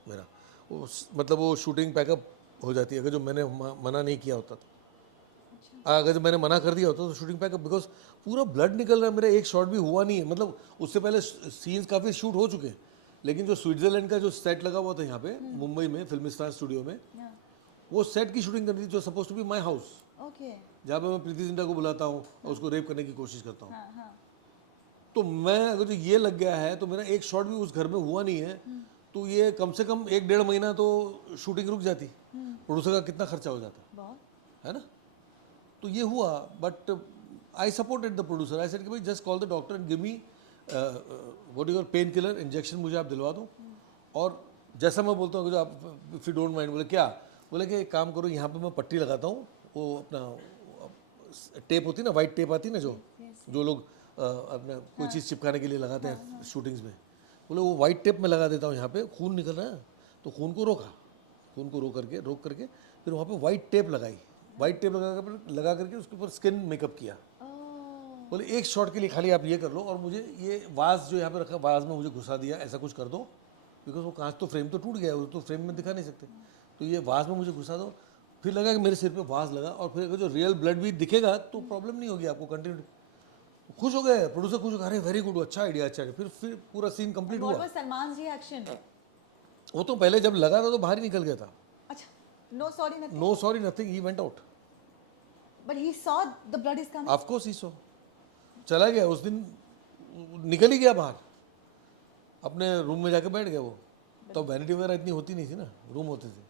मेरा। मतलब वो शूटिंग पैकअप हो जाती है, अगर जो मैंने मना नहीं किया होता तो, अगर जो मैंने मना कर दिया होता तो शूटिंग पैकअप, बिकॉज पूरा ब्लड निकल रहा है, मेरा एक शॉट भी हुआ नहीं है। मतलब उससे पहले सीन्स काफ़ी शूट हो चुके हैं, लेकिन जो स्विट्जरलैंड का जो सेट लगा हुआ था यहाँ पे मुंबई में फिल्मिस्तान स्टूडियो में, Yeah. वो सेट की शूटिंग करनी थी, जो supposed to be my house, Okay. जहाँ पे मैं प्रीति जिंटा को बुलाता हूँ और उसको रेप करने की कोशिश करता हूँ। हाँ, हाँ. तो मैं अगर जो ये लग गया है तो मेरा एक शॉट भी उस घर में हुआ नहीं है, तो ये कम से कम 1-1.5 महीना तो शूटिंग रुक जाती, प्रोड्यूसर का कितना खर्चा हो जाता बहुत. है ना। तो ये हुआ, but I supported the producer, I said कि भाई just call the doctor and give me what you pain killer injection मुझे आप दिलवा दो, और जैसा मैं बोलता हूँ कि जो आप इफ यू डोंट माइंड, बोले क्या, बोले कि एक काम करो, यहाँ पे मैं पट्टी लगाता हूँ, वो अपना टेप होती है ना, वाइट टेप आती है ना, जो लोग अपना कोई चीज़ चिपकाने के लिए लगाते हैं शूटिंग्स में, बोले वो वाइट टेप में लगा देता हूँ, यहाँ पे खून निकल रहा है तो खून को रोका, खून को रोक करके फिर वहाँ पे वाइट टेप लगाई, वाइट टेप लगा करके उसके ऊपर स्किन मेकअप किया। बोले एक शॉट के लिए खाली आप ये कर लो, और मुझे ये वाज जो यहाँ पे रखा, वाज में मुझे घुसा दिया, ऐसा कुछ कर दो, बिकॉज वो कांच तो फ्रेम तो टूट गया है, वो तो फ्रेम में दिखा नहीं सकते, तो ये वाज में मुझे घुसा दो। फिर लगा कि मेरे सिर पे वाज लगा, और फिर अगर जो रियल ब्लड भी दिखेगा तो प्रॉब्लम नहीं होगी आपको, कंटिन्यू। खुश हो गए प्रोड्यूसर, खुश हो गए, अरे वेरी गुड, अच्छा आइडिया, अच्छा आइडिया। फिर पूरा सीन कंप्लीट हुआ। सलमान रिएक्शन? वो तो पहले जब लगा था तो बाहर ही निकल गया था। अच्छा, no sorry nothing? No sorry nothing, he went out. But he saw the blood is coming? Of course he saw, चला गया उस दिन, निकल ही गया बाहर, अपने रूम में जाके बैठ गया वो। तो वैनिटी वगैरह इतनी होती नहीं थी ना, रूम होते थे,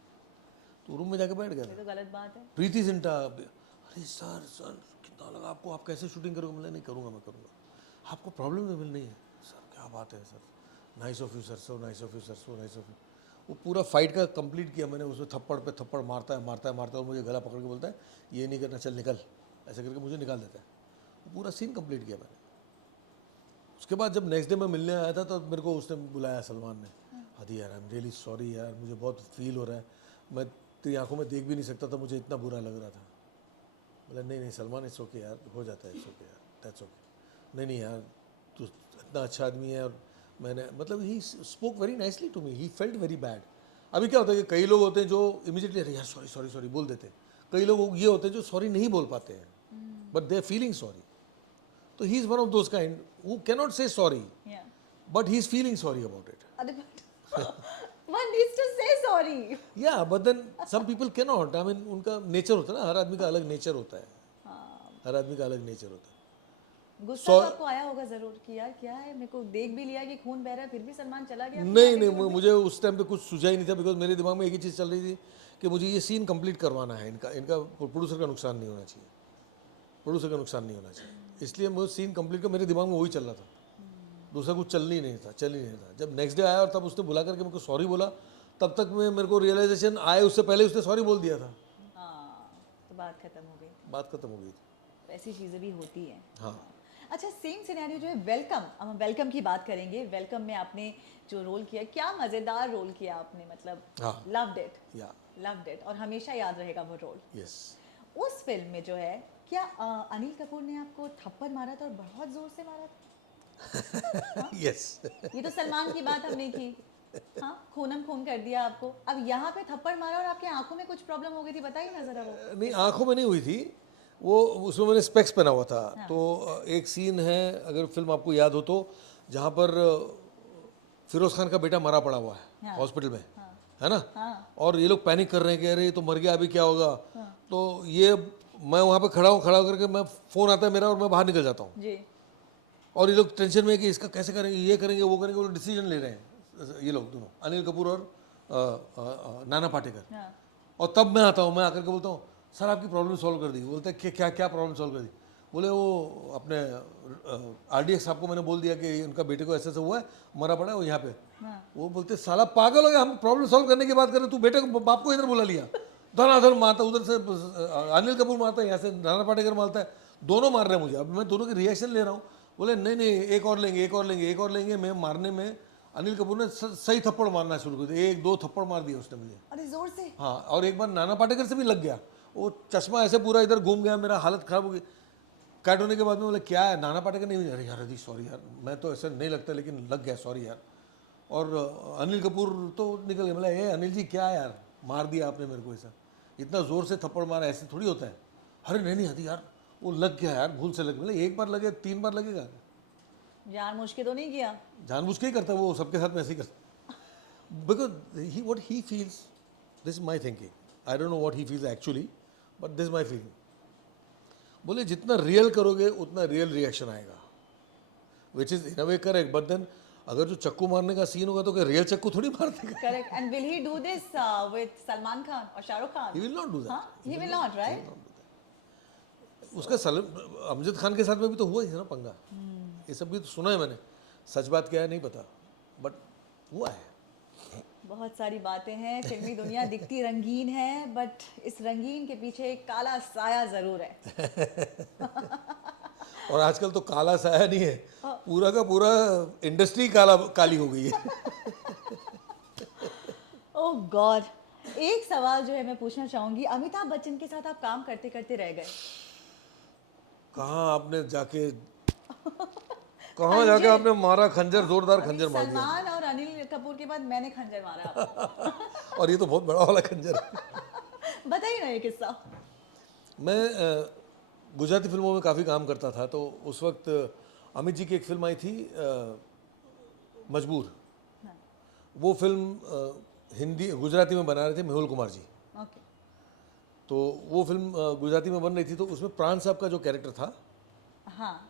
तो रूम में जाके बैठ गया ये था। तो गलत बात है। प्रीति जिंटा, अरे सर कितना लगा आपको, आप कैसे शूटिंग करोगे? मैं नहीं करूँगा, मैं करूँगा। आपको प्रॉब्लम लेवल नहीं है सर? क्या बात है sir, nice of you sir, so nice of you sir, so nice of you. वो पूरा फाइट का कंप्लीट किया मैंने, उसमें थप्पड़ पे थप्पड़ मारता है, और मुझे गला पकड़ के बोलता है ये नहीं करना, चल निकल, ऐसे करके मुझे निकाल देता है। वो पूरा सीन कंप्लीट किया मैंने। उसके बाद जब नेक्स्ट डे मैं मिलने आया था तो मेरे को उसने बुलाया सलमान ने, हदी यार आई एम रियली सॉरी यार, मुझे बहुत फील हो रहा है, मैं तेरी आंखों में देख भी नहीं सकता था, मुझे इतना बुरा लग रहा था। बोला नहीं सलमान, इट्स ओके यार, हो जाता है, इट्स ओके यार, दैट्स ओके। नहीं यार, तू इतना अच्छा आदमी है, और मैंने मतलब he spoke very nicely to me, he felt very bad. अभी क्या होता है कि कई लोग होते हैं जो इमीडिएटली अरे यार सॉरी सॉरी सॉरी बोल देते हैं, कई लोग ये होते हैं जो सॉरी नहीं बोल पाते हैं, but they are feeling sorry. तो he is one of those kind who can not say sorry, but he is feeling sorry about it. अरे one needs to say sorry. Yeah but then some people can not, I mean उनका नेचर होता है ना, हर आदमी का अलग नेचर होता है, हर आदमी का अलग नेचर होता है। गुस्सा तो आपको आया होगा जरूर कि यार क्या है, मेरे को देख भी लिया कि खून बह रहा है, फिर भी सलमान चला गया? नहीं, मुझे उस टाइम पे कुछ सूझा ही नहीं था, बिकॉज मेरे दिमाग में एक ही चीज़ चल रही थी कि मुझे ये सीन कंप्लीट करवाना है, इनका प्रोड्यूसर का नुकसान नहीं होना चाहिए, प्रोड्यूसर का नुकसान नहीं होना चाहिए, इसलिए वो सीन कंप्लीट कर, मेरे दिमाग में वही चल रहा था, दूसरा कुछ चल ही नहीं था। जब नेक्स्ट डे आया और तब उसने बुला करके मेरे को सॉरी बोला, तब तक मेरे को रियलाइजेशन आए, उससे पहले उसने सॉरी बोल दिया था। हाँ, तो बात खत्म हो गई। बात खत्म हो गई थी। ऐसी चीज़ें भी होती हैं। हाँ। अच्छा, सेम सिनेरियो जो है वेलकम, हम वेलकम की बात करेंगे। वेलकम में आपने जो रोल किया, क्या मज़ेदार रोल किया आपने, मतलब लव्ड इट, और हमेशा याद रहेगा वो रोल। यस। उस फिल्म में जो है, क्या अनिल कपूर ने आपको थप्पड़ मारा था और बहुत जोर से मारा था? यस। ये तो सलमान की बात हमने की, हाँ, खूनम खून कर दिया आपको। अब यहाँ पे थप्पड़ मारा और आपकी आंखों में कुछ प्रॉब्लम हो गई थी, बताइए ना जरा वो। नहीं, आंखों में नहीं हुई थी, वो उसमें मैंने स्पेक्स पहना हुआ था। तो एक सीन है, अगर फिल्म आपको याद हो तो, जहाँ पर फिरोज खान का बेटा मरा पड़ा हुआ है हॉस्पिटल में, है ना, और ये लोग पैनिक कर रहे हैं कि अरे ये तो मर गया, अभी क्या होगा। तो ये मैं वहाँ पे खड़ा करके मैं, फ़ोन आता है मेरा और मैं बाहर निकल जाता हूँ जी। और ये लोग टेंशन में है कि इसका कैसे करेंगे, ये करेंगे वो करेंगे, वो डिसीजन ले रहे हैं ये लोग दोनों, अनिल कपूर और नाना पाटेकर। और तब मैं आता हूँ, मैं आकर के बोलता हूँ सर आपकी प्रॉब्लम सॉल्व कर दी। बोलते हैं क्या क्या प्रॉब्लम सॉल्व कर दी? बोले वो अपने RDX साहब को मैंने बोल दिया कि उनका बेटे को ऐसा हुआ है, मरा पड़ा है वो यहाँ पे। वो बोलते साला पागल हो गया, हम प्रॉब्लम सॉल्व करने की बात कर रहे, तू बेटे को बाप को इधर बुला लिया। धनाधन मारता, उधर से अनिल कपूर मारता है, यहाँ से नाना पाटेकर मारता है, दोनों मार रहे हैं मुझे। अब मैं दोनों की रिएक्शन ले रहा हूँ। बोले नहीं एक और लेंगे। मैं मारने में अनिल कपूर ने सही थप्पड़ मारना शुरू कर दिया, 1-2 थप्पड़ मार दिया उसने मुझे। अरे जोर से? हाँ, और एक बार नाना पाटेकर से भी लग गया, वो चश्मा ऐसे पूरा इधर घूम गया, मेरा हालत खराब हो गई। कट होने के बाद में बोले क्या है, नाना पाटेकर नहीं, अरे यार अरे सॉरी यार, मैं तो ऐसा नहीं लगता लेकिन लग गया, सॉरी यार। और अनिल कपूर तो निकल गया, बोला ए अनिल जी क्या यार, मार दिया आपने मेरे को, ऐसा इतना ज़ोर से थप्पड़ मारा, ऐसे थोड़ी होता है। अरे नहीं हदी यार, वो लग गया यार, भूल से लग गया। एक बार लगे, 3 बार लगेगा? जानबूझ के तो नहीं किया? जानबूझ के ही करता है वो, सबके साथ में ऐसे ही करता, because what he feels, this is my thinking, I don't know what he feels actually, but this is my feeling। बोले जितना रियल करोगे उतना रियल रिएक्शन आएगा, which is in a way correct, but then अगर जो चक्कू मारने का सीन होगा तो क्या रियल चक्कू थोड़ी मार देगा? Correct. And will he do this with Salman Khan और Shahrukh Khan? He will not do that. हाँ, ही विल नॉट, राइट? उसका अमजद खान के साथ में भी तो हुआ ही था ना पंगा, ये सब भी तो सुना है मैंने। सच बात क्या है नहीं पता, बट हुआ है। बहुत सारी बातें हैं, फिल्मी दुनिया दिखती रंगीन है, बट इस रंगीन के पीछे एक काला साया जरूर है। और आजकल तो काला साया नहीं है, पूरा का पूरा इंडस्ट्री काली हो गई है। ओह गॉड, एक सवाल जो है मैं पूछना चाहूंगी, अमिताभ बच्चन के साथ आप काम करते करते रह गए, कहाँ आपने जाके कहाँ जाके आपने मारा खंजर, जोरदार अभी खंजर मार दिया। सलमान और अनिल कपूर के बाद मैंने खंजर मारा आपको। और ये तो बहुत बड़ा वाला खंजर है। बताइए ना ये किस्सा। मैं गुजराती फिल्मों में काफ़ी काम करता था, तो उस वक्त अमित जी की एक फिल्म आई थी मजबूर। हाँ, वो फिल्म हिंदी गुजराती में बना रहे थे मेहुल कुमार जी। ओके, तो वो फिल्म गुजराती में बन रही थी, तो उसमें प्राण साहब का जो कैरेक्टर था हाँ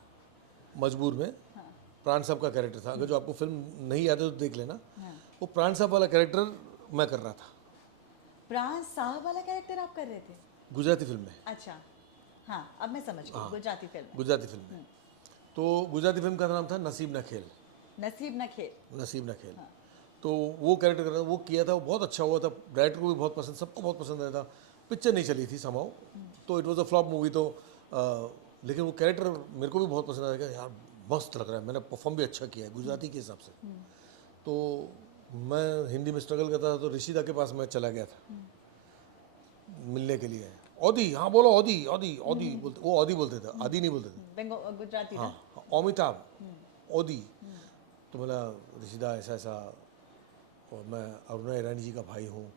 मजबूर में, हाँ प्राण साहब का कैरेक्टर था। अगर जो आपको फिल्म नहीं याद है तो देख लेना। हाँ। वो प्राण साहब वाला कैरेक्टर मैं कर रहा था प्राण साहब वाला कैरेक्टर आप कर रहे थे? गुजराती फिल्म में। अच्छा, हाँ अब मैं समझ गई, गुजराती फिल्म में। गुजराती फिल्म में तो गुजराती फिल्म का नाम था नसीब न खेल। नसीब न खेल। नसीब न खेल। तो वो कैरेक्टर कर रहा था, वो किया था, वो बहुत अच्छा हुआ था, डायरेक्टर को भी बहुत पसंद, सबको बहुत पसंद आया था। पिक्चर नहीं चली थी समाओ, तो it was a flop movie. तो लेकिन वो कैरेक्टर मेरे को भी बहुत पसंद आया कि यार मस्त लग रहा है, मैंने परफॉर्म भी अच्छा किया है गुजराती के हिसाब से। तो मैं हिंदी में स्ट्रगल करता था, तो ऋषिदा के पास मैं चला गया था मिलने के लिए। औदी, हाँ बोलो औदी, औदी औदी बोलते, वो औदी बोलते थे, आदि नहीं बोलते थे। गुजराती ना? हाँ, अमिताभ औदी। तो बोला ऋषिदा ऐसा ऐसा, और मैं अरुणा ईरानी जी का भाई हूँ।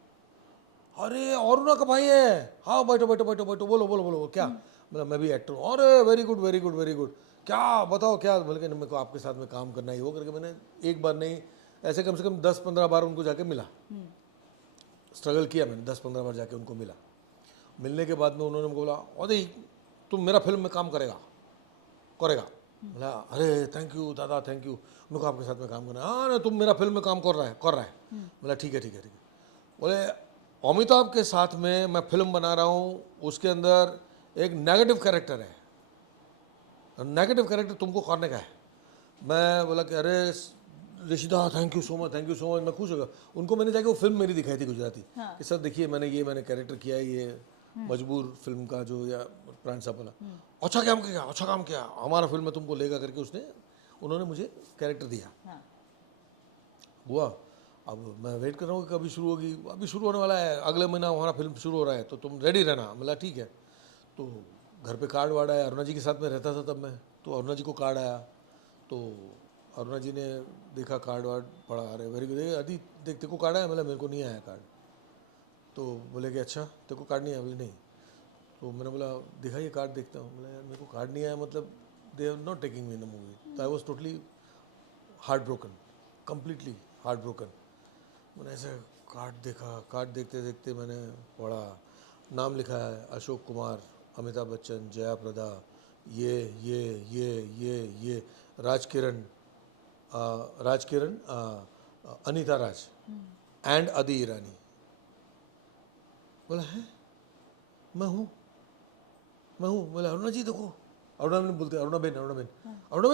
अरे अरुणा का भाई है, हाँ बैठो बैठो बैठो बैठो, बोलो बोलो बोलो क्या। मतलब मैं भी एक्टर हूँ। अरे very good very good very good, क्या बताओ क्या। बल्कि मेरे को आपके साथ में काम करना ही, वो करके मैंने एक बार नहीं ऐसे कम से कम 10-15 बार उनको जाके मिला, स्ट्रगल किया मैंने, 10-15 बार जाके उनको मिला। मिलने के बाद में उन्होंने मुझे बोला अरे तुम मेरा फिल्म में काम करेगा करेगा। बोला अरे थैंक यू दादा थैंक यू, मेरे को आपके साथ में काम करना है। हाँ ना तुम मेरा फिल्म में काम कर रहा है। बोला ठीक है ठीक है ठीक है। बोले अमिताभ के साथ में मैं फिल्म बना रहा हूँ, उसके अंदर एक नेगेटिव कैरेक्टर है, नेगेटिव कैरेक्टर तुमको करने का है। मैं बोला कि अरे Rishida thank you so much thank you so much, मैं खुश हो गया। उनको मैंने जाके वो फिल्म मेरी दिखाई थी गुजराती, हाँ। कि सर देखिए मैंने कैरेक्टर किया है, ये मजबूर फिल्म का जो, या प्राण साहब वाला। अच्छा काम किया, अच्छा काम किया, हमारा फिल्म में तुमको लेगा करके उन्होंने मुझे कैरेक्टर दिया। हाँ, हुआ। अब मैं वेट कर रहा हूँ कि कभी शुरू होगी, अभी शुरू होने वाला है, अगले महीना हमारा फिल्म शुरू हो रहा है, तो तुम रेडी रहना। बोला ठीक है। तो घर पे कार्ड वार्ड आया, अरुणा जी के साथ में रहता था तब मैं, तो अरुणा जी को कार्ड आया, तो अरुणा जी ने देखा कार्ड वार्ड पढ़ा, अरे वेरी गुड, अदी देख तेरे को कार्ड आया। मेरे को नहीं आया कार्ड। तो बोले कि अच्छा तेरे को कार्ड नहीं आया? बोले नहीं। तो मैंने बोला दिखाइए कार्ड देखता हूँ। बोला यार मेरे को कार्ड नहीं आया, मतलब they are not taking me in the movie. तो I was totally heart broken, completely heart broken. मैंने ऐसे कार्ड देखा, कार्ड देखते देखते मैंने पढ़ा, नाम लिखा है अशोक कुमार, अमिताभ बच्चन, जया प्रदा, ये राज किरण, अनीता राज एंड आदि ईरानी। बोला है मैं हूँ। बोला अरुणा जी देखो, अरुणा बेन बोलते, अरुणा बेन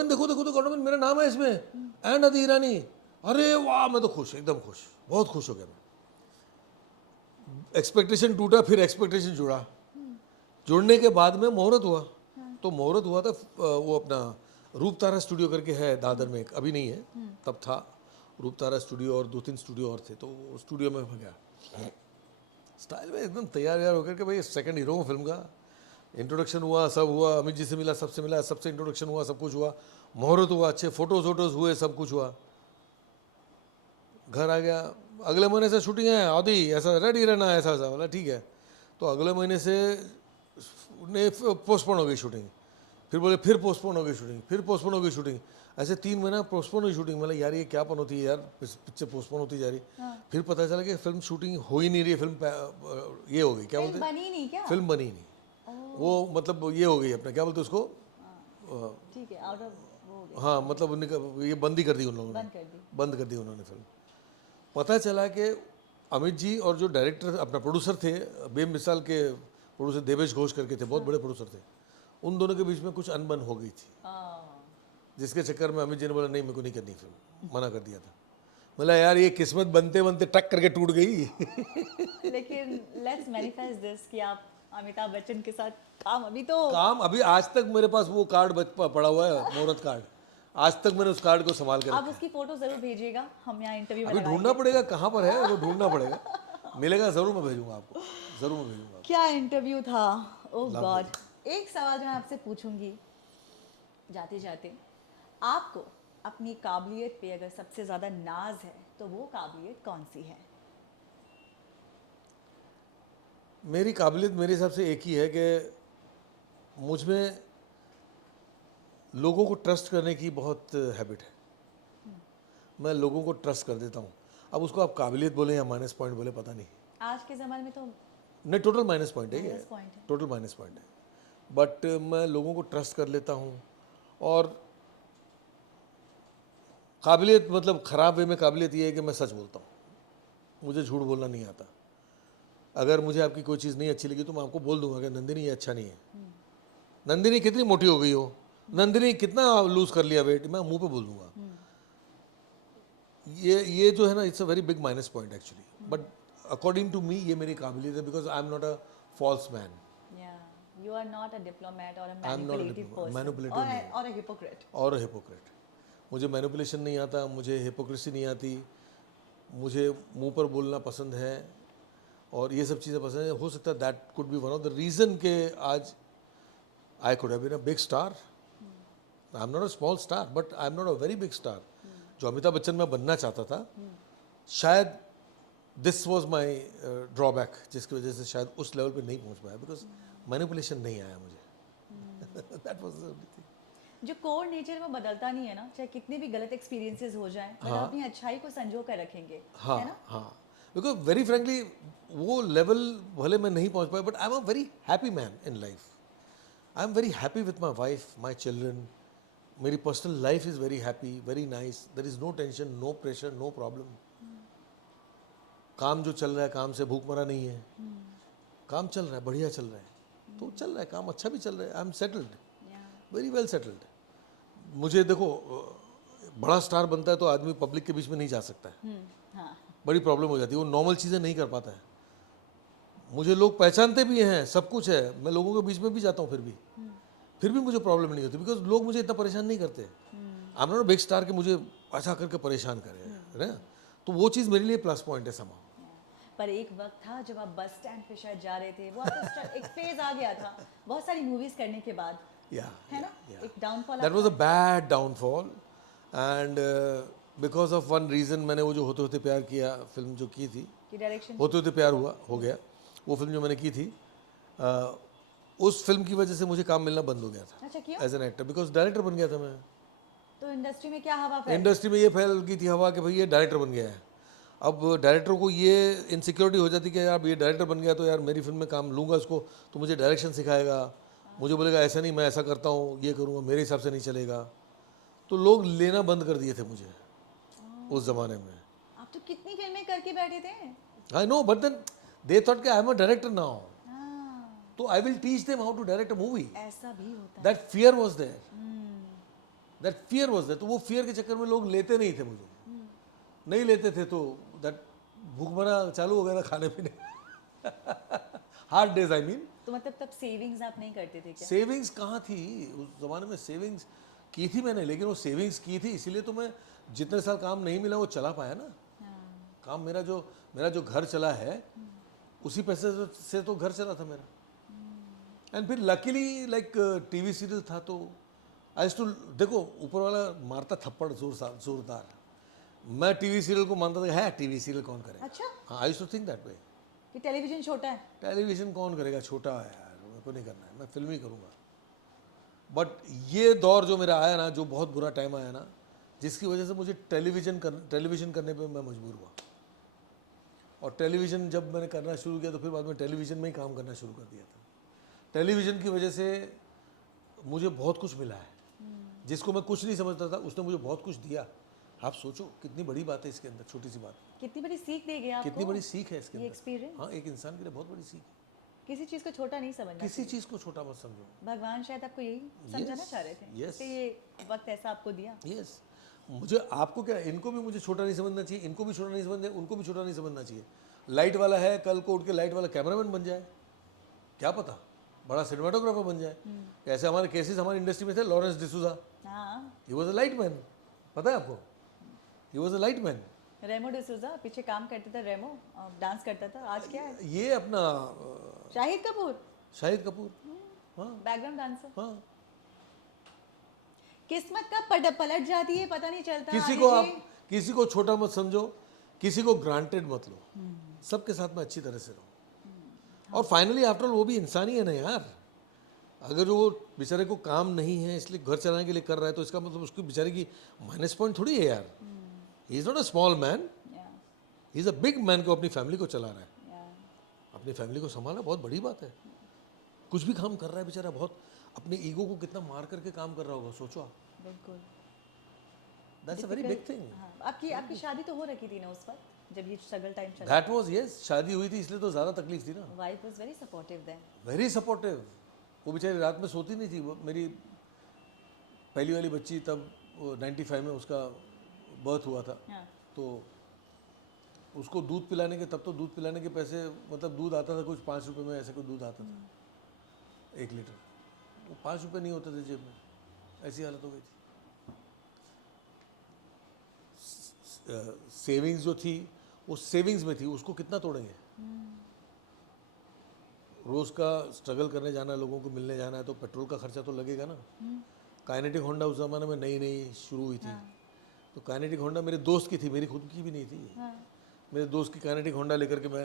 देखो देखो देखो, अरुणा बेन मेरा नाम है इसमें, एंड आदि ईरानी। अरे वाह, मैं तो खुश, एकदम खुश, बहुत खुश हो गया मैं। एक्सपेक्टेशन टूटा, फिर एक्सपेक्टेशन जुड़ा। जुड़ने के बाद में मुहूर्त हुआ। तो मुहूर्त हुआ था वो अपना रूप तारा स्टूडियो करके है दादर में, एक अभी नहीं है, तब था रूप तारा स्टूडियो, और 2-3 स्टूडियो और थे। तो वो स्टूडियो में गया, स्टाइल में एकदम तैयार होकर के, भाई सेकंड हीरो हूँ फिल्म का। इंट्रोडक्शन हुआ, सब हुआ, अमित जी से मिला, सबसे मिला, सबसे इंट्रोडक्शन हुआ, सब कुछ हुआ, मुहूर्त हुआ, अच्छे फोटोज वोटोज हुए, सब कुछ हुआ। घर आ गया, अगले महीने से शूटिंग है आदि, ऐसा रेडी रहना, ऐसा ऐसा। बोला ठीक है। तो अगले महीने से पोस्टपोन हो गई शूटिंग, फिर बोले फिर पोस्टपोन हो गई शूटिंग, फिर पोस्टपोन हो गई शूटिंग, ऐसे 3 महीना पोस्टपोन हुई शूटिंग। मतलब यार ये क्या पन होती है यार, पिक्चर पोस्टपोन होती जा रही। फिर पता चला कि फिल्म शूटिंग हो ही नहीं रही है, फिल्म ये हो गई, क्या बोलते हैं, बनी नहीं क्या? फिल्म बनी नहीं। वो मतलब ये हो गई अपना, क्या बोलते हैं उसको, ठीक है, आउट ऑफ वो हो गया, हाँ मतलब ये बंद ही कर दी उन लोगों ने, बंद कर दी। बंद कर दी उन्होंने फिल्म। पता चला कि अमित जी और जो डायरेक्टर अपना प्रोड्यूसर थे, बेमिसाल के प्रोड्यूसर देवेश घोष करके थे, बहुत बड़े प्रोड्यूसर थे, उन दोनों के बीच में कुछ अनबन हो गई थी, जिसके चक्कर में अमित जी ने बोला नहीं मेरे को नहीं करनी फिल्म, मना कर दिया था। बोला यार ये किस्मत बनते बनते टक करके टूट गई। लेकिन लेट्स मैनिफेस्ट दिस कि आप अमिताभ बच्चन के साथ काम काम अभी आज तक मेरे पास वो कार्ड पड़ा हुआ है, मुहूर्त कार्ड। आज तक मैंने उस कार्ड को संभाल के आप रखा। उसकी फोटो जरूर भेजिएगा, हम यहाँ इंटरव्यू में अभी लगाएंगे। ढूंढना पड़ेगा कहाँ पर है, वो ढूंढना पड़ेगा। मिलेगा जरूर, मैं भेजूंगा आपको, जरूर मैं भेजूंगा। क्या इंटरव्यू था, ओह गॉड। एक सवाल जो मैं आपसे पूछूंगी जाते जाते, आपको अपनी काबिलियत पे अगर सबसे ज़्यादा नाज है तो वो काबिलियत कौन सी है? मेरी काबिलियत मेरे हिसाब से एक ही है कि मुझ में लोगों को ट्रस्ट करने की बहुत हैबिट है। मैं लोगों को ट्रस्ट कर देता हूँ। अब उसको आप काबिलियत बोले या माइनस पॉइंट बोले पता नहीं, आज के ज़माने में तो नहीं टोटल माइनस पॉइंट है ये, माइनस पॉइंट है। टोटल माइनस पॉइंट है। बट मैं लोगों को ट्रस्ट कर लेता हूँ। और काबिलियत मतलब ख़राब वे में काबिलियत ये है कि मैं सच बोलता हूँ, मुझे झूठ बोलना नहीं आता। अगर मुझे आपकी कोई चीज़ नहीं अच्छी लगी तो मैं आपको बोल दूंगा कि नंदिनी ये अच्छा नहीं है। नंदिनी कितनी मोटी हो गई हो, नंदिनी कितना लूज कर लिया वेट, मैं मुंह पे बोल दूंगा। ये जो है ना, it's a very big minus point actually. But according to me ये मेरी काबिलियत है, because I am not a false man. You are not a diplomat or a I'm not a manipulative diplomat. person Manipulative or नहीं or a hypocrite. और हिपोक्रेट। मुझे मैनिपुलेशन नहीं आता, मुझे हिपोक्रेसी नहीं आती, मुझे मुंह पर बोलना पसंद है और ये सब चीज़ें पसंद है। हो सकता है that could be one of the reason के आज I could have been a big star. I am not a small star but I am not a very big star. जो अमिताभ बच्चन मैं बनना चाहता था, शायद दिस वॉज माई ड्रॉबैक, जिसकी वजह से शायद उस लेवल पे नहीं पहुंच पाया, बिकॉज मैनिपुलेशन नहीं आया मुझे। That was the only thing. जो कोर नेचर वो बदलता नहीं है ना, चाहे कितने भी गलत एक्सपीरियंसेस हो जाएं, बट आप अपनी अच्छाई को संजो कर रखेंगे, हाँ है ना? हाँ, बिकॉज वेरी फ्रेंकली वो लेवल भले मैं नहीं पहुंच पाया, but I am a very happy man in life. I am very happy with my wife, my children. मेरी personal life is very happy, very nice. There is no tension, no pressure, no problem. काम जो चल रहा है, काम से भूख मरा नहीं है। काम चल रहा है, बढ़िया चल रहा है, तो चल रहा है काम, अच्छा भी चल रहा है। I M settled, very well settled. मुझे देखो, बड़ा स्टार बनता है तो आदमी पब्लिक के बीच में नहीं जा सकता है, हाँ, बड़ी प्रॉब्लम हो जाती है, वो नॉर्मल चीज़ें नहीं कर पाता है। मुझे लोग पहचानते भी हैं, सब कुछ है, मैं लोगों के बीच में भी जाता हूँ, फिर भी मुझे प्रॉब्लम नहीं होती, बिकॉज लोग मुझे इतना परेशान नहीं करते। आई am not a big star कि मुझे ऐसा करके परेशान करें, है ना? तो वो चीज़ मेरे लिए प्लस पॉइंट है समा। पर एक वक्त था जब आप बस स्टैंड पे शायद जा रहे थे, वो आपका एक फेज आ गया था बहुत सारी मूवीज करने के बाद, है ना? एक downfall. That was a bad downfall and because of one reason मैंने वो जो होते होते प्यार किया फिल्म जो की थी, की डायरेक्शन होते होते प्यार हो गया, वो फिल्म जो मैंने की थी, उस फिल्म की वजह से मुझे काम मिलना बंद हो गया था अच्छा क्यों? As an actor, because director बन गया था मैं। तो इंडस्ट्री में क्या हवा फैली? इंडस्ट्री में ये फैल गई थी हवा कि भाई ये डायरेक्टर बन गया है। अब डायरेक्टर को ये इनसिक्योरिटी हो जाती कि यार ये डायरेक्टर बन गया तो यार मेरी फिल्म में काम लूँगा इसको तो मुझे डायरेक्शन सिखाएगा, मुझे बोलेगा ऐसा नहीं मैं ऐसा करता हूँ, ये करूँगा, मेरे हिसाब से नहीं चलेगा। तो लोग लेना बंद कर दिए थे मुझे उस ज़माने में। आप तो कितनी फिल्में करके बैठे थे। I know, but then they thought कि I am a director now, हाँ, तो I will teach them how to direct a movie. ऐसा भी होता है। That fear was there, that fear was there. तो वो फियर के चक्कर में लोग लेते नहीं थे मुझे, नहीं लेते थे, तो दैट भूखमरा चालू हो गया था खाने पीने। Hard days I mean. तो मतलब तब सेविंग्स आप नहीं करते थे क्या? सेविंग्स कहाँ थी उस ज़माने में? सेविंग्स की थी मैंने, लेकिन वो सेविंग्स की थी इसीलिए तो मैं जितने साल काम नहीं मिला वो चला पाया ना। हाँ, काम मेरा जो घर चला है उसी पैसे से तो घर चला था मेरा। एंड फिर लकीली लाइक टीवी सीरियल था तो आई टू, देखो ऊपर वाला मारता थप्पड़ जोरदार, मैं टीवी सीरियल को मानता था है टीवी सीरियल कौन करेगा। अच्छा हाँ, आई टू थिंक दैट वे कि टेलीविजन छोटा है। टेलीविजन कौन करेगा, छोटा है यार, मेरे को नहीं करना है, मैं फिल्म ही करूँगा। बट ये दौर जो मेरा आया ना, जो बहुत बुरा टाइम आया ना, जिसकी वजह से मुझे टेलीविजन करने पे मैं मजबूर हुआ। और टेलीविजन जब मैंने करना शुरू किया तो फिर बाद में टेलीविजन में ही काम करना शुरू कर दिया था। टेलीविजन की वजह से मुझे बहुत कुछ मिला है, जिसको मैं कुछ नहीं समझता था उसने मुझे बहुत कुछ दिया। आप सोचो कितनी बड़ी बात है इसके अंदर, छोटी सी बात, कितनी बड़ी सीख दे गया आपको। कितनी बड़ी सीख है इसके ये अंदर। एक्सपीरियंस हाँ, एक इंसान के लिए बहुत बड़ी सीख है। किसी चीज को छोटा नहीं समझना किसी चीज़ को छोटा मत समझो। भगवान शायद आपको यही समझाना चाह रहे थे yes. इसलिए ये वक्त ऐसा आपको दिया। यस मुझे आपको क्या, इनको भी मुझे छोटा नहीं समझना चाहिए, इनको भी छोटा नहीं समझना चाहिए, उनको भी छोटा नहीं समझना चाहिए। लाइट वाला है, कल को उठ के लाइट वाला कैमरामैन बन जाए, क्या पता बड़ा सिनेमाटोग्राफर बन जाए। ऐसे हमारे केसेस हमारी इंडस्ट्री में थे। लॉरेंस डिसूजा, हाँ, he was a light man, पता है आपको, he was a light man. Remo D'Souza पीछे काम करता था, रेमो डांस करता था, आज क्या है? ये अपना शाहिद कपूर शाहिद कपूर, हाँ बैकग्राउंड डांसर। हाँ। किस्मत का पलट जाती है, पता नहीं चलता। किसी आगे को जी। आप किसी को छोटा मत समझो, किसी को ग्रांटेड मत लो, सबके साथ में अच्छी तरह से रहो। और फाइनली आफ्टर ऑल वो भी इंसान ही है ना यार। अगर वो बेचारे को काम नहीं है इसलिए घर चलाने के लिए कर रहा है तो इसका मतलब उसकी बेचारे की माइनस पॉइंट थोड़ी है यार। ही is not a small man, Yeah, he is a big man को अपनी फैमिली को चला रहा है। yeah. अपनी फैमिली को संभालना बहुत बड़ी बात है। कुछ भी काम कर रहा है बेचारा, बहुत अपने ईगो को कितना मार करके काम कर रहा होगा, सोचो आप। बिल्कुल। That's a very big thing. हाँ, आपकी शादी तो हो रखी थी ना उस वक्त जब ये स्ट्रगल टाइम चला। दैट वाज यस, शादी हुई थी इसलिए तो ज़्यादा तकलीफ थी ना। Wife was very supportive then. Very supportive. वो बेचारी रात में सोती नहीं थी। वो मेरी पहली वाली बच्ची तब 95 में उसका बर्थ हुआ था, हाँ, तो उसको दूध पिलाने के, तब तो दूध पिलाने के पैसे, मतलब दूध आता था कुछ 5 रुपए में, ऐसे कोई दूध आता था 1 लीटर, वो 5 रुपए नहीं होते थे जेब में, ऐसी हालत हो गई थी। सेविंग्स जो थी वो सेविंग्स में थी, उसको कितना तोड़ेंगे। रोज़ का स्ट्रगल करने जाना है, लोगों को मिलने जाना है, तो पेट्रोल का खर्चा तो लगेगा ना। काइनेटिक होंडा उस ज़माने में नई नई शुरू हुई थी, तो काइनेटिक होंडा मेरे दोस्त की थी, मेरी खुद की भी नहीं थी। हाँ, मेरे दोस्त की काइनेटिक होंडा लेकर के मैं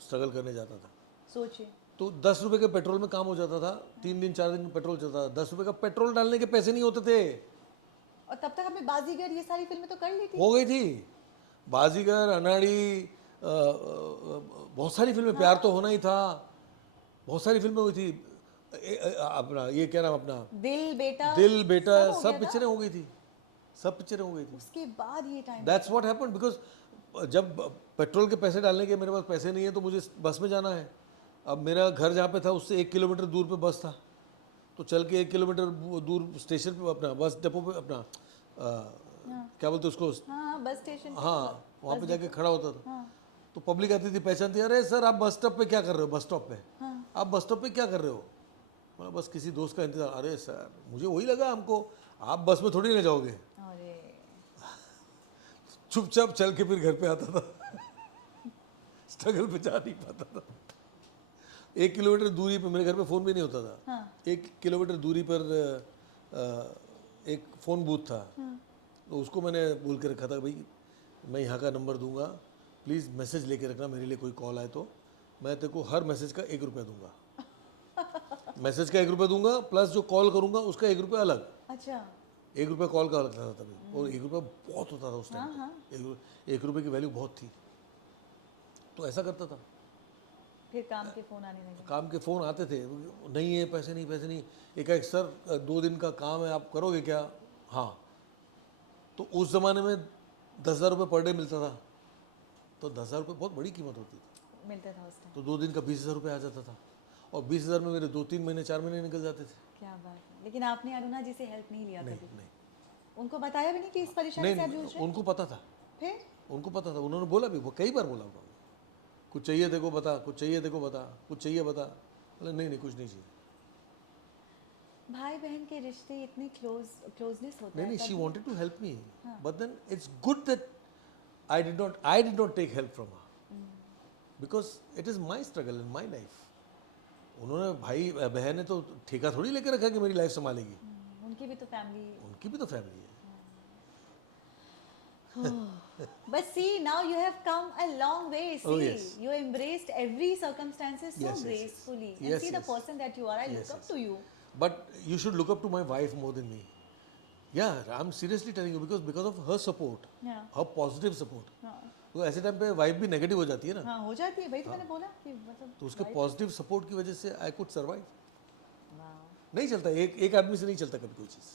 स्ट्रगल करने जाता था। सोचिए। तो 10 रुपए के पेट्रोल में काम हो जाता था, 3 दिन 4 दिन में पेट्रोल चलता था। 10 रुपए का पेट्रोल डालने के पैसे नहीं होते थे। और तब तक आपने बाजीगर ये सारी फिल्में तो कर ली थी। हो गई थी बाजीगर, अनाड़ी, बहुत सारी फिल्में, प्यार तो होना ही था, बहुत सारी फिल्में हुई थी। अपना ये क्या नाम, अपना दिल बेटा, दिल बेटा, सब हो सब गया था। पिक्चरें हो गई थी, सब पिक्चरें हो गई थी। उसके बाद ये time. That's what happened, because जब पेट्रोल के पैसे डालने के मेरे पास पैसे नहीं है तो मुझे बस में जाना है। अब मेरा घर जहाँ पे था उससे 1 किलोमीटर दूर पे बस था, तो चल के 1 किलोमीटर दूर स्टेशन पे, अपना बस डिपो पे, अपना क्या बोलते उसको, हाँ, बस स्टेशन। हाँ वहाँ पे जाके खड़ा होता था। हाँ, तो पब्लिक आती थी, पहचानती, अरे सर आप बस स्टॉप पे क्या कर रहे हो, बस स्टॉप पे आप बस स्टॉप पे क्या कर रहे हो। बोला बस किसी दोस्त का इंतजार। अरे सर मुझे वही लगा, हमको आप बस में थोड़ी ना जाओगे। अरे चुपचाप चल के फिर घर पे आता था स्ट्रगल पे जा नहीं पाता था। 1 किलोमीटर दूरी पे, मेरे घर पे फ़ोन भी नहीं होता था। हाँ, 1 किलोमीटर दूरी पर एक फ़ोन बूथ था, तो उसको मैंने बोल के रखा था, भाई मैं यहाँ का नंबर दूंगा, प्लीज़ मैसेज लेके रखना, मेरे लिए कोई कॉल आए तो मैं तेरे को हर मैसेज का 1 रुपया दूंगा। मैसेज का 1 रुपया दूंगा, प्लस जो कॉल करूंगा उसका 1 रुपया अलग। अच्छा। 1 रुपया कॉल का अलग था तभी, और 1 रुपया बहुत होता था उस टाइम। हाँ, 1 रुपये की वैल्यू बहुत थी, तो ऐसा करता था। फिर काम के फोन आने लगे। काम के फ़ोन आते थे, नहीं है पैसे नहीं, पैसे नहीं। एक सर 2 दिन का काम है, आप करोगे क्या। हाँ, तो उस ज़माने में 10,000 रुपये पर डे मिलता था, तो 10,000 रुपये बहुत बड़ी कीमत होती थी। मिलता था उस टाइम। तो 2 दिन का 20,000 रुपये आ जाता था, और 20,000 में मेरे 2-3 महीने 4 महीने निकल जाते थे। क्या बात है। लेकिन आपने अरुणा जी से हेल्प नहीं लिया नहीं कभी? नहीं उनको बताया भी नहीं कि इस परेशानी से आप जूझ नहीं, रहे हैं? उनको पता था, फिर उनको पता था, उन्होंने बोला भी, वो कई बार बोला उन्होंने, कुछ चाहिए देखो बता, कुछ चाहिए देखो बता, कुछ चाहिए बता। बोले नहीं नहीं कुछ नहीं चाहिए। भाई बहन के रिश्ते इतने क्लोजनेस होता नहीं है नहीं, तब शी भी- wanted to help me, but then it's good that I did not take help from her, because it is my struggle in my life. उन्होंने, भाई बहन ने तो ठेका थोड़ी लेके रखा कि मेरी लाइफ संभालेगी, उनकी भी तो फैमिली। उनकी भी तो फैमिली है। But see, now you have come a long way. See, Oh, yes. you embraced every circumstances so Yes, yes, yes. gracefully. And Yes, see the yes. person that you are. I Yes, look up yes. to you. But you should look up to my wife more than me. Yeah, I'm seriously telling you, because of her support, Yeah. her positive support. हाँ, तो ऐसे टाइम पे वाइफ भी नेगेटिव हो जाती है ना, हाँ, हो जाती है भाई। तो मैंने बोला कि मतलब तो उसके पॉजिटिव सपोर्ट की वजह से आई कुड सर्वाइव। wow. नहीं चलता, एक आदमी से नहीं चलता कभी कोई चीज़।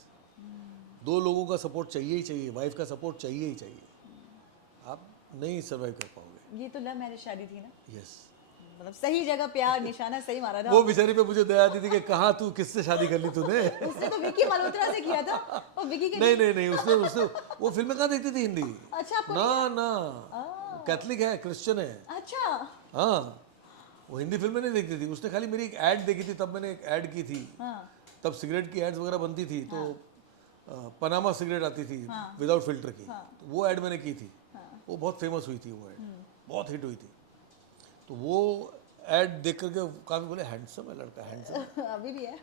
2 लोगों का सपोर्ट चाहिए ही चाहिए, वाइफ का सपोर्ट चाहिए ही चाहिए, आप नहीं सर्वाइव कर पाओगे। ये तो लव मैरिज शादी थी ना? यस, मतलब सही जगह प्यार निशाना सही मारा था। वो बेचारी पे मुझे दया आती थी कि कहाँ तू किससे शादी कर ली तूने। उसने तो विकी मल्होत्रा से किया था। वो विकी के नहीं उसने उसने वो फिल्में कहाँ देखती थी हिंदी। अच्छा, आपको ना कैथलिक है, क्रिश्चियन है। अच्छा हाँ, वो हिंदी फिल्में नहीं देखती थी। उसने खाली मेरी एक ऐड देखी थी, तब मैंने एक ऐड की थी। हाँ तब सिगरेट की एड्स वगैरह बनती थी, तो पनामा सिगरेट आती थी विदाउट फिल्टर की, तो वो ऐड मैंने की थी। वो बहुत फेमस हुई थी, वो ऐड बहुत हिट हुई थी। तो वो ऐड देख करके काफी बोले हैंडसम है लड़का, हैंडसम। अभी भी है।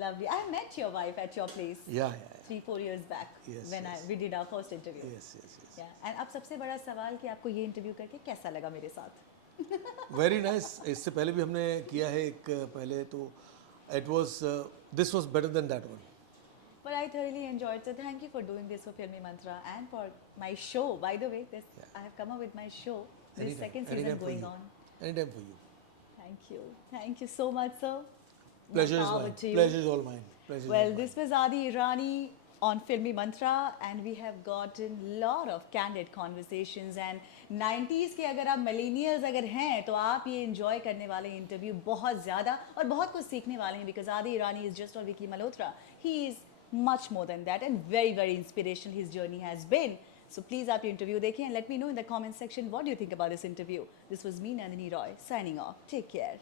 Lovely. I met your wife at your place या 3-4 years back Yes, when yes. we did our first interview. Yes yes yes and अब सबसे बड़ा सवाल कि आपको ये इंटरव्यू करके कैसा लगा मेरे साथ? Very nice. इससे पहले भी हमने किया है एक पहले, तो it was this was better than that one. But I thoroughly enjoyed. So thank you for doing this for Filmi Mantra and for my show. By the way, this I have come up with my show. This second season going on. Anytime for you. Thank you so much, sir. Pleasure More is power mine. to you. Pleasure is all mine. Pleasure is Well, all mine. this was Adi Irani on Filmi Mantra, and we have gotten lot of candid conversations. And 90s के अगर आप millennials अगर हैं तो आप ये enjoy करने वाले इंटरव्यू बहुत ज़्यादा और बहुत कुछ सीखने वाले हैं, because Adi Irani is just not Vicky Malhotra. He is much more than that and very very inspirational his journey has been. So please आप ये interview देखें and let me know in the comment section what do you think about this interview. This was me, Nandini Roy, signing off. Take care.